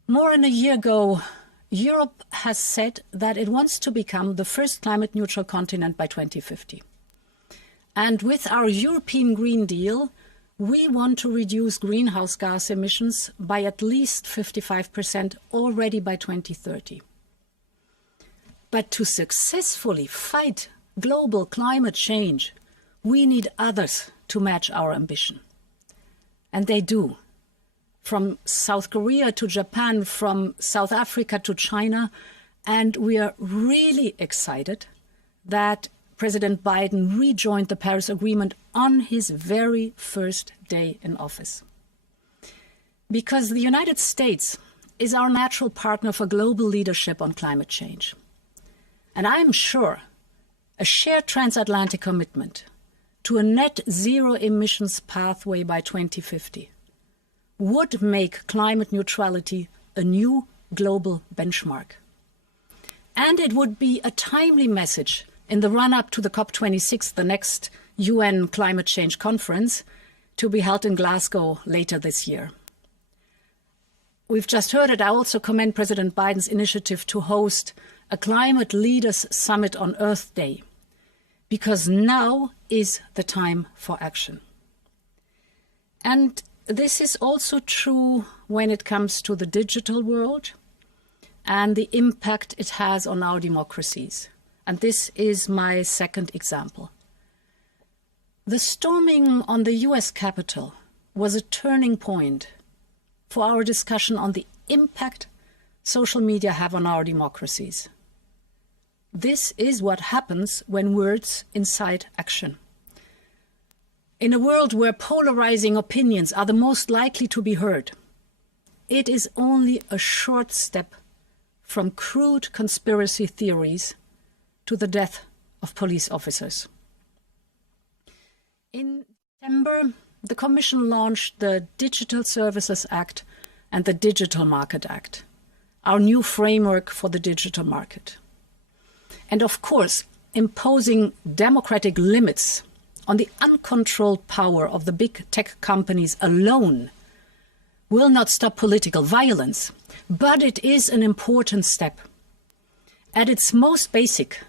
More than a year ago, Europe has said that it wants to become the first climate neutral continent by 2050. And with our European Green Deal, we want to reduce greenhouse gas emissions by at least 55% already by 2030. But to successfully fight global climate change, we need others to match our ambition. And they do. From South Korea to Japan, from South Africa to China. And we are really excited that President Biden rejoined the Paris Agreement on his very first day in office. Because the United States is our natural partner for global leadership on climate change. And I'm sure a shared transatlantic commitment to a net zero emissions pathway by 2050 would make climate neutrality a new global benchmark. And it would be a timely message in the run-up to the COP26, the next UN climate change conference, to be held in Glasgow later this year. We've just heard it. I also commend President Biden's initiative to host a Climate Leaders Summit on Earth Day, because now is the time for action. And this is also true when it comes to the digital world and the impact it has on our democracies. And this is my second example. The storming on the US Capitol was a turning point for our discussion on the impact social media have on our democracies. This is what happens when words incite action. In a world where polarizing opinions are the most likely to be heard, it is only a short step from crude conspiracy theories to the death of police officers. In September, the Commission launched the Digital Services Act and the Digital Market Act, our new framework for the digital market. And of course, imposing democratic limits on the uncontrolled power of the big tech companies alone will not stop political violence, but it is an important step. At its most basic,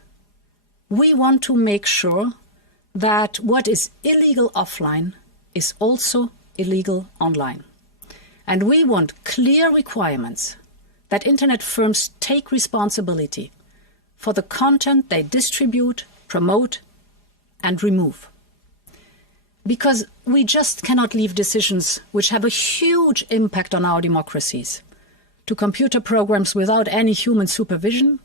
we want to make sure that what is illegal offline is also illegal online. And we want clear requirements that internet firms take responsibility for the content they distribute, promote, and remove. Because we just cannot leave decisions which have a huge impact on our democracies to computer programs without any human supervision,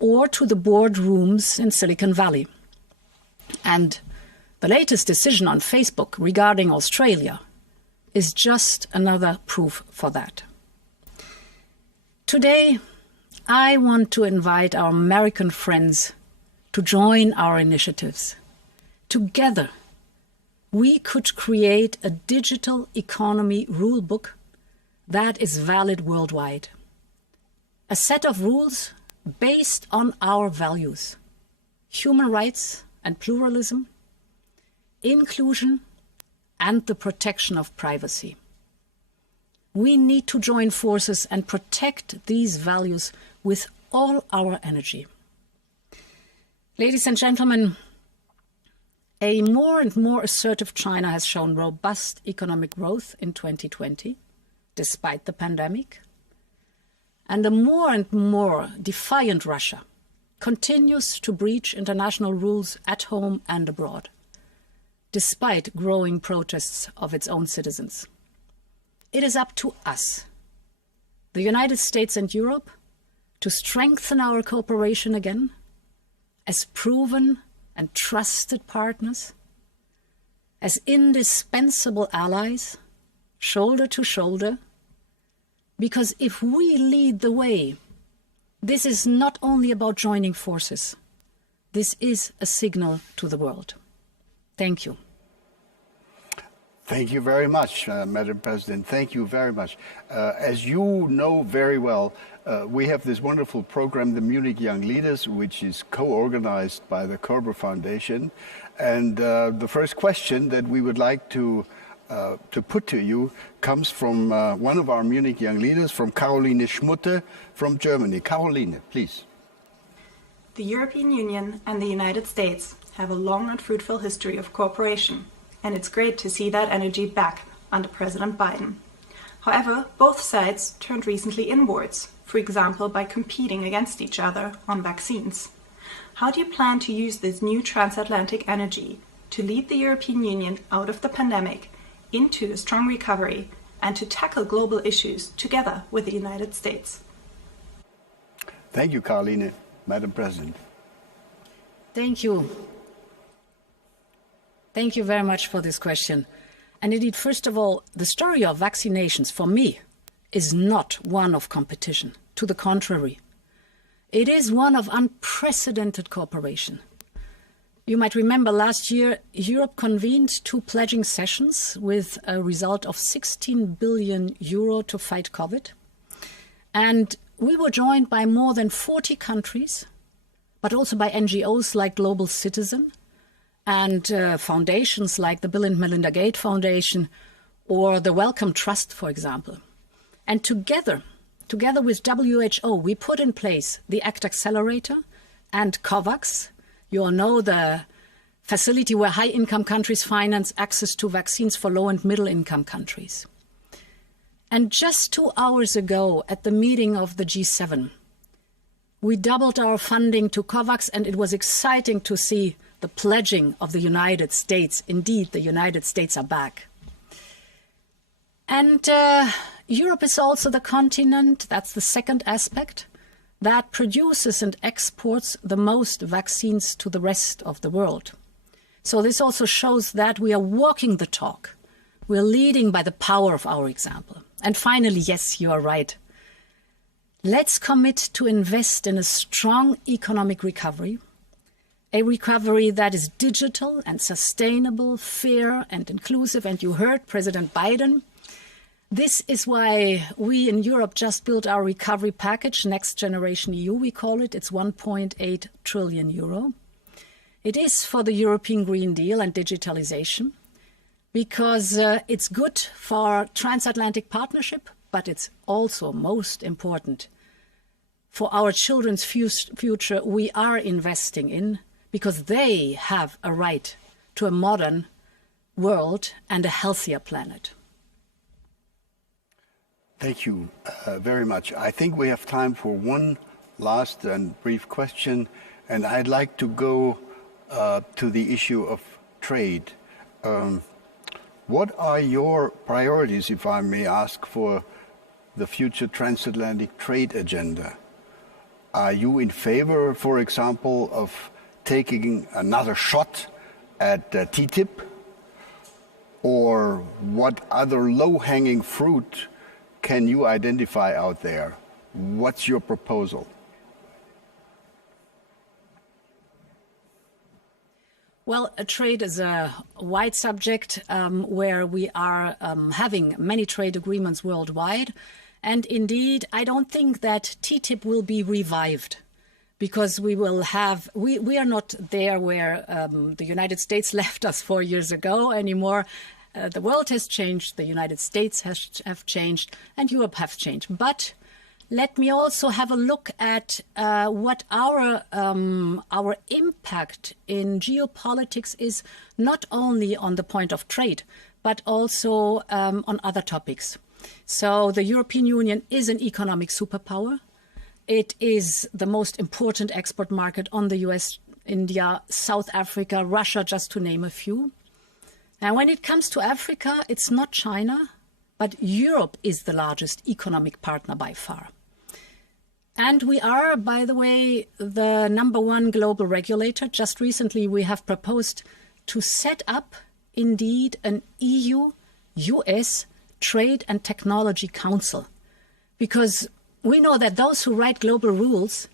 or to the boardrooms in Silicon Valley. And the latest decision on Facebook regarding Australia is just another proof for that. Today, I want to invite our American friends to join our initiatives. Together, we could create a digital economy rulebook that is valid worldwide. A set of rules based on our values: human rights and pluralism, inclusion, and the protection of privacy. We need to join forces and protect these values with all our energy. Ladies and gentlemen, a more and more assertive China has shown robust economic growth in 2020, despite the pandemic. And a more and more defiant Russia continues to breach international rules at home and abroad, despite growing protests of its own citizens. It is up to us, the United States and Europe, to strengthen our cooperation again as proven and trusted partners, as indispensable allies, shoulder to shoulder, because if we lead the way, this is not only about joining forces. This is a signal to the world. Thank you. Thank you very much, Madam President. Thank you very much. As you know very well, we have this wonderful program, the Munich Young Leaders, which is co-organized by the Kerber Foundation. And the first question that we would like to put to you comes from one of our Munich Young Leaders, from Caroline Schmutte from Germany. Caroline, please. The European Union and the United States have a long and fruitful history of cooperation, and it's great to see that energy back under President Biden. However, both sides turned recently inwards, for example, by competing against each other on vaccines. How do you plan to use this new transatlantic energy to lead the European Union out of the pandemic into a strong recovery and to tackle global issues together with the United States? Thank you, Caroline. Madam President. Thank you. Thank you very much for this question. And indeed, first of all, the story of vaccinations for me is not one of competition. To the contrary, it is one of unprecedented cooperation. You might remember last year, Europe convened 2 pledging sessions with a result of 16 billion euro to fight COVID. And we were joined by more than 40 countries, but also by NGOs like Global Citizen and foundations like the Bill and Melinda Gates Foundation or the Wellcome Trust, for example. And together with WHO, we put in place the ACT Accelerator and COVAX. You all know the facility where high-income countries finance access to vaccines for low- and middle-income countries. And just 2 hours ago, at the meeting of the G7, we doubled our funding to COVAX, and it was exciting to see the pledging of the United States. Indeed, the United States are back. And Europe is also the continent, that's the second aspect, that produces and exports the most vaccines to the rest of the world. So this also shows that we are walking the talk. We are leading by the power of our example. And finally, yes, you are right. Let's commit to invest in a strong economic recovery, a recovery that is digital and sustainable, fair and inclusive. And you heard President Biden. This is why we in Europe just built our recovery package, Next Generation EU, we call it. It's 1.8 trillion euro. It is for the European Green Deal and digitalization. because it's good for transatlantic partnership, but it's also most important for our children's future we are investing in, because they have a right to a modern world and a healthier planet. Thank you very much. I think we have time for one last and brief question, and I'd like to go to the issue of trade. What are your priorities, if I may ask, for the future transatlantic trade agenda? Are you in favor, for example, of taking another shot at TTIP? Or what other low-hanging fruit can you identify out there? What's your proposal? Well, trade is a wide subject where we are having many trade agreements worldwide. And indeed, I don't think that TTIP will be revived, because we will have, we are not there where the United States left us 4 years ago anymore. The world has changed, the United States have changed, and Europe has changed. But let me also have a look at what our impact in geopolitics is, not only on the point of trade, but also on other topics. So the European Union is an economic superpower. It is the most important export market on the US, India, South Africa, Russia, just to name a few. And when it comes to Africa, it's not China, but Europe is the largest economic partner by far. And we are, by the way, the #1 global regulator. Just recently, we have proposed to set up, indeed, an EU-US Trade and Technology Council, because we know that those who write global rules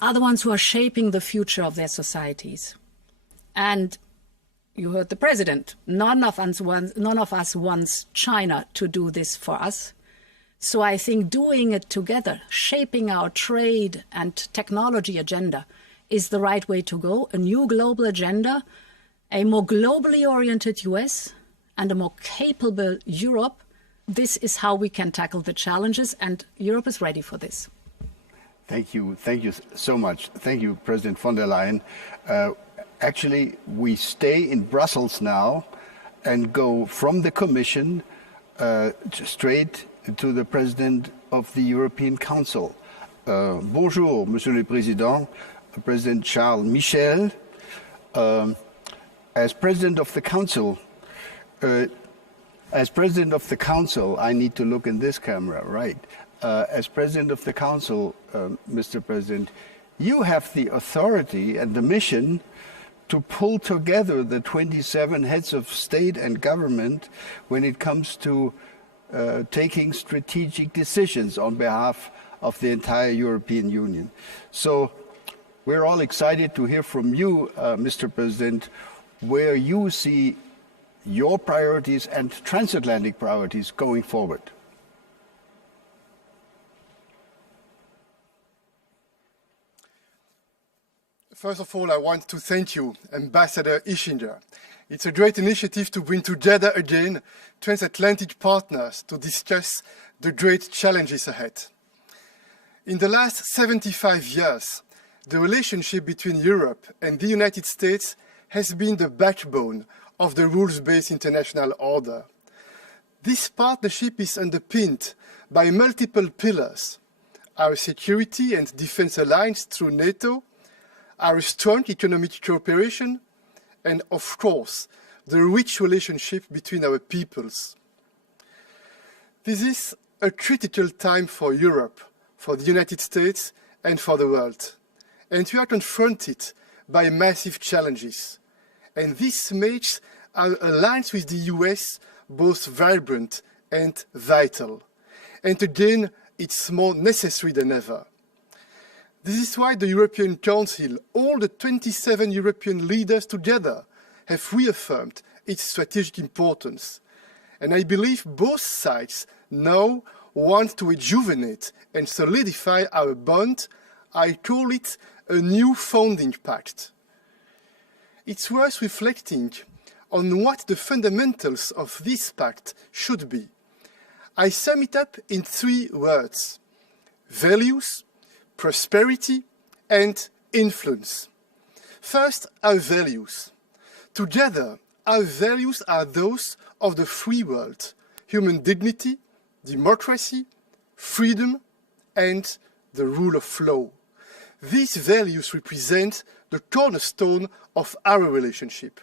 are the ones who are shaping the future of their societies. And you heard the president. None of us wants China to do this for us. So I think doing it together, shaping our trade and technology agenda, is the right way to go. A new global agenda, a more globally oriented US, and a more capable Europe. This is how we can tackle the challenges, and Europe is ready for this. Thank you so much. Thank you, President von der Leyen. Actually, we stay in Brussels now and go from the Commission straight to the President of the European Council. Bonjour, Monsieur le Président, President Charles Michel. As President of the Council, I need to look in this camera, right? As President of the Council, Mr. President, you have the authority and the mission to pull together the 27 heads of state and government when it comes to taking strategic decisions on behalf of the entire European Union. So we're all excited to hear from you, Mr. President, where you see your priorities and transatlantic priorities going forward. First of all, I want to thank you, Ambassador Ischinger. It's a great initiative to bring together again transatlantic partners to discuss the great challenges ahead. In the last 75 years, the relationship between Europe and the United States has been the backbone of the rules-based international order. This partnership is underpinned by multiple pillars: our security and defense alliance through NATO, our strong economic cooperation, and of course, the rich relationship between our peoples. This is a critical time for Europe, for the United States, and for the world. And we are confronted by massive challenges. And this makes our alliance with the US both vibrant and vital. And again, it's more necessary than ever. This is why the European Council, all the 27 European leaders together, have reaffirmed its strategic importance. And I believe both sides now want to rejuvenate and solidify our bond. I call it a new founding pact. It's worth reflecting on what the fundamentals of this pact should be. I sum it up in 3 words: values, prosperity, and influence. First, our values. Together, our values are those of the free world: human dignity, democracy, freedom, and the rule of law. These values represent the cornerstone of our relationship.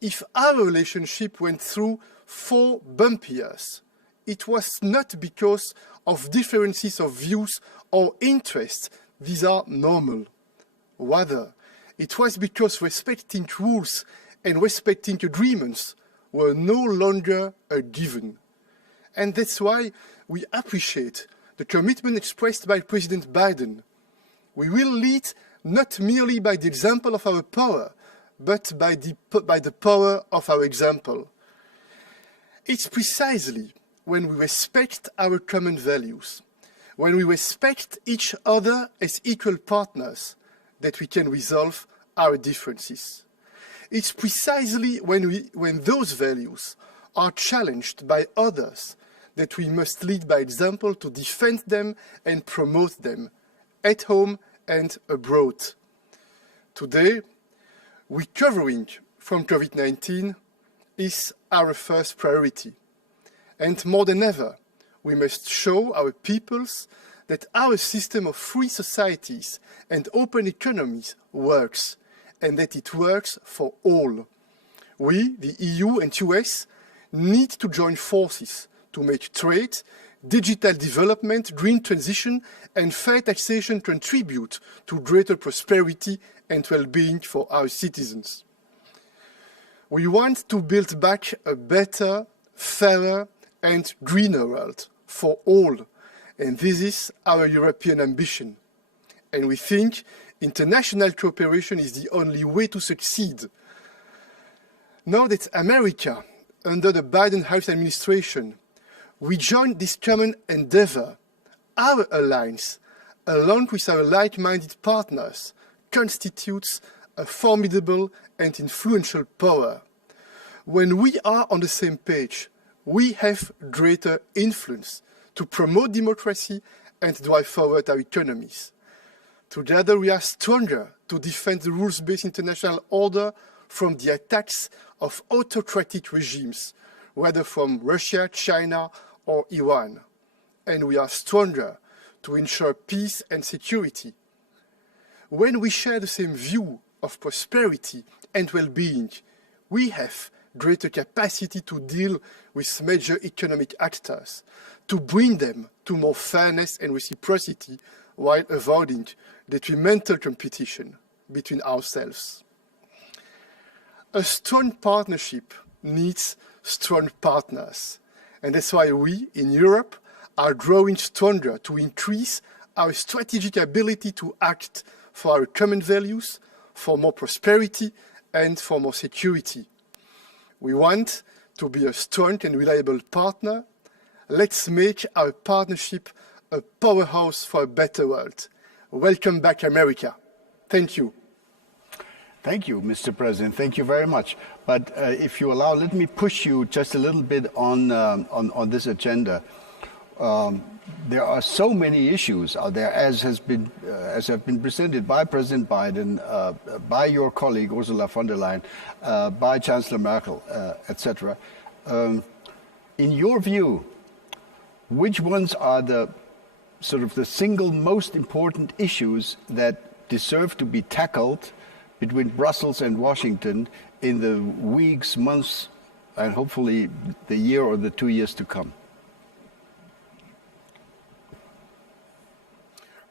If our relationship went through 4 bumpy years, it was not because of differences of views or interests. These are normal. Rather, it was because respecting rules and respecting agreements were no longer a given. And that's why we appreciate the commitment expressed by President Biden. We will lead not merely by the example of our power, but by the power of our example. It's precisely when we respect our common values, when we respect each other as equal partners, that we can resolve our differences. It's precisely when those values are challenged by others that we must lead by example to defend them and promote them, at home and abroad. Today, recovering from COVID-19 is our first priority. And more than ever, we must show our peoples that our system of free societies and open economies works, and that it works for all. We, the EU and US, need to join forces to make trade, digital development, green transition, and fair taxation contribute to greater prosperity and well-being for our citizens. We want to build back a better, fairer, and greener world for all, and this is our European ambition. And we think international cooperation is the only way to succeed. Now that America, under the Biden-Harris administration, we join this common endeavor, our alliance, along with our like-minded partners, constitutes a formidable and influential power. When we are on the same page, we have greater influence to promote democracy and drive forward our economies. Together we are stronger to defend the rules-based international order from the attacks of autocratic regimes, whether from Russia, China, or Iran. And we are stronger to ensure peace and security. When we share the same view of prosperity and well-being, we have greater capacity to deal with major economic actors, to bring them to more fairness and reciprocity while avoiding detrimental competition between ourselves. A strong partnership needs strong partners, and that's why we, in Europe, are growing stronger to increase our strategic ability to act for our common values, for more prosperity, and for more security. We want to be a strong and reliable partner. Let's make our partnership a powerhouse for a better world. Welcome back, America. Thank you. Thank you, Mr. President. Thank you very much. But if you allow, let me push you just a little bit on this agenda. There are so many issues out there, as have been presented by President Biden, by your colleague Ursula von der Leyen, by Chancellor Merkel, etc. In your view, which ones are the single most important issues that deserve to be tackled between Brussels and Washington in the weeks, months, and hopefully the year or the 2 years to come?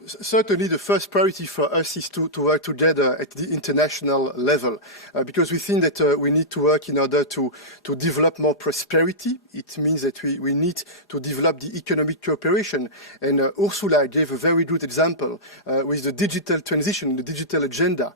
Certainly the first priority for us is to work together at the international level, because we think that we need to work in order to develop more prosperity. It means that we need to develop the economic cooperation. And Ursula gave a very good example with the digital transition, the digital agenda.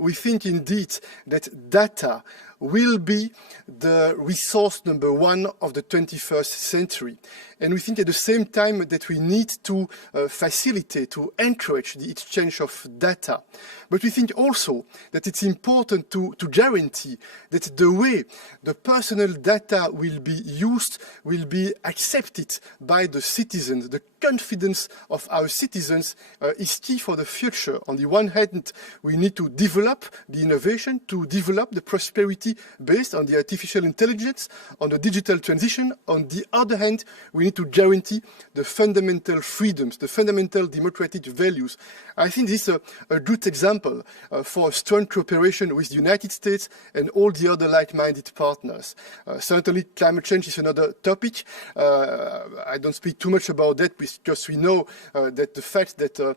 We think indeed that data will be the resource number one of the 21st century. And we think at the same time that we need to facilitate, to encourage the exchange of data. But we think also that it's important to guarantee that the way the personal data will be used will be accepted by the citizens. The confidence of our citizens is key for the future. On the one hand, we need to develop the innovation, to develop the prosperity based on the artificial intelligence, on the digital transition. On the other hand, we need to guarantee the fundamental freedoms, the fundamental democratic values. I think this is a good example for strong cooperation with the United States and all the other like-minded partners. Certainly, climate change is another topic. I don't speak too much about that because we know that the fact that the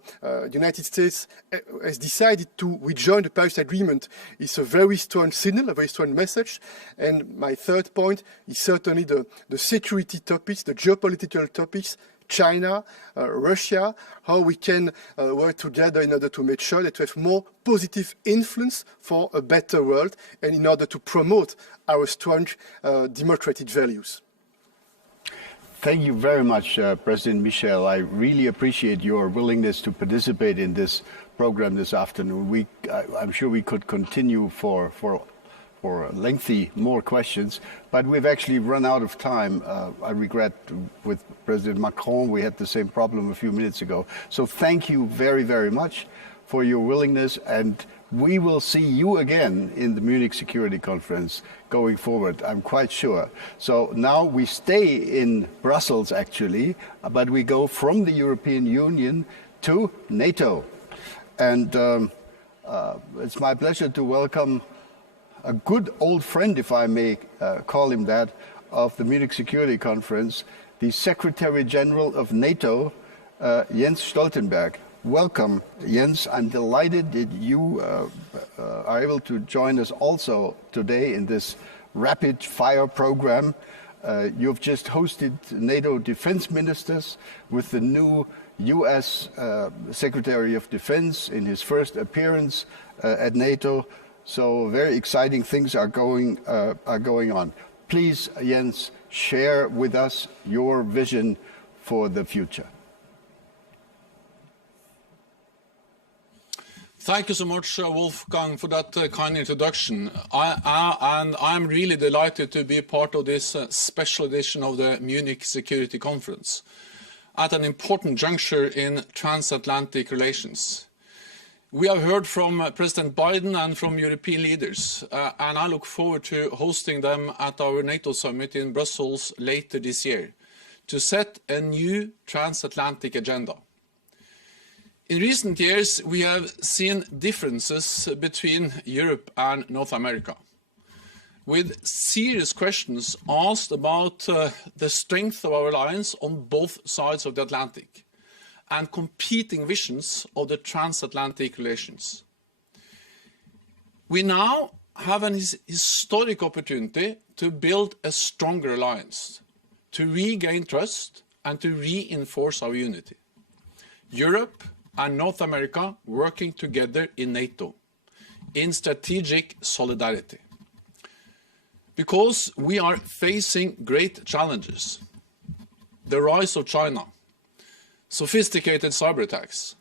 United States has decided to rejoin the Paris Agreement is a very strong signal, a very strong message. And my third point is certainly the security topics, the geopolitical topics, China, Russia, how we can work together in order to make sure that we have more positive influence for a better world and in order to promote our strong democratic values. Thank you very much, President Michel. I really appreciate your willingness to participate in this program this afternoon. I'm sure we could continue for lengthy more questions, but we've actually run out of time. I regret with President Macron, we had the same problem a few minutes ago. So thank you very, very much for your willingness, and we will see you again in the Munich Security Conference going forward, I'm quite sure. So now we stay in Brussels, actually, but we go from the European Union to NATO. And it's my pleasure to welcome a good old friend, if I may call him that, of the Munich Security Conference, the Secretary General of NATO, Jens Stoltenberg. Welcome, Jens. I'm delighted that you are able to join us also today in this rapid fire program. You've just hosted NATO defense ministers with the new US Secretary of Defense in his first appearance at NATO. So very exciting things are going on. Please, Jens, share with us your vision for the future. Thank you so much, Wolfgang, for that kind introduction. I'm really delighted to be part of this special edition of the Munich Security Conference at an important juncture in transatlantic relations. We have heard from President Biden and from European leaders, and I look forward to hosting them at our NATO summit in Brussels later this year to set a new transatlantic agenda. In recent years, we have seen differences between Europe and North America, with serious questions asked about the strength of our alliance on both sides of the Atlantic and competing visions of the transatlantic relations. We now have an historic opportunity to build a stronger alliance, to regain trust and to reinforce our unity. Europe and North America working together in NATO, in strategic solidarity. Because we are facing great challenges. The rise of China, sophisticated cyber attacks,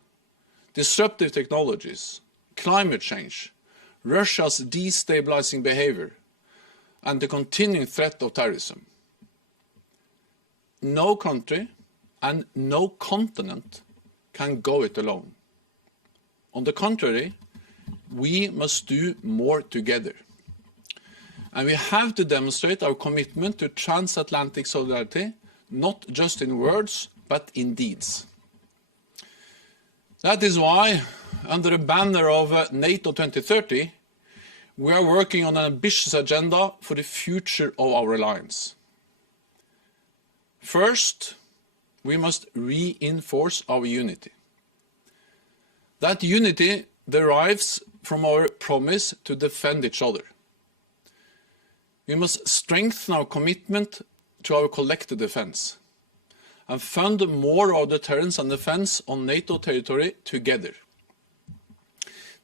disruptive technologies, climate change, Russia's destabilizing behavior, and the continuing threat of terrorism. No country and no continent can go it alone. On the contrary, we must do more together. And we have to demonstrate our commitment to transatlantic solidarity, not just in words, but in deeds. That is why, under the banner of NATO 2030, we are working on an ambitious agenda for the future of our alliance. First, we must reinforce our unity. That unity derives from our promise to defend each other. We must strengthen our commitment to our collective defense and fund more of deterrence and defense on NATO territory together.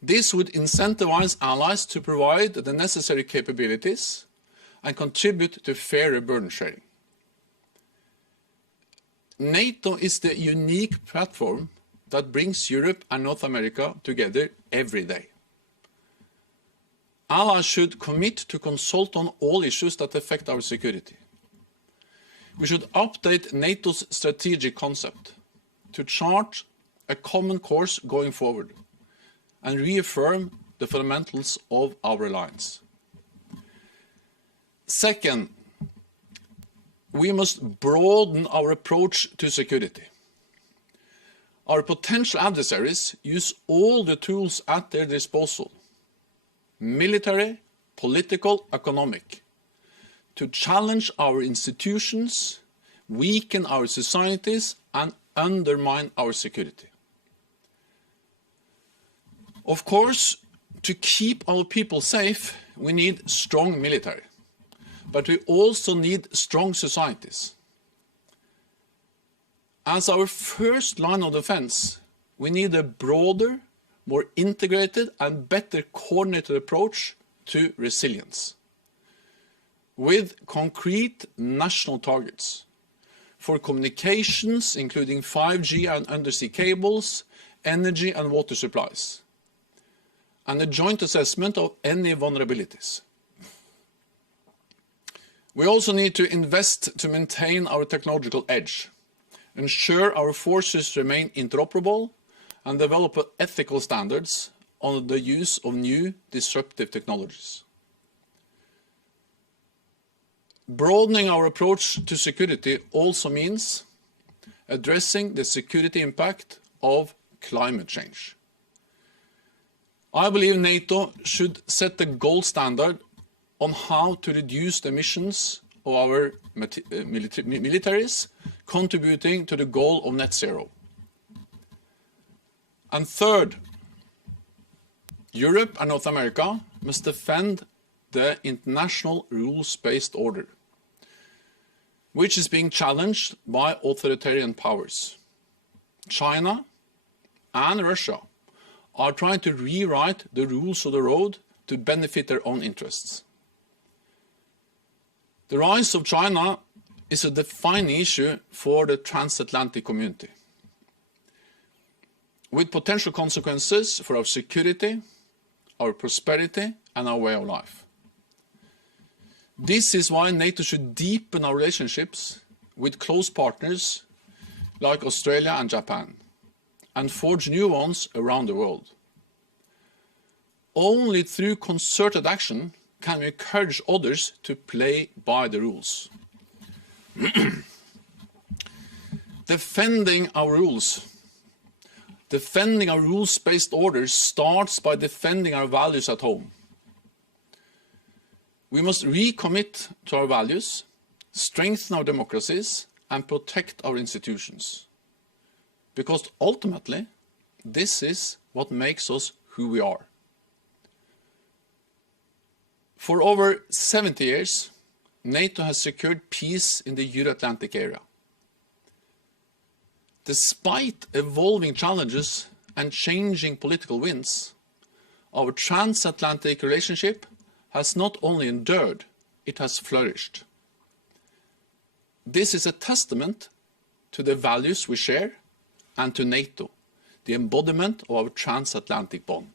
This would incentivize allies to provide the necessary capabilities and contribute to fairer burden sharing. NATO is the unique platform that brings Europe and North America together every day. Allies should commit to consult on all issues that affect our security. We should update NATO's strategic concept to chart a common course going forward and reaffirm the fundamentals of our alliance. Second, we must broaden our approach to security. Our potential adversaries use all the tools at their disposal, military, political, economic, to challenge our institutions, weaken our societies, and undermine our security. Of course, to keep our people safe, we need strong military, but we also need strong societies. As our first line of defense, we need a broader, more integrated and better coordinated approach to resilience, with concrete national targets for communications, including 5G and undersea cables, energy and water supplies, and a joint assessment of any vulnerabilities. We also need to invest to maintain our technological edge, ensure our forces remain interoperable, and develop ethical standards on the use of new disruptive technologies. Broadening our approach to security also means addressing the security impact of climate change. I believe NATO should set the gold standard on how to reduce the emissions of our militaries, contributing to the goal of net zero. And third, Europe and North America must defend the international rules-based order, which is being challenged by authoritarian powers. China and Russia are trying to rewrite the rules of the road to benefit their own interests. The rise of China is a defining issue for the transatlantic community, with potential consequences for our security, our prosperity, and our way of life. This is why NATO should deepen our relationships with close partners like Australia and Japan, and forge new ones around the world. Only through concerted action can we encourage others to play by the rules. Defending our rules-based orders starts by defending our values at home. We must recommit to our values, strengthen our democracies, and protect our institutions. Because ultimately, this is what makes us who we are. For over 70 years, NATO has secured peace in the Euro-Atlantic area. Despite evolving challenges and changing political winds, our transatlantic relationship has not only endured, it has flourished. This is a testament to the values we share and to NATO, the embodiment of our transatlantic bond.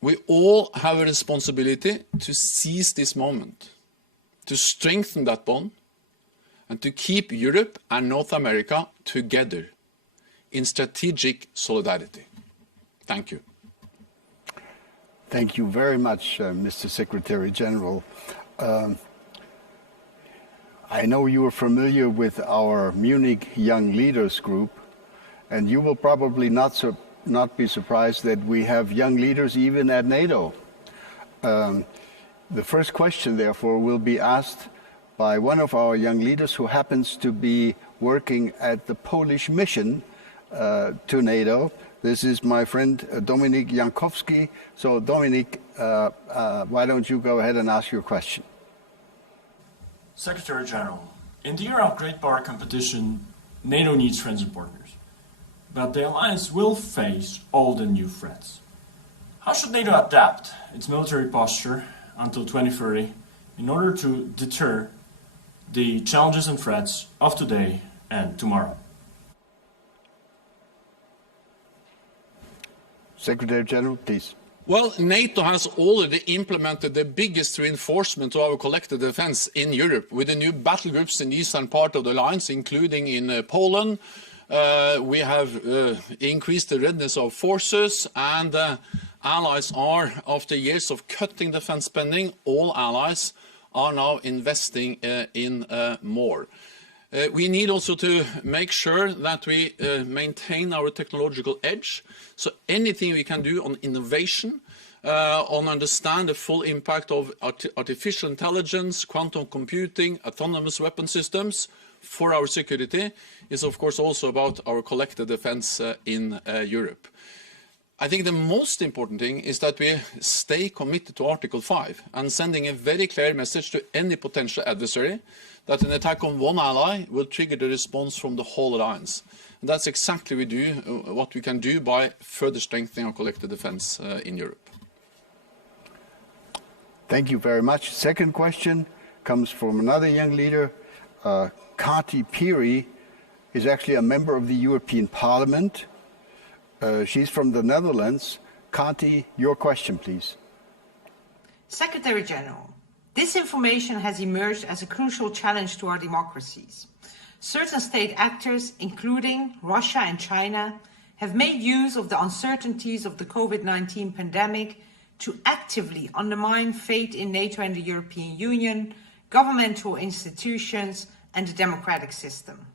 We all have a responsibility to seize this moment, to strengthen that bond, and to keep Europe and North America together in strategic solidarity. Thank you. Thank you very much, Mr. Secretary General. I know you are familiar with our Munich Young Leaders Group, and you will probably not be surprised that we have young leaders even at NATO. The first question, therefore, will be asked by one of our young leaders who happens to be working at the Polish mission to NATO. This is my friend Dominik Jankowski. So Dominik, why don't you go ahead and ask your question? Secretary General, in the era of great power competition, NATO needs friends and partners. but the alliance will face all the new threats. How should NATO adapt its military posture until 2030 in order to deter the challenges and threats of today and tomorrow? Secretary General, please. Well, NATO has already implemented the biggest reinforcement of our collective defense in Europe with the new battle groups in the eastern part of the alliance, including in Poland. We have increased the readiness of forces, and allies are, after years of cutting defense spending, all allies are now investing in more. We need also to make sure that we maintain our technological edge. So anything we can do on innovation, on understand the full impact of artificial intelligence, quantum computing, autonomous weapon systems for our security is of course also about our collective defense in Europe. I think the most important thing is that we stay committed to Article 5 and sending a very clear message to any potential adversary that an attack on one ally will trigger the response from the whole alliance. And that's exactly what we can do by further strengthening our collective defense in Europe. Thank you very much. Second question comes from another young leader. Kati Piri is actually a member of the European Parliament. She's from the Netherlands. Kati, your question, please. Secretary General, disinformation has emerged as a crucial challenge to our democracies. Certain state actors, including Russia and China, have made use of the uncertainties of the COVID-19 pandemic to actively undermine faith in NATO and the European Union, governmental institutions, and the democratic system.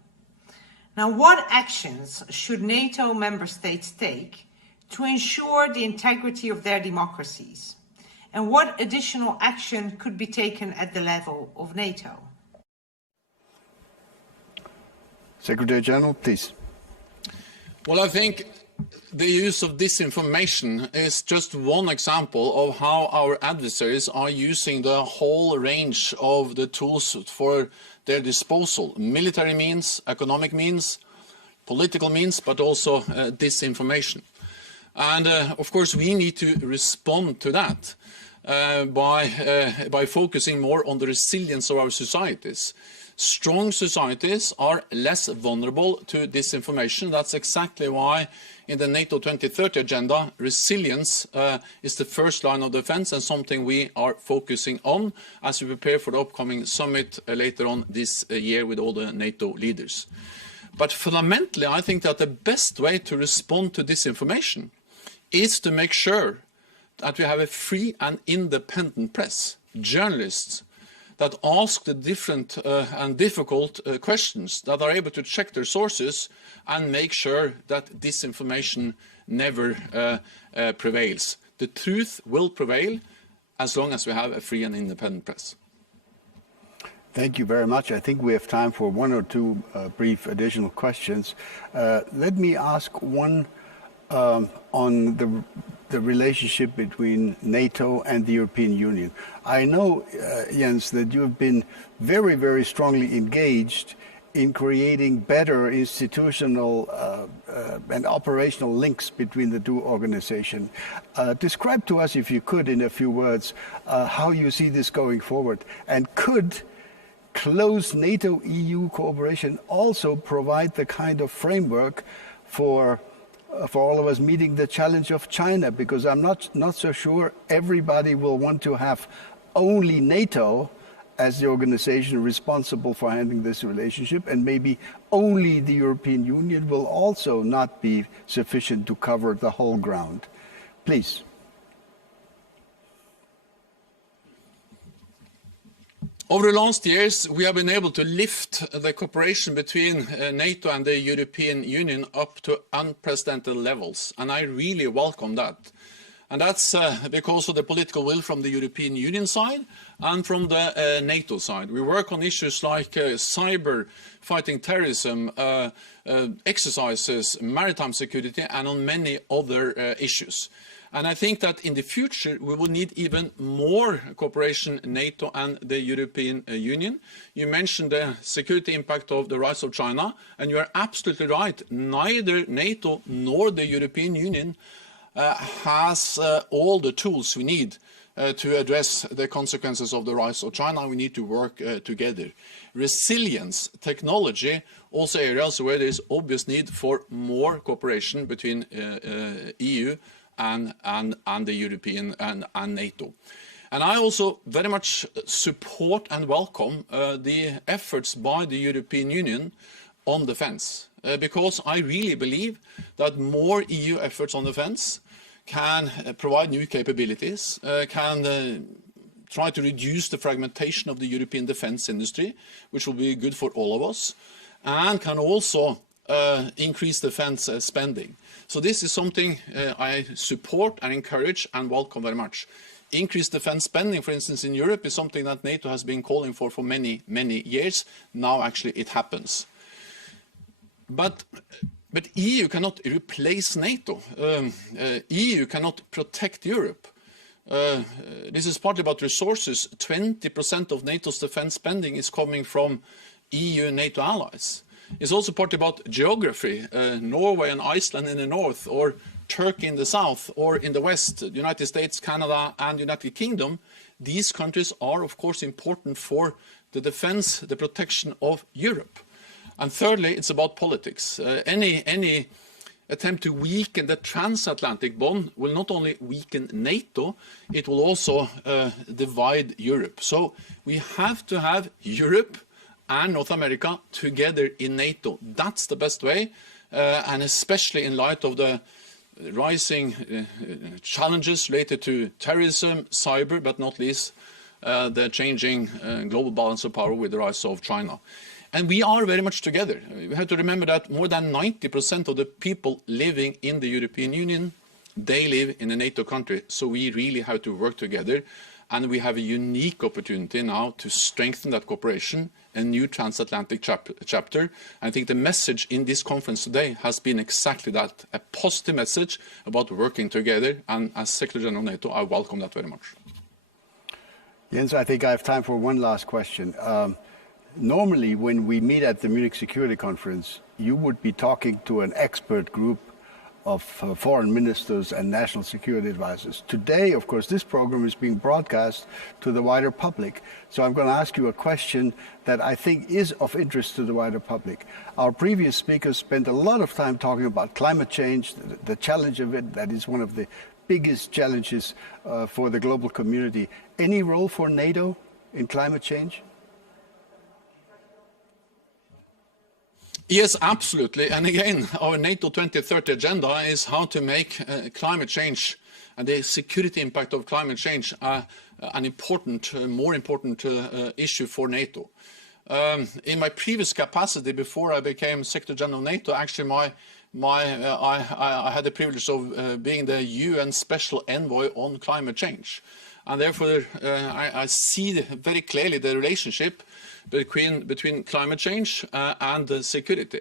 Now, what actions should NATO member states take to ensure the integrity of their democracies? And what additional action could be taken at the level of NATO? Secretary General, please. Well, I think the use of disinformation is just one example of how our adversaries are using the whole range of the tools for their disposal. Military means, economic means, political means, but also disinformation. And of course, we need to respond to that by focusing more on the resilience of our societies. Strong societies are less vulnerable to disinformation. That's exactly why in the NATO 2030 agenda, resilience is the first line of defense and something we are focusing on as we prepare for the upcoming summit later on this year with all the NATO leaders. But fundamentally, I think that the best way to respond to disinformation is to make sure that we have a free and independent press, journalists that ask the different and difficult questions, that are able to check their sources and make sure that disinformation never prevails. The truth will prevail as long as we have a free and independent press. Thank you very much. I think we have time for one or two brief additional questions. Let me ask one on the relationship between NATO and the European Union. I know, Jens, that you have been very, very strongly engaged in creating better institutional and operational links between the two organizations. Describe to us, if you could, in a few words, how you see this going forward. And could close NATO-EU cooperation also provide the kind of framework for all of us meeting the challenge of China? Because I'm not so sure everybody will want to have only NATO as the organization responsible for handling this relationship, and maybe only the European Union will also not be sufficient to cover the whole ground. Please. Over the last years, we have been able to lift the cooperation between NATO and the European Union up to unprecedented levels, and I really welcome that. And that's because of the political will from the European Union side and from the NATO side. We work on issues like cyber, fighting terrorism, exercises, maritime security, and on many other issues. And I think that in the future, we will need even more cooperation in NATO and the European Union. You mentioned the security impact of the rise of China, and you are absolutely right. Neither NATO nor the European Union has all the tools we need to address the consequences of the rise of China. We need to work together. Resilience, technology, also areas where there is obvious need for more cooperation between EU and the European and NATO. And I also very much support and welcome the efforts by the European Union on defence, because I really believe that more EU efforts on defence can provide new capabilities, can try to reduce the fragmentation of the European defence industry, which will be good for all of us, and can also increase defence spending. So this is something I support and encourage and welcome very much. Increased defence spending, for instance, in Europe is something that NATO has been calling for many, many years. Now actually it happens. But EU cannot replace NATO. EU cannot protect Europe. This is partly about resources. 20% of NATO's defence spending is coming from EU and NATO allies. It's also partly about geography. Norway and Iceland in the north, or Turkey in the south, or in the west, the United States, Canada and United Kingdom. These countries are, of course, important for the defence, the protection of Europe. And thirdly, it's about politics. Any attempt to weaken the transatlantic bond will not only weaken NATO, it will also divide Europe. So we have to have Europe and North America together in NATO. That's the best way, and especially in light of the rising challenges related to terrorism, cyber, but not least the changing global balance of power with the rise of China. And we are very much together. We have to remember that more than 90% of the people living in the European Union, they live in a NATO country. So we really have to work together. And we have a unique opportunity now to strengthen that cooperation, a new transatlantic chapter. I think the message in this conference today has been exactly that, a positive message about working together. And as Secretary General of NATO, I welcome that very much. Jens, I think I have time for one last question. Normally, when we meet at the Munich Security Conference, you would be talking to an expert group of foreign ministers and national security advisors. Today, of course, this program is being broadcast to the wider public. So I'm going to ask you a question that I think is of interest to the wider public. Our previous speakers spent a lot of time talking about climate change, the challenge of it. That is one of the biggest challenges for the global community. Any role for NATO in climate change? Yes, absolutely. And again, our NATO 2030 agenda is how to make climate change and the security impact of climate change an important, more important issue for NATO. In my previous capacity, before I became Secretary General of NATO, actually I had the privilege of being the UN Special Envoy on climate change. And therefore, I see very clearly the relationship between climate change and security.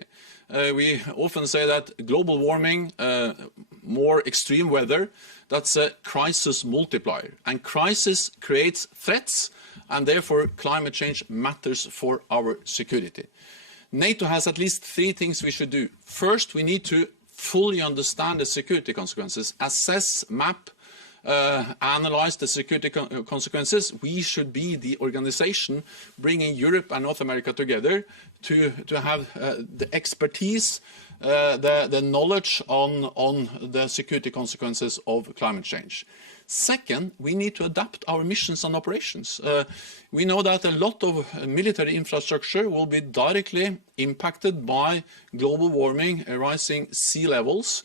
We often say that global warming, more extreme weather, that's a crisis multiplier. And crisis creates threats, and therefore climate change matters for our security. NATO has at least 3 things we should do. First, we need to fully understand the security consequences, assess, map, analyze the security consequences. We should be the organization bringing Europe and North America together to have the expertise, the knowledge on the security consequences of climate change. Second, we need to adapt our missions and operations. We know that a lot of military infrastructure will be directly impacted by global warming, rising sea levels.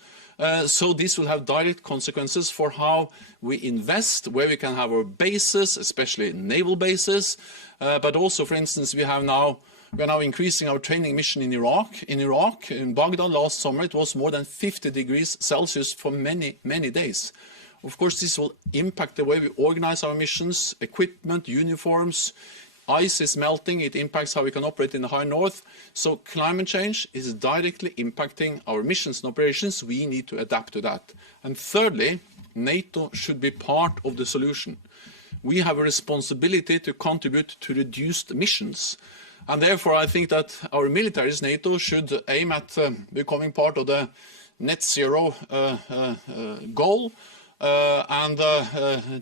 So this will have direct consequences for how we invest, where we can have our bases, especially naval bases. But also, for instance, we are now increasing our training mission in Iraq. In Baghdad last summer, it was more than 50 degrees Celsius for many, many days. Of course, this will impact the way we organize our missions, equipment, uniforms. Ice is melting, it impacts how we can operate in the high north. So climate change is directly impacting our missions and operations. We need to adapt to that. And thirdly, NATO should be part of the solution. We have a responsibility to contribute to reduced emissions. And therefore, I think that our militaries, NATO, should aim at becoming part of the net zero goal.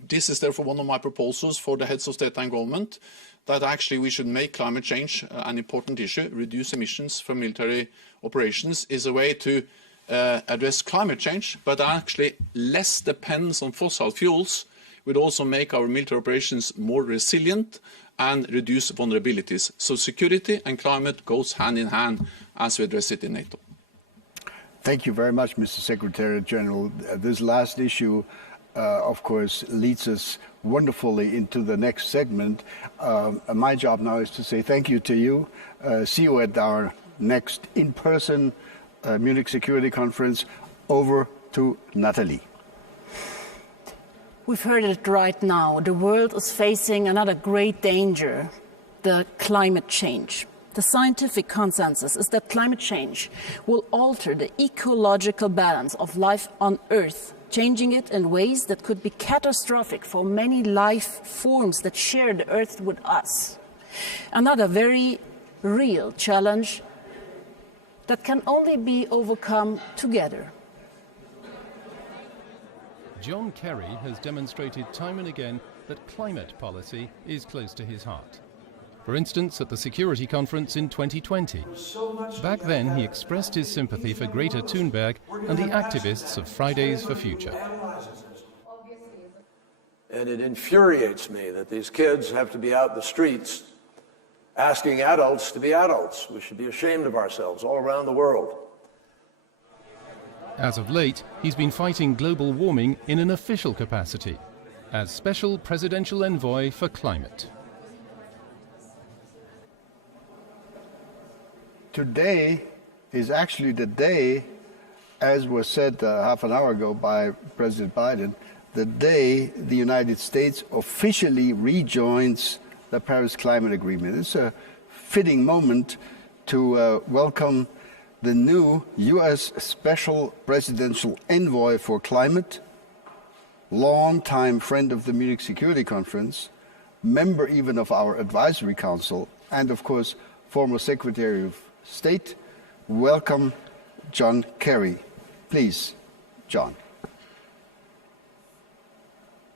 This is therefore one of my proposals for the heads of state and government, that actually we should make climate change an important issue. Reduce emissions from military operations is a way to address climate change, but actually less dependence on fossil fuels would also make our military operations more resilient and reduce vulnerabilities. So security and climate goes hand in hand as we address it in NATO. Thank you very much, Mr. Secretary General. This last issue, of course, leads us wonderfully into the next segment. My job now is to say thank you to you. See you at our next in-person Munich Security Conference. Over to Natalie. We've heard it right now. The world is facing another great danger, the climate change. The scientific consensus is that climate change will alter the ecological balance of life on Earth, changing it in ways that could be catastrophic for many life forms that share the Earth with us. Another very real challenge that can only be overcome together. John Kerry has demonstrated time and again that climate policy is close to his heart. For instance, at the Security Conference in 2020. Back then, he expressed his sympathy for Greta Thunberg and the activists of Fridays for Future. And it infuriates me that these kids have to be out in the streets asking adults to be adults. We should be ashamed of ourselves all around the world. As of late, he's been fighting global warming in an official capacity as Special Presidential Envoy for Climate. Today is actually the day, as was said half an hour ago by President Biden, the day the United States officially rejoins the Paris Climate Agreement. It's a fitting moment to welcome the new U.S. Special Presidential Envoy for Climate, longtime friend of the Munich Security Conference, member even of our Advisory Council, and of course, former Secretary of State. Welcome, John Kerry. Please, John.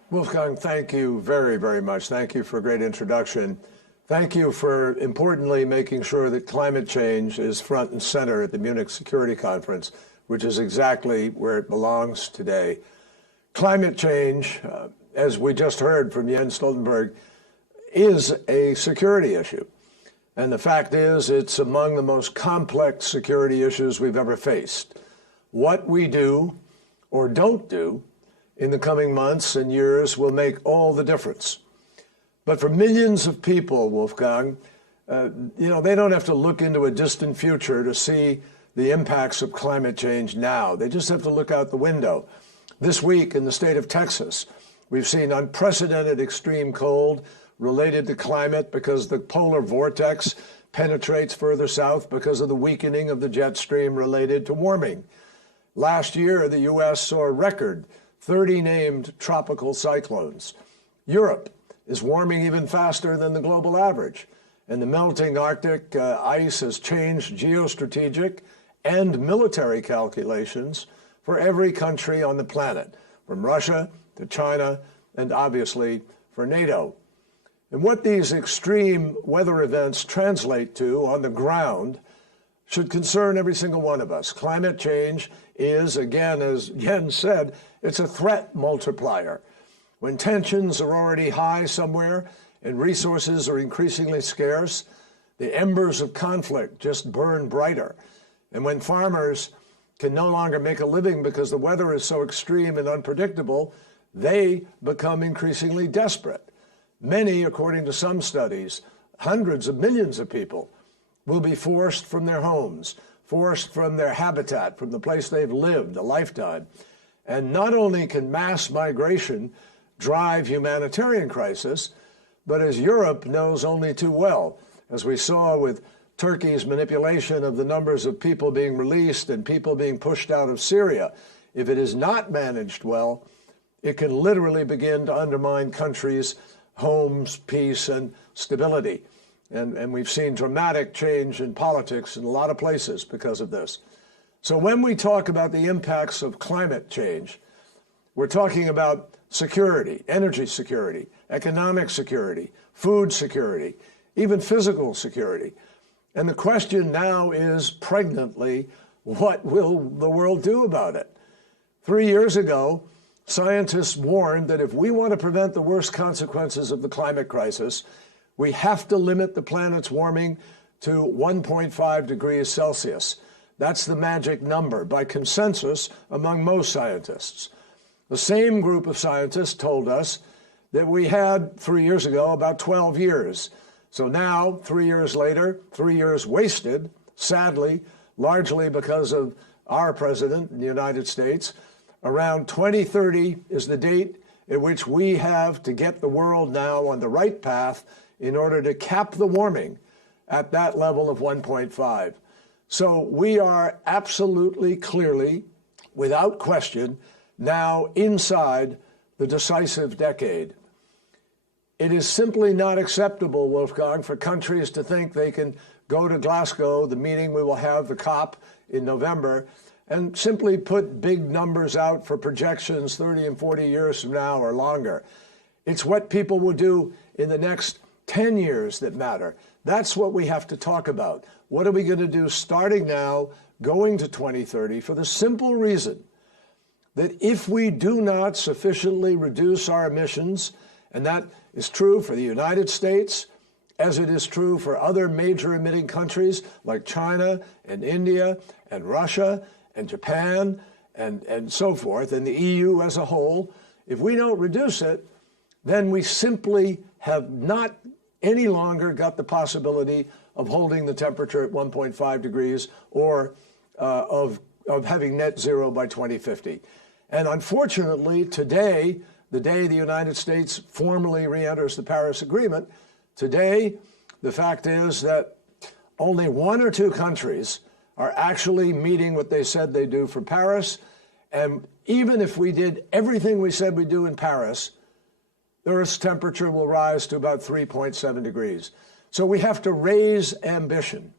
Wolfgang, thank you very, very much. Thank you for a great introduction. Thank you for, importantly, making sure that climate change is front and center at the Munich Security Conference, which is exactly where it belongs today. Climate change, as we just heard from Jens Stoltenberg, is a security issue. And the fact is, it's among the most complex security issues we've ever faced. What we do or don't do in the coming months and years will make all the difference. But for millions of people, Wolfgang, they don't have to look into a distant future to see the impacts of climate change now. They just have to look out the window. This week in the state of Texas, we've seen unprecedented extreme cold related to climate because the polar vortex penetrates further south because of the weakening of the jet stream related to warming. Last year, the U.S. saw a record 30 named tropical cyclones. Europe is warming even faster than the global average, and the melting Arctic ice has changed geostrategic and military calculations for every country on the planet, from Russia to China, and obviously for NATO. And what these extreme weather events translate to on the ground should concern every single one of us. Climate change is, again, as Jens said, it's a threat multiplier. When tensions are already high somewhere and resources are increasingly scarce, the embers of conflict just burn brighter. And when farmers can no longer make a living because the weather is so extreme and unpredictable, they become increasingly desperate. Many, according to some studies, hundreds of millions of people will be forced from their homes, forced from their habitat, from the place they've lived a lifetime. And not only can mass migration drive humanitarian crisis, but as Europe knows only too well, as we saw with Turkey's manipulation of the numbers of people being released and people being pushed out of Syria, if it is not managed well, it can literally begin to undermine countries' homes, peace, and stability. And we've seen dramatic change in politics in a lot of places because of this. So when we talk about the impacts of climate change, we're talking about security, energy security, economic security, food security, even physical security. And the question now is pregnantly, what will the world do about it? 3 years ago, scientists warned that if we want to prevent the worst consequences of the climate crisis, we have to limit the planet's warming to 1.5 degrees Celsius. That's the magic number by consensus among most scientists. The same group of scientists told us that we had 3 years ago about 12 years. So now, 3 years later, 3 years wasted, sadly, largely because of our president in the United States, around 2030 is the date at which we have to get the world now on the right path in order to cap the warming at that level of 1.5. So we are absolutely clearly, without question, now inside the decisive decade. It is simply not acceptable, Wolfgang, for countries to think they can go to Glasgow, the meeting we will have, the COP in November, and simply put big numbers out for projections 30 and 40 years from now or longer. It's what people will do in the next 10 years that matter. That's what we have to talk about. What are we going to do starting now, going to 2030, for the simple reason that if we do not sufficiently reduce our emissions, and that is true for the United States, as it is true for other major emitting countries like China and India and Russia and Japan and so forth, and the EU as a whole, if we don't reduce it, then we simply have not any longer got the possibility of holding the temperature at 1.5 degrees or of having net zero by 2050. And unfortunately, today, the day the United States formally re-enters the Paris Agreement, today, the fact is that only 1 or 2 countries are actually meeting what they said they do for Paris. And even if we did everything we said we'd do in Paris, the Earth's temperature will rise to about 3.7 degrees. So we have to raise ambition.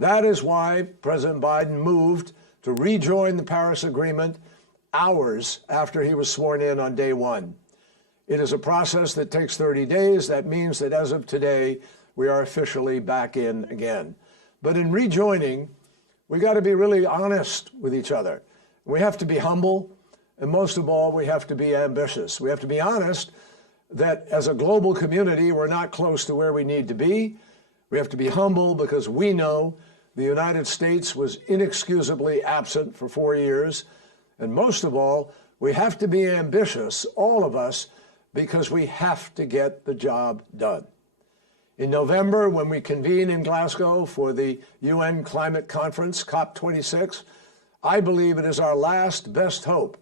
That is why President Biden moved to rejoin the Paris Agreement hours after he was sworn in on day 1. It is a process that takes 30 days. That means that as of today, we are officially back in again. But in rejoining, we got to be really honest with each other. We have to be humble, and most of all, we have to be ambitious. We have to be honest that as a global community, we're not close to where we need to be. We have to be humble because we know the United States was inexcusably absent for 4 years. And most of all, we have to be ambitious, all of us, because we have to get the job done. In November, when we convene in Glasgow for the UN Climate Conference, COP26, I believe it is our last best hope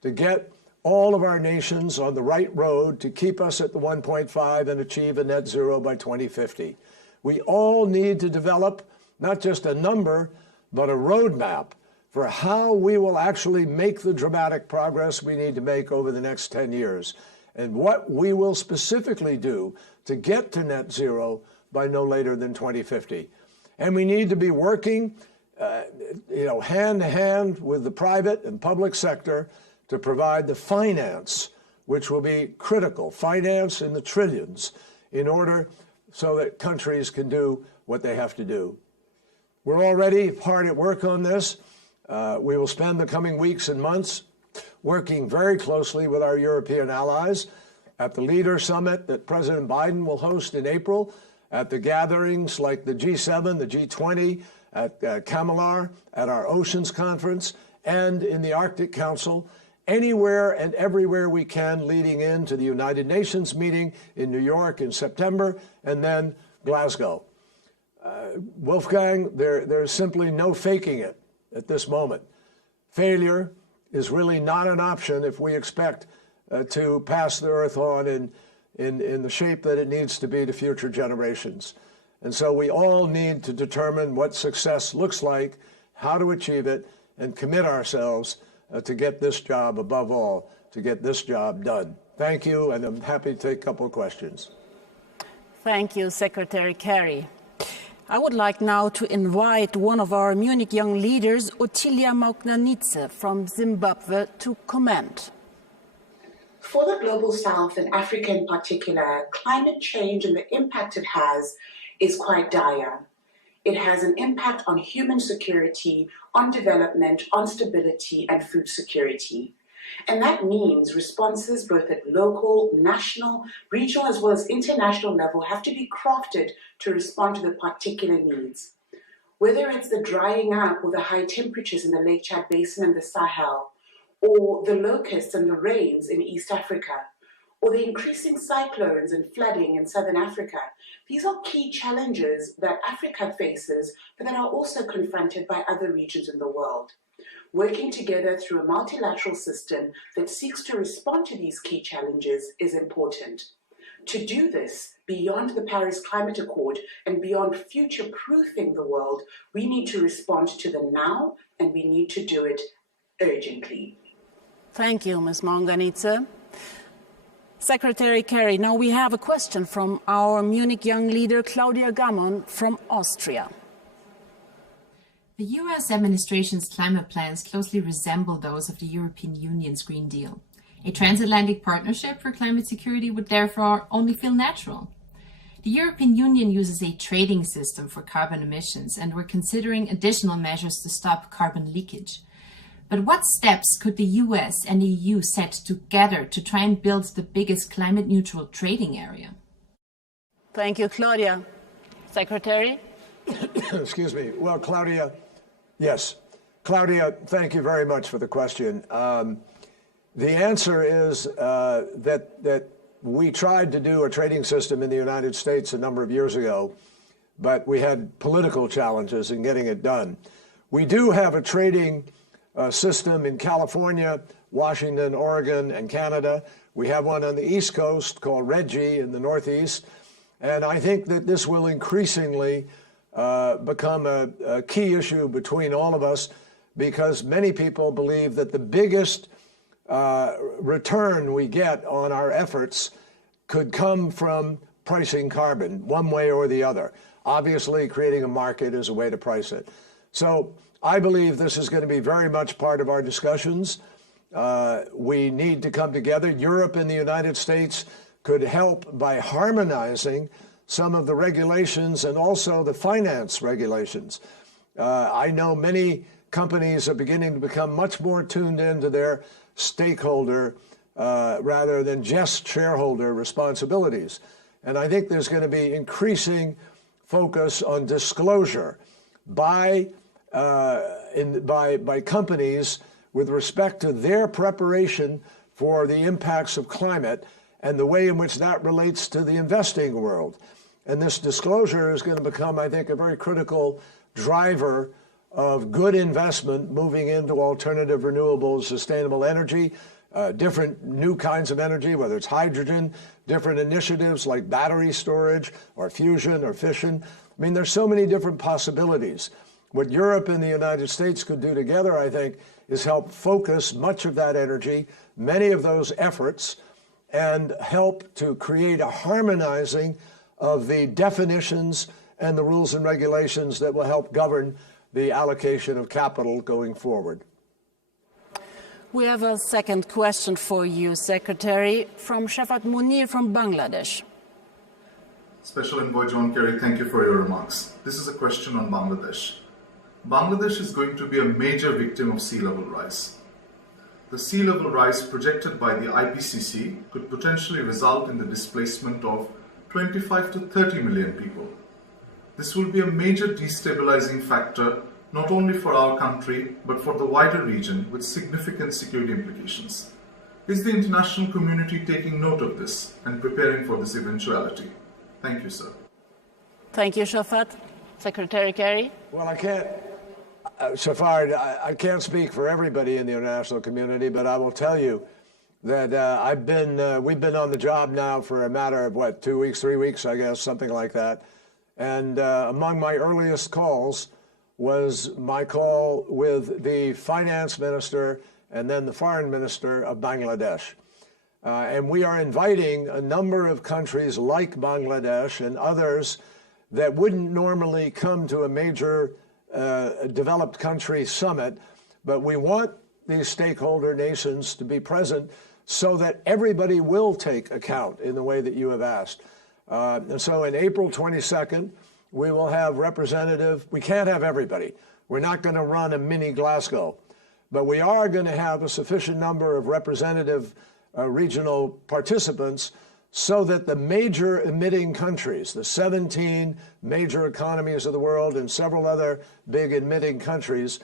to get all of our nations on the right road to keep us at the 1.5 and achieve a net zero by 2050. We all need to develop not just a number, but a roadmap for how we will actually make the dramatic progress we need to make over the next 10 years, and what we will specifically do to get to net zero by no later than 2050. And we need to be working hand to hand with the private and public sector to provide the finance, which will be critical, finance in the trillions, in order so that countries can do what they have to do. We're already hard at work on this. We will spend the coming weeks and months working very closely with our European allies at the Leader Summit that President Biden will host in April, at the gatherings like the G7, the G20, at Kamilar, at our Oceans Conference, and in the Arctic Council, anywhere and everywhere we can leading into the United Nations meeting in New York in September, and then Glasgow. Wolfgang, there's simply no faking it at this moment. Failure is really not an option if we expect to pass the Earth on in the shape that it needs to be to future generations. And so we all need to determine what success looks like, how to achieve it, and commit ourselves to get this job, above all, to get this job done. Thank you, and I'm happy to take a couple of questions. Thank you, Secretary Kerry. I would like now to invite one of our Munich young leaders, Ottilia Mauknanidze from Zimbabwe, to comment. For the Global South and Africa in particular, climate change and the impact it has is quite dire. It has an impact on human security, on development, on stability, and food security. And that means responses both at local, national, regional, as well as international level have to be crafted to respond to the particular needs. Whether it's the drying up or the high temperatures in the Lake Chad Basin and the Sahel, or the locusts and the rains in East Africa, or the increasing cyclones and flooding in Southern Africa, these are key challenges that Africa faces, but that are also confronted by other regions in the world. Working together through a multilateral system that seeks to respond to these key challenges is important. To do this, beyond the Paris Climate Accord and beyond future-proofing the world, we need to respond to the now, and we need to do it urgently. Thank you, Ms. Mauknanidze. Secretary Kerry, now we have a question from our Munich young leader, Claudia Gammon from Austria. The US administration's climate plans closely resemble those of the European Union's Green Deal. A transatlantic partnership for climate security would therefore only feel natural. The European Union uses a trading system for carbon emissions, and we're considering additional measures to stop carbon leakage. But what steps could the US and the EU set together to try and build the biggest climate-neutral trading area? Thank you, Claudia. Secretary? Excuse me. Well, Claudia, yes. Claudia, thank you very much for the question. The answer is that we tried to do a trading system in the United States a number of years ago, but we had political challenges in getting it done. We do have a trading system in California, Washington, Oregon, and Canada. We have one on the East Coast called RGGI in the Northeast. And I think that this will increasingly become a key issue between all of us, because many people believe that the biggest return we get on our efforts could come from pricing carbon one way or the other. Obviously, creating a market is a way to price it. So I believe this is going to be very much part of our discussions. We need to come together. Europe and the United States could help by harmonizing some of the regulations and also the finance regulations. I know many companies are beginning to become much more tuned into their stakeholder rather than just shareholder responsibilities. And I think there's going to be increasing focus on disclosure by companies with respect to their preparation for the impacts of climate and the way in which that relates to the investing world. And this disclosure is going to become, I think, a very critical driver of good investment moving into alternative, renewables, sustainable energy, different new kinds of energy, whether it's hydrogen, different initiatives like battery storage or fusion or fission. I mean, there's so many different possibilities. What Europe and the United States could do together, I think, is help focus much of that energy, many of those efforts, and help to create a harmonizing of the definitions and the rules and regulations that will help govern the allocation of capital going forward. We have a second question for you, Secretary, from Shafat Munir from Bangladesh. Special Envoy John Kerry, thank you for your remarks. This is a question on Bangladesh. Bangladesh is going to be a major victim of sea level rise. The sea level rise projected by the IPCC could potentially result in the displacement of 25 to 30 million people. This will be a major destabilizing factor not only for our country but for the wider region, with significant security implications. Is the international community taking note of this and preparing for this eventuality? Thank you, sir. Thank you, Shafat. Secretary Kerry? Well, I can't, Shafat, I can't speak for everybody in the international community, but I will tell you that we've been on the job now for a matter of, 2 weeks, 3 weeks, I guess, something like that. And among my earliest calls was my call with the finance minister and then the foreign minister of Bangladesh. And we are inviting a number of countries like Bangladesh and others that wouldn't normally come to a major developed country summit, but we want these stakeholder nations to be present so that everybody will take account in the way that you have asked. And so in April 22nd, we will have we can't have everybody. We're not going to run a mini Glasgow, but we are going to have a sufficient number of representative regional participants so that the major emitting countries, the 17 major economies of the world and several other big emitting countries,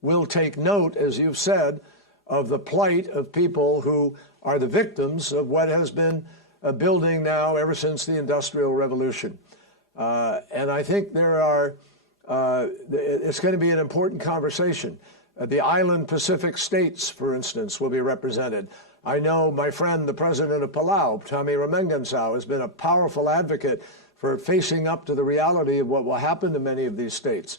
will take note, as you've said, of the plight of people who are the victims of what has been building now ever since the Industrial Revolution. And I think it's going to be an important conversation. The island Pacific states, for instance, will be represented. I know my friend, the president of Palau, Tommy Ramengansau, has been a powerful advocate for facing up to the reality of what will happen to many of these states.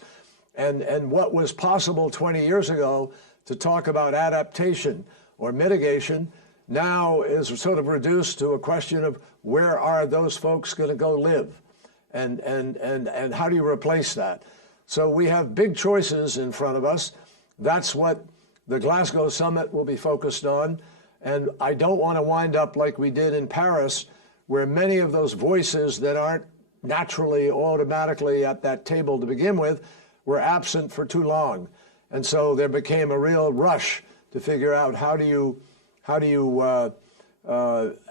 And what was possible 20 years ago to talk about adaptation or mitigation now is sort of reduced to a question of where are those folks going to go live, and how do you replace that? So we have big choices in front of us. That's what the Glasgow summit will be focused on. And I don't want to wind up like we did in Paris, where many of those voices that aren't naturally, automatically at that table to begin with were absent for too long. And so there became a real rush to figure out how do you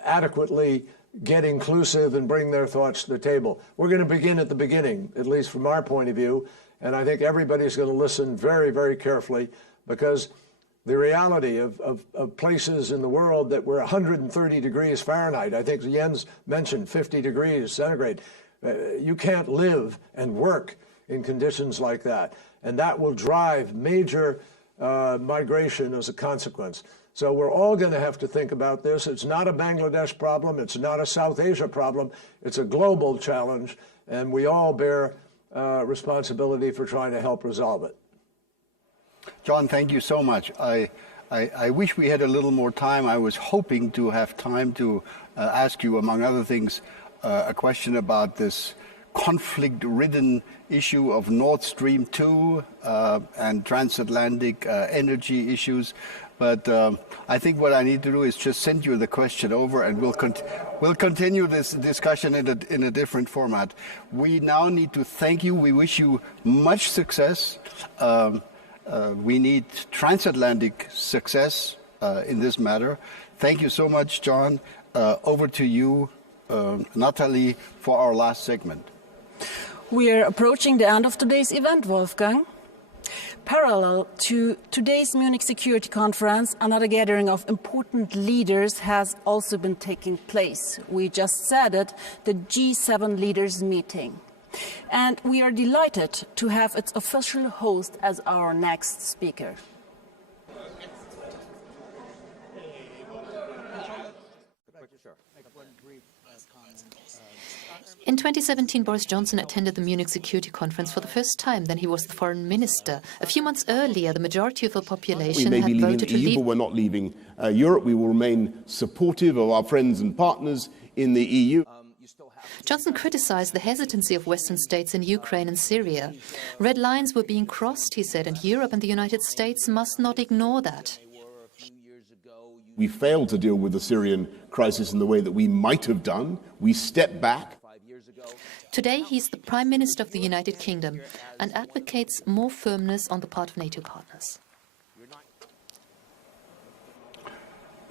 adequately get inclusive and bring their thoughts to the table. We're going to begin at the beginning, at least from our point of view, and I think everybody's going to listen very, very carefully, because the reality of places in the world that were 130 degrees Fahrenheit, I think Jens mentioned 50 degrees centigrade, you can't live and work in conditions like that, and that will drive major migration as a consequence. So we're all going to have to think about this. It's not a Bangladesh problem. It's not a South Asia problem. It's a global challenge, and we all bear responsibility for trying to help resolve it. John, thank you so much. I wish we had a little more time. I was hoping to have time to ask you, among other things, a question about this conflict-ridden issue of Nord Stream 2 and transatlantic energy issues. But I think what I need to do is just send you the question over, and we'll continue this discussion in a different format. We now need to thank you. We wish you much success. We need transatlantic success in this matter. Thank you so much, John. Over to you, Natalie, for our last segment. We are approaching the end of today's event, Wolfgang. Parallel to today's Munich Security Conference, another gathering of important leaders has also been taking place. We just said it, the G7 leaders meeting. And we are delighted to have its official host as our next speaker. In 2017, Boris Johnson attended the Munich Security Conference for the first time. Then he was the foreign minister. A few months earlier, the majority of the population had voted to leave. But we're not leaving Europe. We will remain supportive of our friends and partners in the EU. Johnson criticized the hesitancy of Western states in Ukraine and Syria. Red lines were being crossed, he said, and Europe and the United States must not ignore that. We failed to deal with the Syrian crisis in the way that we might have done. We stepped back. Today, he's the Prime Minister of the United Kingdom and advocates more firmness on the part of NATO partners.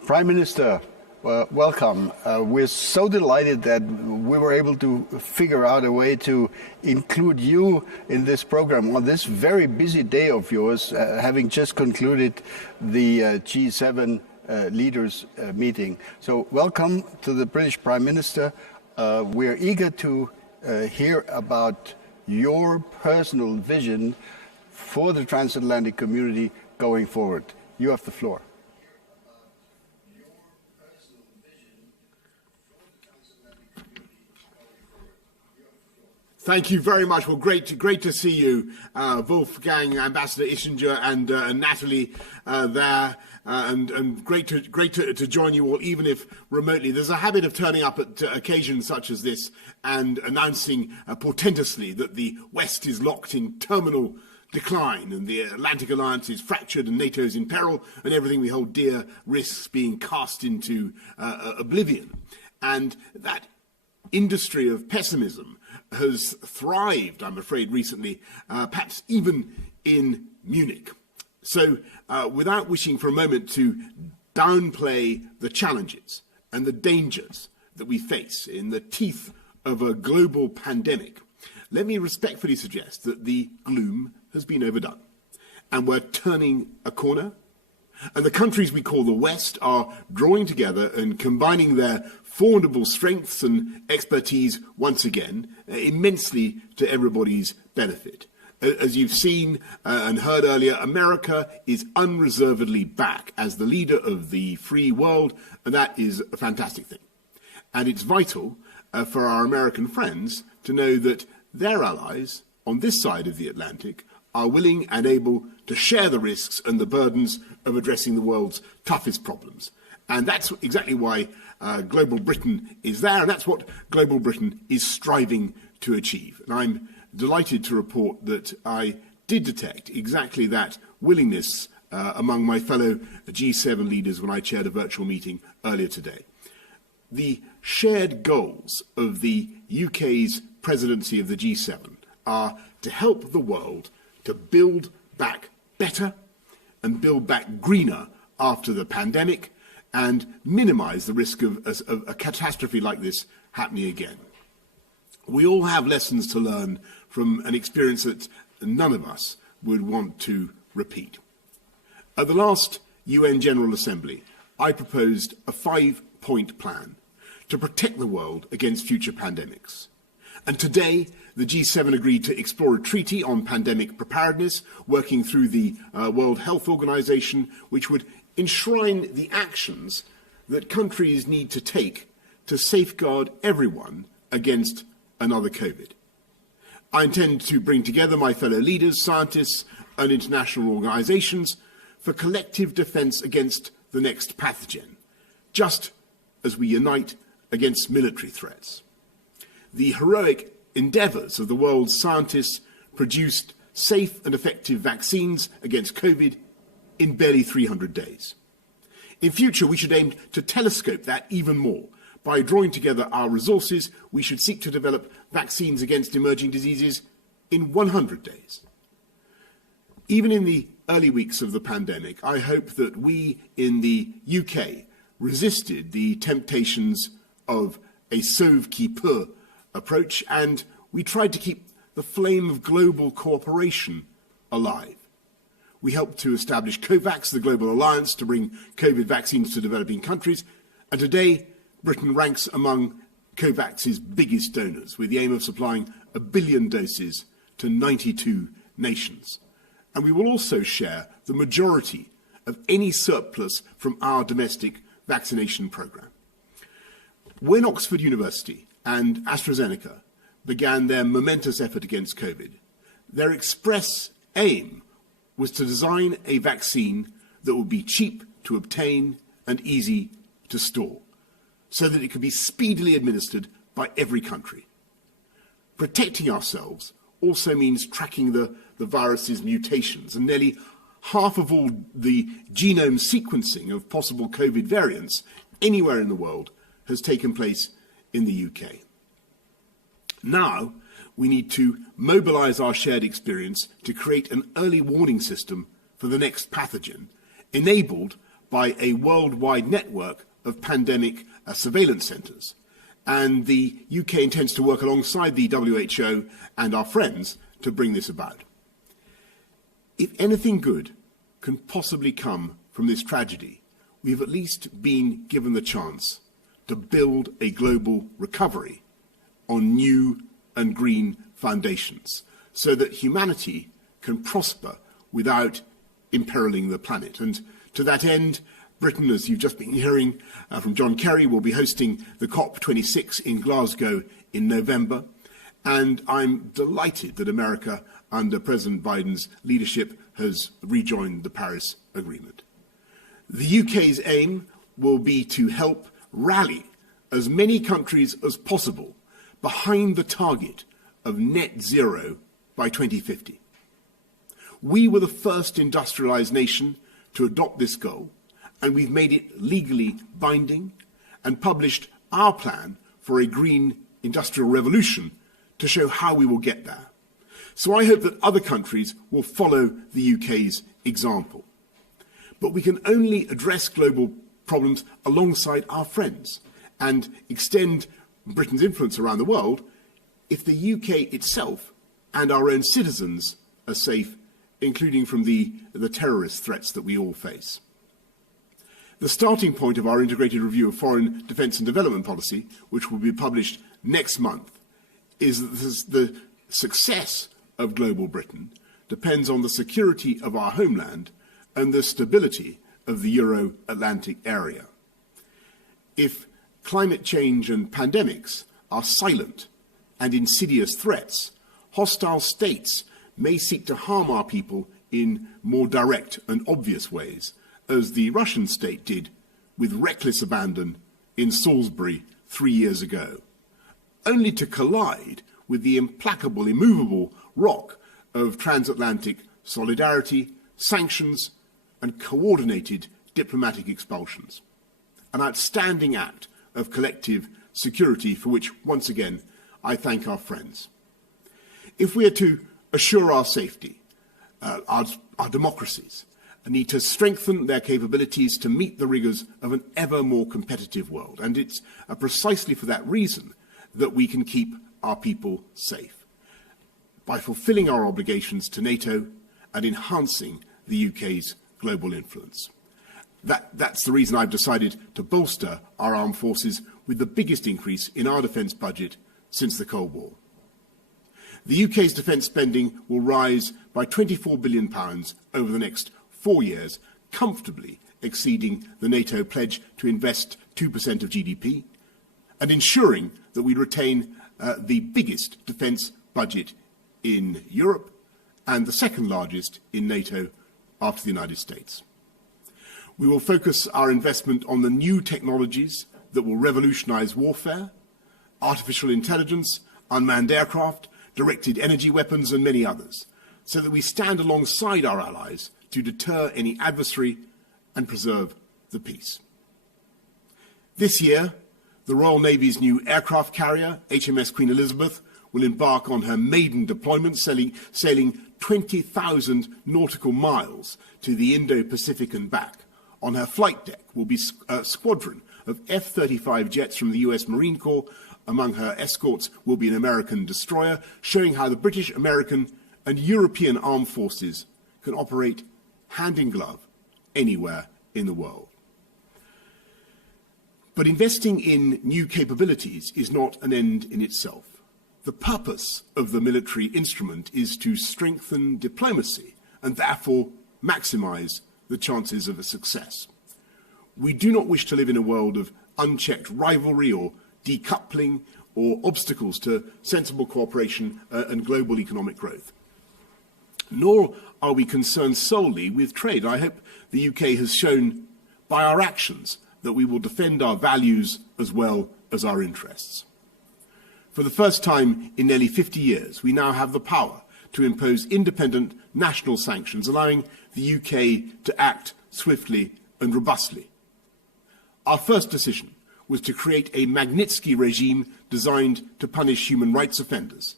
Prime Minister, welcome. We're so delighted that we were able to figure out a way to include you in this program on this very busy day of yours, having just concluded the G7 leaders meeting. So welcome to the British Prime Minister. We're eager to hear about your personal vision for the transatlantic community going forward. You have the floor. Thank you very much. Well, great to see you, Wolfgang, Ambassador Ischinger, and Natalie there, and great to join you all, even if remotely. There's a habit of turning up at occasions such as this and announcing portentously that the West is locked in terminal decline and the Atlantic Alliance is fractured and NATO is in peril and everything we hold dear risks being cast into oblivion. And that industry of pessimism has thrived, I'm afraid, recently, perhaps even in Munich. So without wishing for a moment to downplay the challenges and the dangers that we face in the teeth of a global pandemic, let me respectfully suggest that the gloom has been overdone and we're turning a corner. And the countries we call the West are drawing together and combining their formidable strengths and expertise once again, immensely to everybody's benefit. As you've seen and heard earlier, America is unreservedly back as the leader of the free world, and that is a fantastic thing. And it's vital for our American friends to know that their allies on this side of the Atlantic are willing and able to share the risks and the burdens of addressing the world's toughest problems. And that's exactly why Global Britain is there, and that's what Global Britain is striving to achieve. And I'm delighted to report that I did detect exactly that willingness among my fellow G7 leaders when I chaired a virtual meeting earlier today. The shared goals of the UK's presidency of the G7 are to help the world to build back better and build back greener after the pandemic and minimise the risk of a catastrophe like this happening again. We all have lessons to learn from an experience that none of us would want to repeat. At the last UN General Assembly, I proposed a 5-point plan to protect the world against future pandemics. And today, the G7 agreed to explore a treaty on pandemic preparedness, working through the World Health Organization, which would enshrine the actions that countries need to take to safeguard everyone against another COVID. I intend to bring together my fellow leaders, scientists, and international organizations for collective defense against the next pathogen, just as we unite against military threats. The heroic endeavours of the world's scientists produced safe and effective vaccines against COVID in barely 300 days. In future, we should aim to telescope that even more. By drawing together our resources, we should seek to develop vaccines against emerging diseases in 100 days. Even in the early weeks of the pandemic, I hope that we in the UK resisted the temptations of a sauve-qui-peut approach, and we tried to keep the flame of global cooperation alive. We helped to establish COVAX, the global alliance to bring COVID vaccines to developing countries, and today Britain ranks among COVAX's biggest donors, with the aim of supplying 1 billion doses to 92 nations. And we will also share the majority of any surplus from our domestic vaccination programme. When Oxford University and AstraZeneca began their momentous effort against COVID, their express aim was to design a vaccine that would be cheap to obtain and easy to store, so that it could be speedily administered by every country. Protecting ourselves also means tracking the virus's mutations, and nearly half of all the genome sequencing of possible COVID variants anywhere in the world has taken place in the UK. Now, we need to mobilise our shared experience to create an early warning system for the next pathogen, enabled by a worldwide network of pandemic surveillance centres. And the UK intends to work alongside the WHO and our friends to bring this about. If anything good can possibly come from this tragedy, we've at least been given the chance to build a global recovery on new and green foundations, so that humanity can prosper without imperiling the planet. And to that end, Britain, as you've just been hearing from John Kerry, will be hosting the COP26 in Glasgow in November. and I'm delighted that America, under President Biden's leadership, has rejoined the Paris Agreement. The UK's aim will be to help rally as many countries as possible behind the target of net zero by 2050. We were the first industrialized nation to adopt this goal, and we've made it legally binding and published our plan for a green industrial revolution to show how we will get there. So I hope that other countries will follow the UK's example. But we can only address global problems alongside our friends and extend Britain's influence around the world if the UK itself and our own citizens are safe, including from the terrorist threats that we all face. The starting point of our integrated review of foreign, defence and development policy, which will be published next month, is that the success of global Britain depends on the security of our homeland and the stability of the Euro-Atlantic area. If climate change and pandemics are silent and insidious threats, hostile states may seek to harm our people in more direct and obvious ways, as the Russian state did with reckless abandon in Salisbury 3 years ago, only to collide with the implacable, immovable rock of transatlantic solidarity, sanctions, and coordinated diplomatic expulsions. An outstanding act of collective security for which, once again, I thank our friends. If we are to assure our safety, our democracies need to strengthen their capabilities to meet the rigours of an ever more competitive world. And it's precisely for that reason that we can keep our people safe, by fulfilling our obligations to NATO and enhancing the UK's global influence. That's the reason I've decided to bolster our armed forces with the biggest increase in our defence budget since the Cold War. The UK's defence spending will rise by £24 billion over the next 4 years, comfortably exceeding the NATO pledge to invest 2% of GDP, and ensuring that we retain the biggest defence budget in Europe and the second largest in NATO after the United States. We will focus our investment on the new technologies that will revolutionise warfare, artificial intelligence, unmanned aircraft, directed energy weapons and many others, so that we stand alongside our allies to deter any adversary and preserve the peace. This year, the Royal Navy's new aircraft carrier, HMS Queen Elizabeth, will embark on her maiden deployment, sailing 20,000 nautical miles to the Indo-Pacific and back. On her flight deck will be a squadron of F-35 jets from the US Marine Corps. Among her escorts will be an American destroyer, showing how the British, American and European armed forces can operate hand in glove anywhere in the world. But investing in new capabilities is not an end in itself. The purpose of the military instrument is to strengthen diplomacy and therefore maximise the chances of a success. We do not wish to live in a world of unchecked rivalry or decoupling or obstacles to sensible cooperation and global economic growth. Nor are we concerned solely with trade. I hope the UK has shown by our actions that we will defend our values as well as our interests. For the first time in nearly 50 years, we now have the power to impose independent national sanctions, allowing the UK to act swiftly and robustly. Our first decision was to create a Magnitsky regime designed to punish human rights offenders.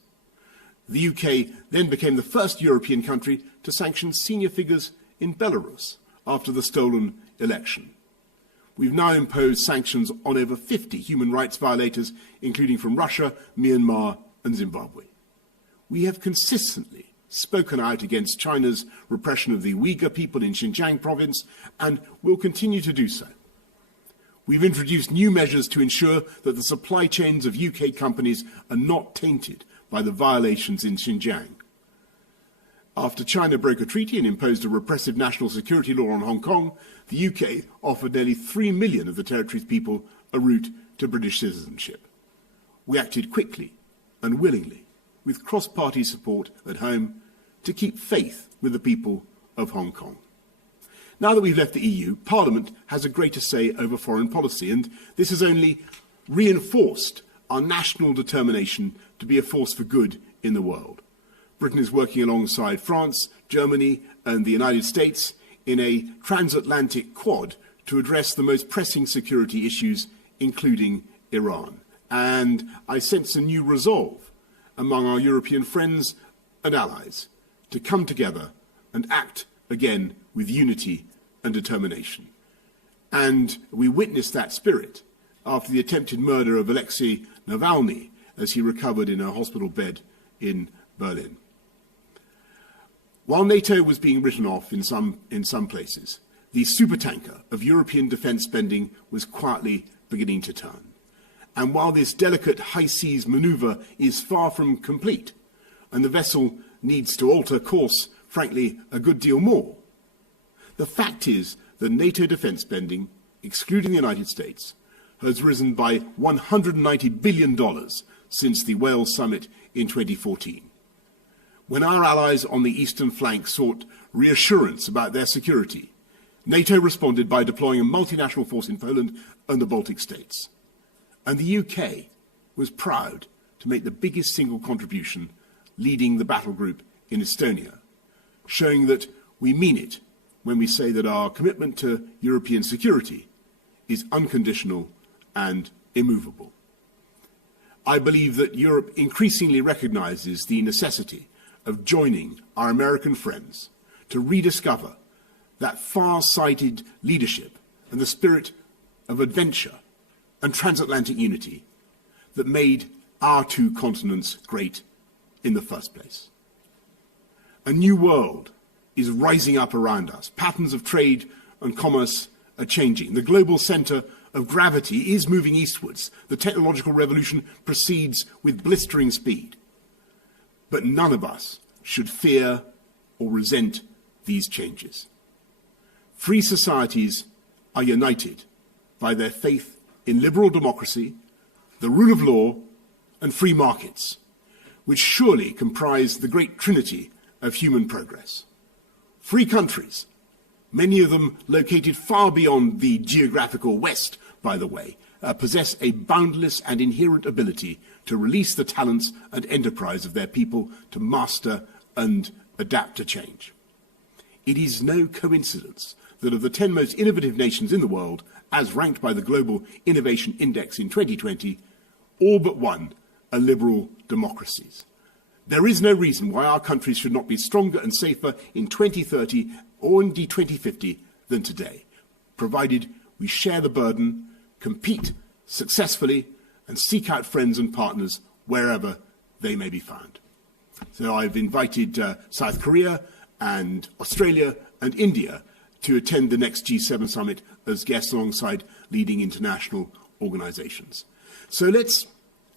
The UK then became the first European country to sanction senior figures in Belarus after the stolen election. We've now imposed sanctions on over 50 human rights violators, including from Russia, Myanmar and Zimbabwe. We have consistently spoken out against China's repression of the Uyghur people in Xinjiang province and will continue to do so. We've introduced new measures to ensure that the supply chains of UK companies are not tainted by the violations in Xinjiang. After China broke a treaty and imposed a repressive national security law on Hong Kong, the UK offered nearly 3 million of the territory's people a route to British citizenship. We acted quickly and willingly with cross-party support at home to keep faith with the people of Hong Kong. Now that we've left the EU, Parliament has a greater say over foreign policy, and this has only reinforced our national determination to be a force for good in the world. Britain is working alongside France, Germany and the United States in a transatlantic quad to address the most pressing security issues, including Iran. And I sense a new resolve among our European friends and allies to come together and act again with unity and determination. And we witnessed that spirit after the attempted murder of Alexei Navalny as he recovered in a hospital bed in Berlin. While NATO was being written off in some places, the supertanker of European defence spending was quietly beginning to turn. And while this delicate high seas manoeuvre is far from complete, and the vessel needs to alter course, frankly, a good deal more, the fact is that NATO defence spending, excluding the United States, has risen by $190 billion since the Wales summit in 2014. When our allies on the eastern flank sought reassurance about their security, NATO responded by deploying a multinational force in Poland and the Baltic states. And the UK was proud to make the biggest single contribution, leading the battle group in Estonia, showing that we mean it when we say that our commitment to European security is unconditional and immovable. I believe that Europe increasingly recognises the necessity of joining our American friends to rediscover that far-sighted leadership and the spirit of adventure and transatlantic unity that made our two continents great in the first place. A new world is rising up around us. Patterns of trade and commerce are changing. The global centre of gravity is moving eastwards. The technological revolution proceeds with blistering speed. But none of us should fear or resent these changes. Free societies are united by their faith in liberal democracy, the rule of law, and free markets, which surely comprise the great trinity of human progress. Free countries, many of them located far beyond the geographical West, by the way, possess a boundless and inherent ability to release the talents and enterprise of their people to master and adapt to change. It is no coincidence that of the 10 most innovative nations in the world, as ranked by the Global Innovation Index in 2020, all but one are liberal democracies. There is no reason why our countries should not be stronger and safer in 2030 or indeed 2050 than today, provided we share the burden, compete successfully, and seek out friends and partners wherever they may be found. So I've invited South Korea and Australia and India to attend the next G7 summit as guests alongside leading international organisations. So let's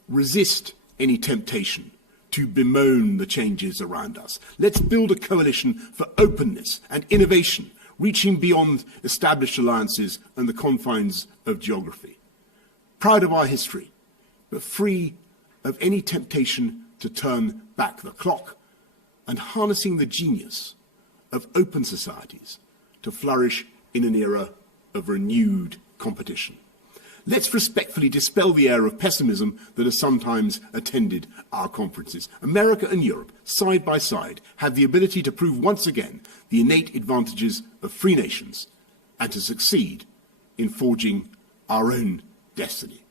resist any temptation to bemoan the changes around us. Let's build a coalition for openness and innovation, reaching beyond established alliances and the confines of geography. Proud of our history, but free of any temptation to turn back the clock, and harnessing the genius of open societies to flourish in an era of renewed competition. Let's respectfully dispel the air of pessimism that has sometimes attended our conferences. America and Europe, side by side, have the ability to prove once again the innate advantages of free nations and to succeed in forging our own destiny.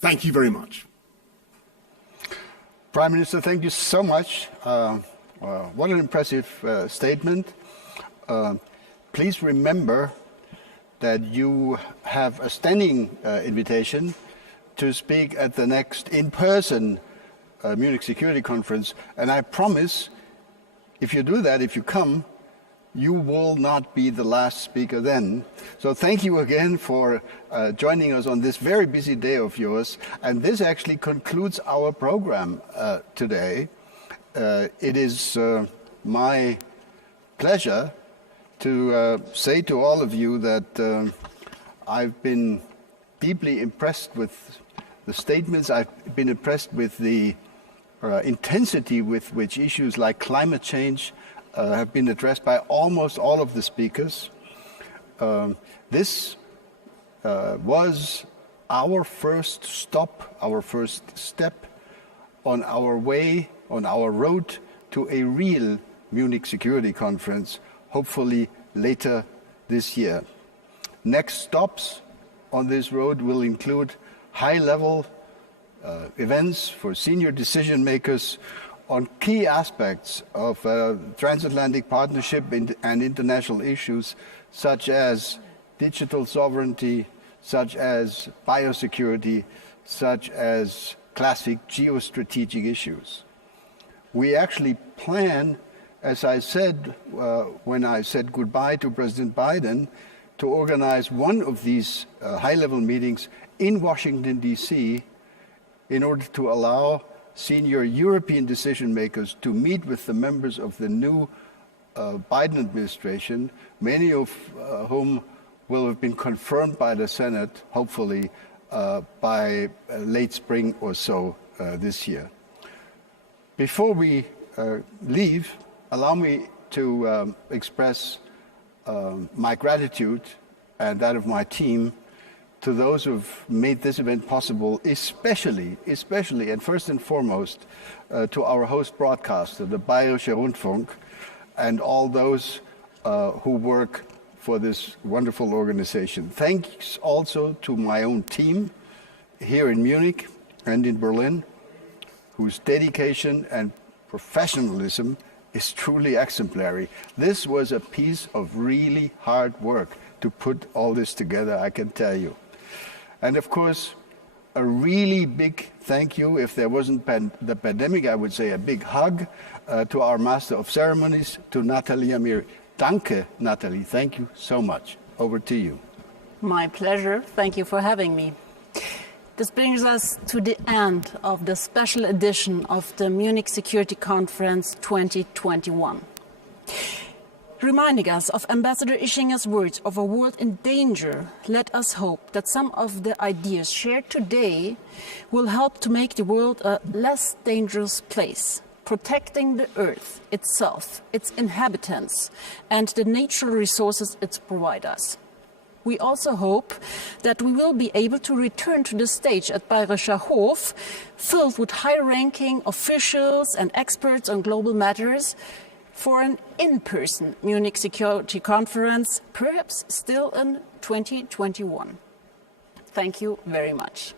Thank you very much. Prime Minister, thank you so much. What an impressive statement. Please remember that you have a standing invitation to speak at the next in-person Munich Security Conference. And I promise, if you do that, if you come, you will not be the last speaker then. So thank you again for joining us on this very busy day of yours. And this actually concludes our program today. It is my pleasure to say to all of you that I've been deeply impressed with the statements. I've been impressed with the intensity with which issues like climate change have been addressed by almost all of the speakers. This was our first stop, our first step on our way, on our road to a real Munich Security Conference, hopefully later this year. Next stops on this road will include high-level events for senior decision makers on key aspects of transatlantic partnership and international issues such as digital sovereignty, such as biosecurity, such as classic geostrategic issues. We actually plan, as I said when I said goodbye to President Biden, to organize one of these high-level meetings in Washington, D.C., in order to allow senior European decision makers to meet with the members of the new Biden administration, many of whom will have been confirmed by the Senate, hopefully by late spring or so this year. Before we leave, allow me to express my gratitude and that of my team to those who have made this event possible, especially and first and foremost to our host broadcaster, the Bayerische Rundfunk, and all those who work for this wonderful organization. Thanks also to my own team here in Munich and in Berlin, whose dedication and professionalism is truly exemplary. This was a piece of really hard work to put all this together, I can tell you. And of course, a really big thank you, if there wasn't the pandemic, I would say a big hug to our Master of Ceremonies, to Natalie Amiri. Danke, Natalie. Thank you so much. Over to you. My pleasure. Thank you for having me. This brings us to the end of the special edition of the Munich Security Conference 2021. Reminding us of Ambassador Ischinger's words of a world in danger, let us hope that some of the ideas shared today will help to make the world a less dangerous place, protecting the Earth itself, its inhabitants, and the natural resources it provides us. We also hope that we will be able to return to the stage at Bayerischer Hof, filled with high-ranking officials and experts on global matters, for an in-person Munich Security Conference, perhaps still in 2021. Thank you very much.